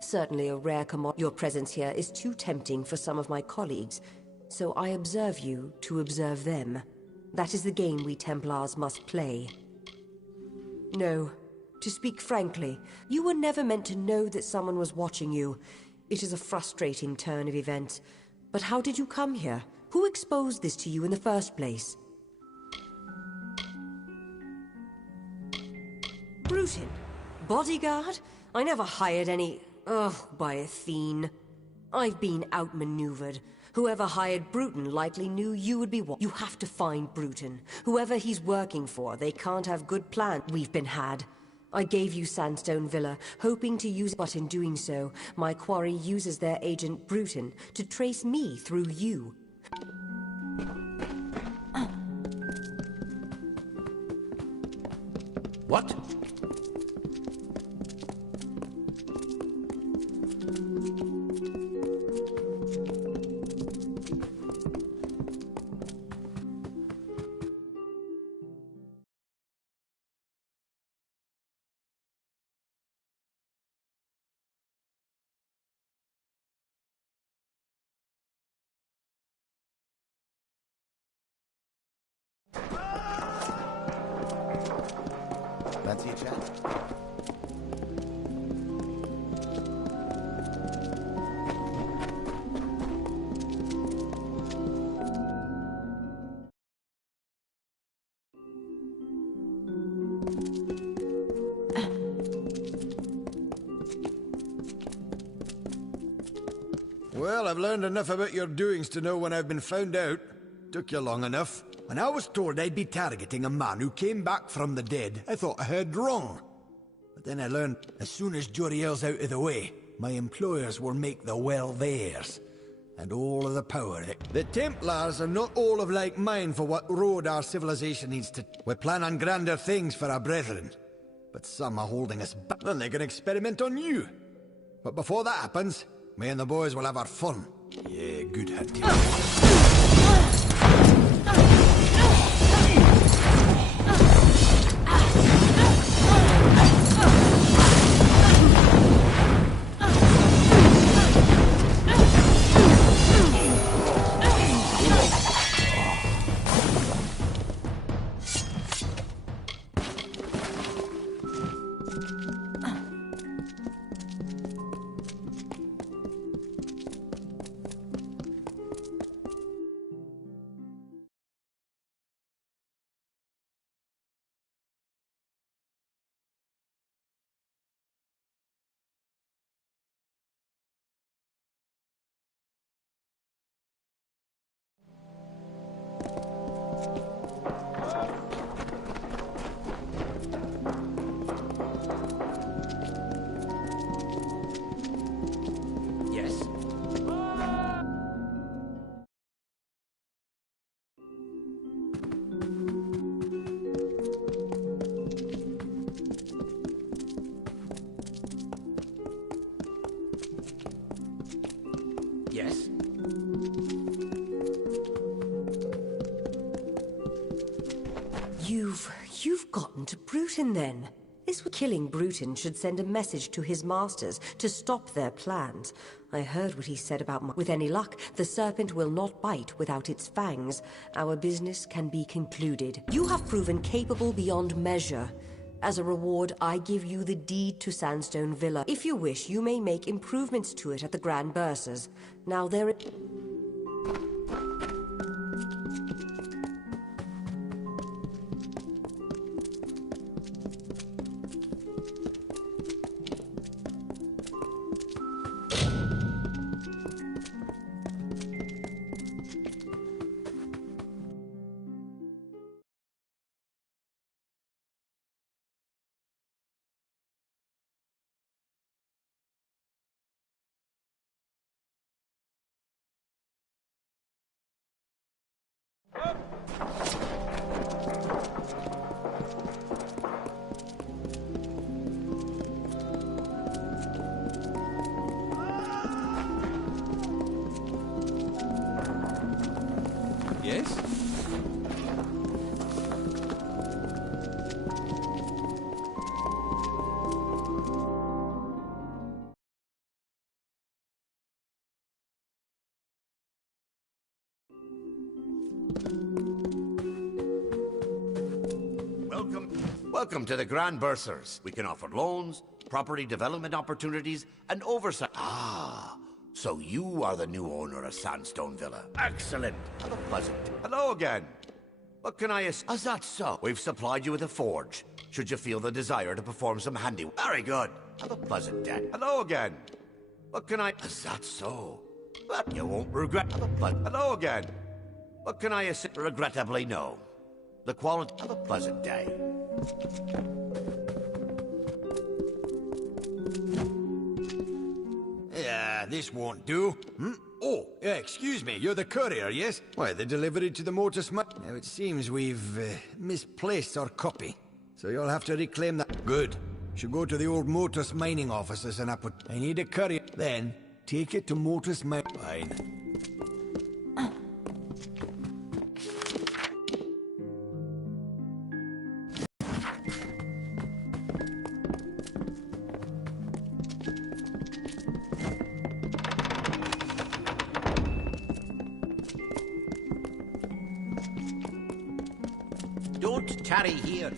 Certainly a rare commodity. Your presence here is too tempting for some of my colleagues, so I observe you to observe them. That is the game we Templars must play. No, to speak frankly, you were never meant to know that someone was watching you. It is a frustrating turn of events. But how did you come here? Who exposed this to you in the first place? Bruton? Bodyguard? I never hired any... Ugh, by Athene. I've been outmaneuvered. Whoever hired Bruton likely knew you would be what? You have to find Bruton. Whoever he's working for, they can't have good plans. We've been had. I gave you Sandstone Villa, hoping to use... But in doing so, my quarry uses their agent Bruton to trace me through you. What? Fancy a chat? Well, I've learned enough about your doings to know when I've been found out. Took you long enough. When I was told I'd be targeting a man who came back from the dead, I thought I heard wrong. But then I learned, as soon as Joriel's out of the way, my employers will make the well theirs. And all of the power that... The Templars are not all of like mind for what road our civilization needs to... We plan on grander things for our brethren. But some are holding us back. Then they can experiment on you. But before that happens, me and the boys will have our fun. Yeah, good hunting. Yes? You've gotten to Bruton then. Killing Bruton should send a message to his masters to stop their plans. I heard what he said about with any luck, the serpent will not bite without its fangs. Our business can be concluded. You have proven capable beyond measure. As a reward, I give you the deed to Sandstone Villa. If you wish, you may make improvements to it at the Grand Bursars. Now there... Yes? Welcome to the Grand Bursars. We can offer loans, property development opportunities, and oversight. Ah, so you are the new owner of Sandstone Villa. Excellent. Have a pleasant day. Hello again. What can I assist? Is that so? We've supplied you with a forge, should you feel the desire to perform some handiwork. Very good. Have a pleasant day. Hello again. What can I... Is that so? Well, you won't regret... Have a pleasant... Hello again. What can I assist? Regrettably, no. The quality... Have a pleasant day. Yeah, this won't do. Oh, excuse me, you're the courier, yes? Why, they delivered it to the Mortis Now, it seems we've misplaced our copy. So you'll have to reclaim that. Good. Should go to the old Mortis mining offices and I need a courier. Then, take it to Mortis Fine. Don't tarry here.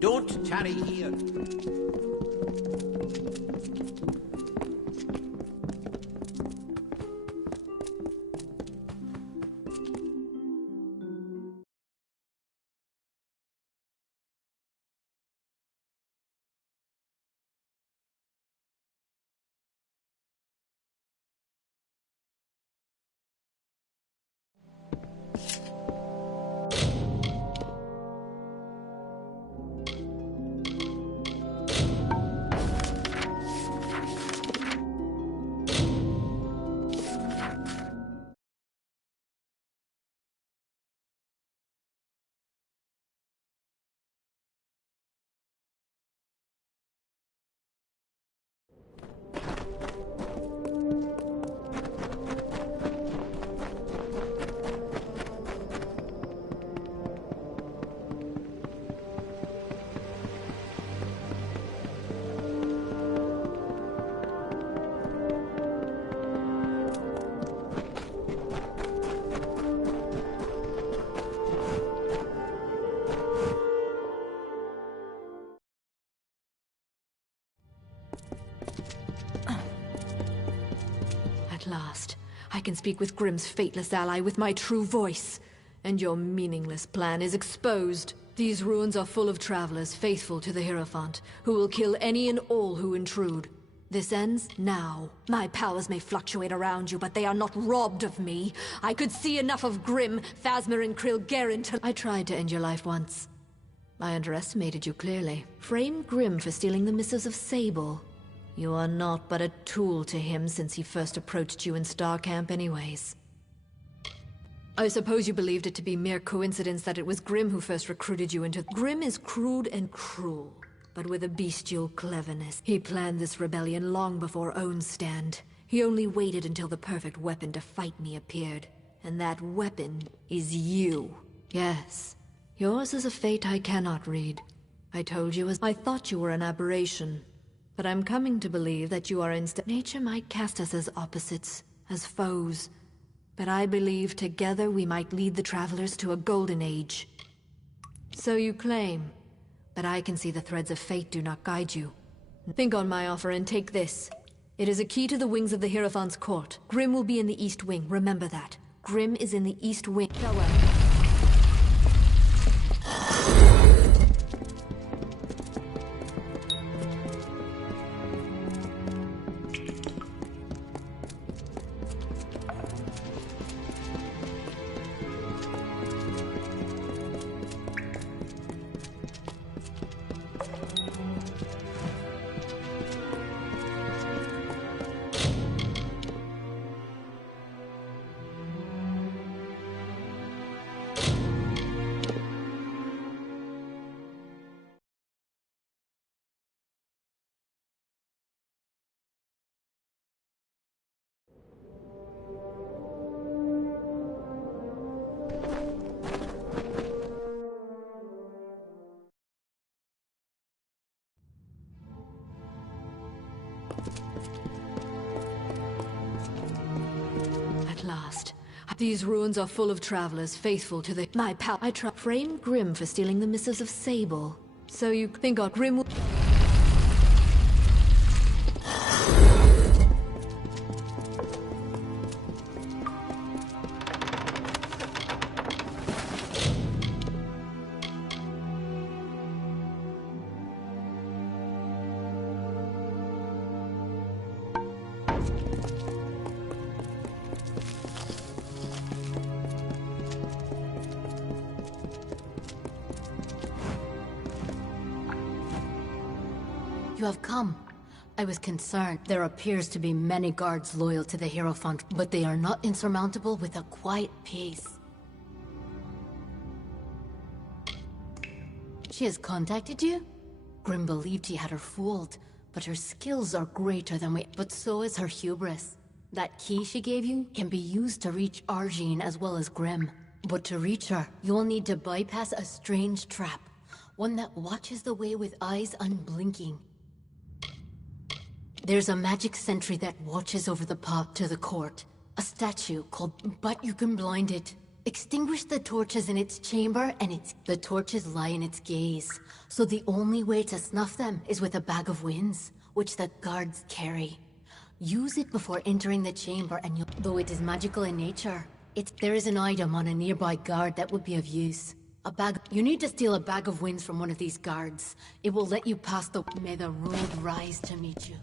Don't tarry here. At last, I can speak with Grimm's fateless ally with my true voice. And your meaningless plan is exposed. These ruins are full of travelers faithful to the Hierophant, who will kill any and all who intrude. This ends now. My powers may fluctuate around you, but they are not robbed of me. I could see enough of Grimm, Phasma, and Krilgarin to... I tried to end your life once. I underestimated you clearly. Frame Grimm for stealing the missives of Sable. You are not but a tool to him since he first approached you in Star Camp anyways. I suppose you believed it to be mere coincidence that it was Grimm who first recruited you into... Grimm is crude and cruel, but with a bestial cleverness. He planned this rebellion long before Own's stand. He only waited until the perfect weapon to fight me appeared. And that weapon is you. Yes, yours is a fate I cannot read. I told you as... I thought you were an aberration. But I'm coming to believe that you are instead. Nature might cast us as opposites, as foes. But I believe together we might lead the travelers to a golden age. So you claim, but I can see the threads of fate do not guide you. Think on my offer and take this. It is a key to the wings of the Hierophant's court. Grim will be in the East Wing, remember that. Grim is in the East Wing. Farewell. At last. These ruins are full of travelers faithful to my pal. I framed Grim for stealing the missives of Sable. So you think our Grim will... You have come. I was concerned. There appears to be many guards loyal to the Hierophant, but they are not insurmountable with a quiet pace. She has contacted you? Grim believed he had her fooled, but her skills are greater than but so is her hubris. That key she gave you can be used to reach Argene as well as Grim. But to reach her, you'll need to bypass a strange trap. One that watches the way with eyes unblinking. There's a magic sentry that watches over the path to the court. A statue called... But you can blind it. Extinguish the torches in its chamber and the torches lie in its gaze. So the only way to snuff them is with a bag of winds, which the guards carry. Use it before entering the chamber and though it is magical in nature, there is an item on a nearby guard that would be of use. You need to steal a bag of winds from one of these guards. It will let you pass the... May the road rise to meet you.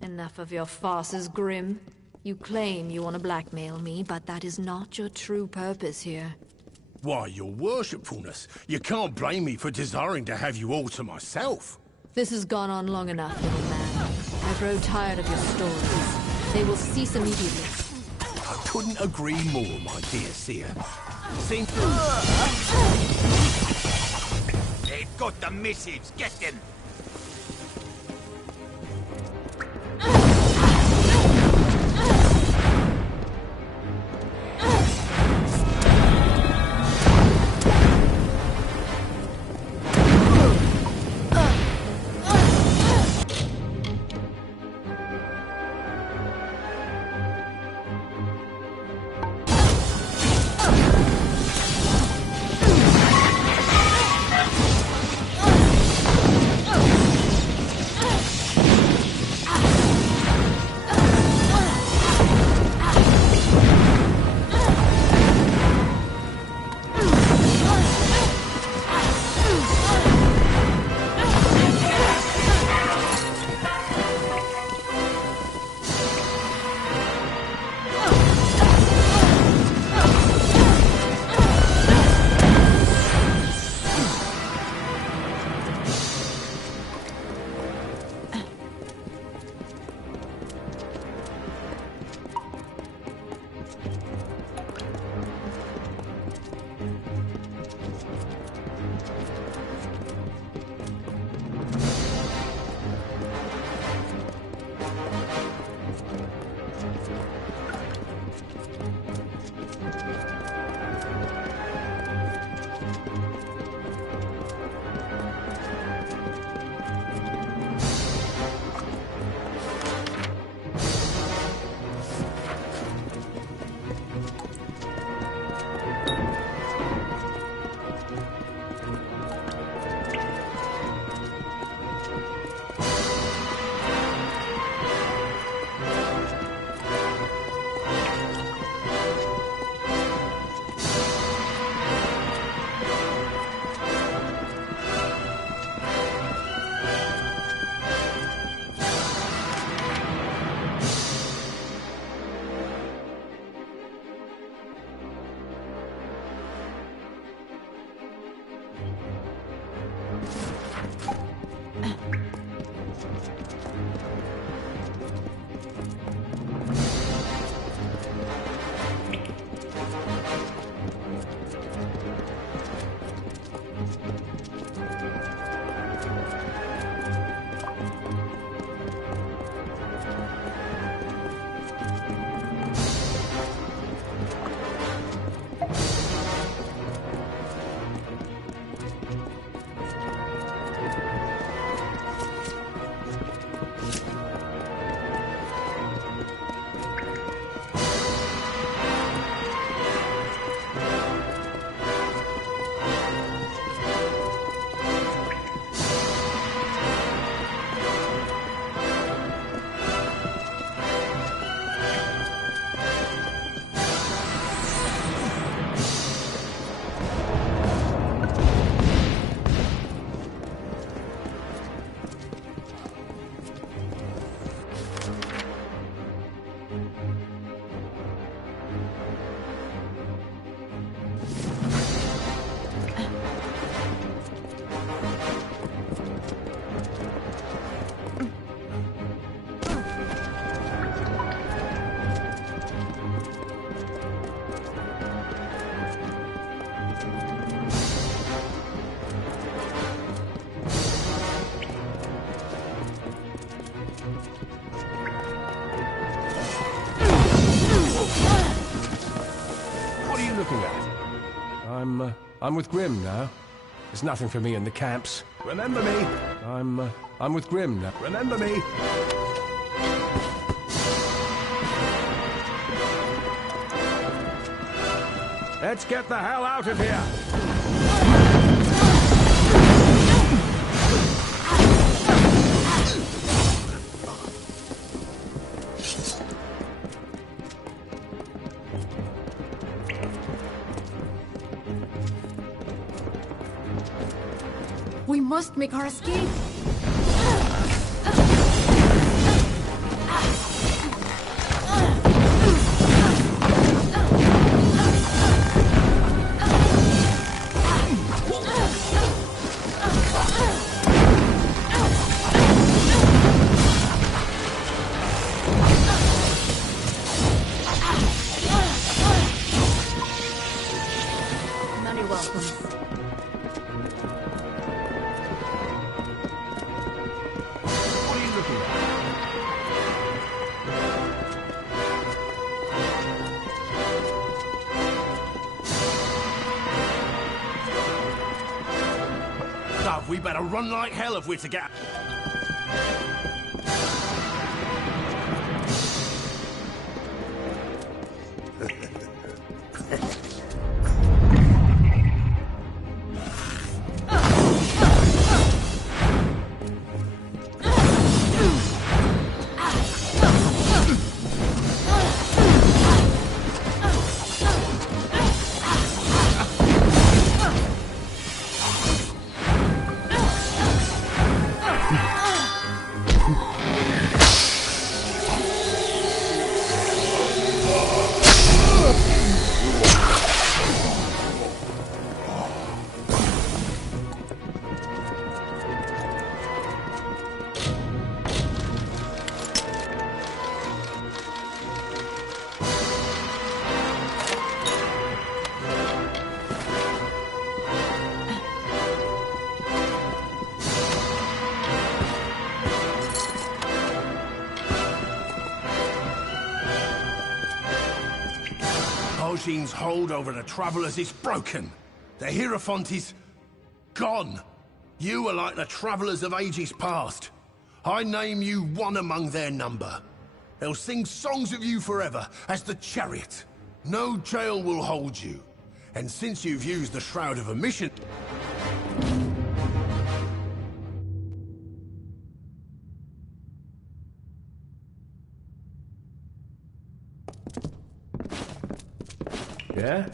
Enough of your farces, Grim. You claim you want to blackmail me, but that is not your true purpose here. Why, your worshipfulness, you can't blame me for desiring to have you all to myself. This has gone on long enough, little man. I grow tired of your stories. They will cease immediately. I couldn't agree more, my dear seer. They've got the message. Get them. I'm with Grim now. There's nothing for me in the camps. Remember me. I'm with Grim now. Remember me. Let's get the hell out of here! We must make our escape. Many welcomes. We better run like hell if we're to get... Augene's hold over the Travelers is broken. The Hierophant is... gone. You are like the Travelers of ages past. I name you one among their number. They'll sing songs of you forever as the Chariot. No jail will hold you. And since you've used the Shroud of Omission... Yeah?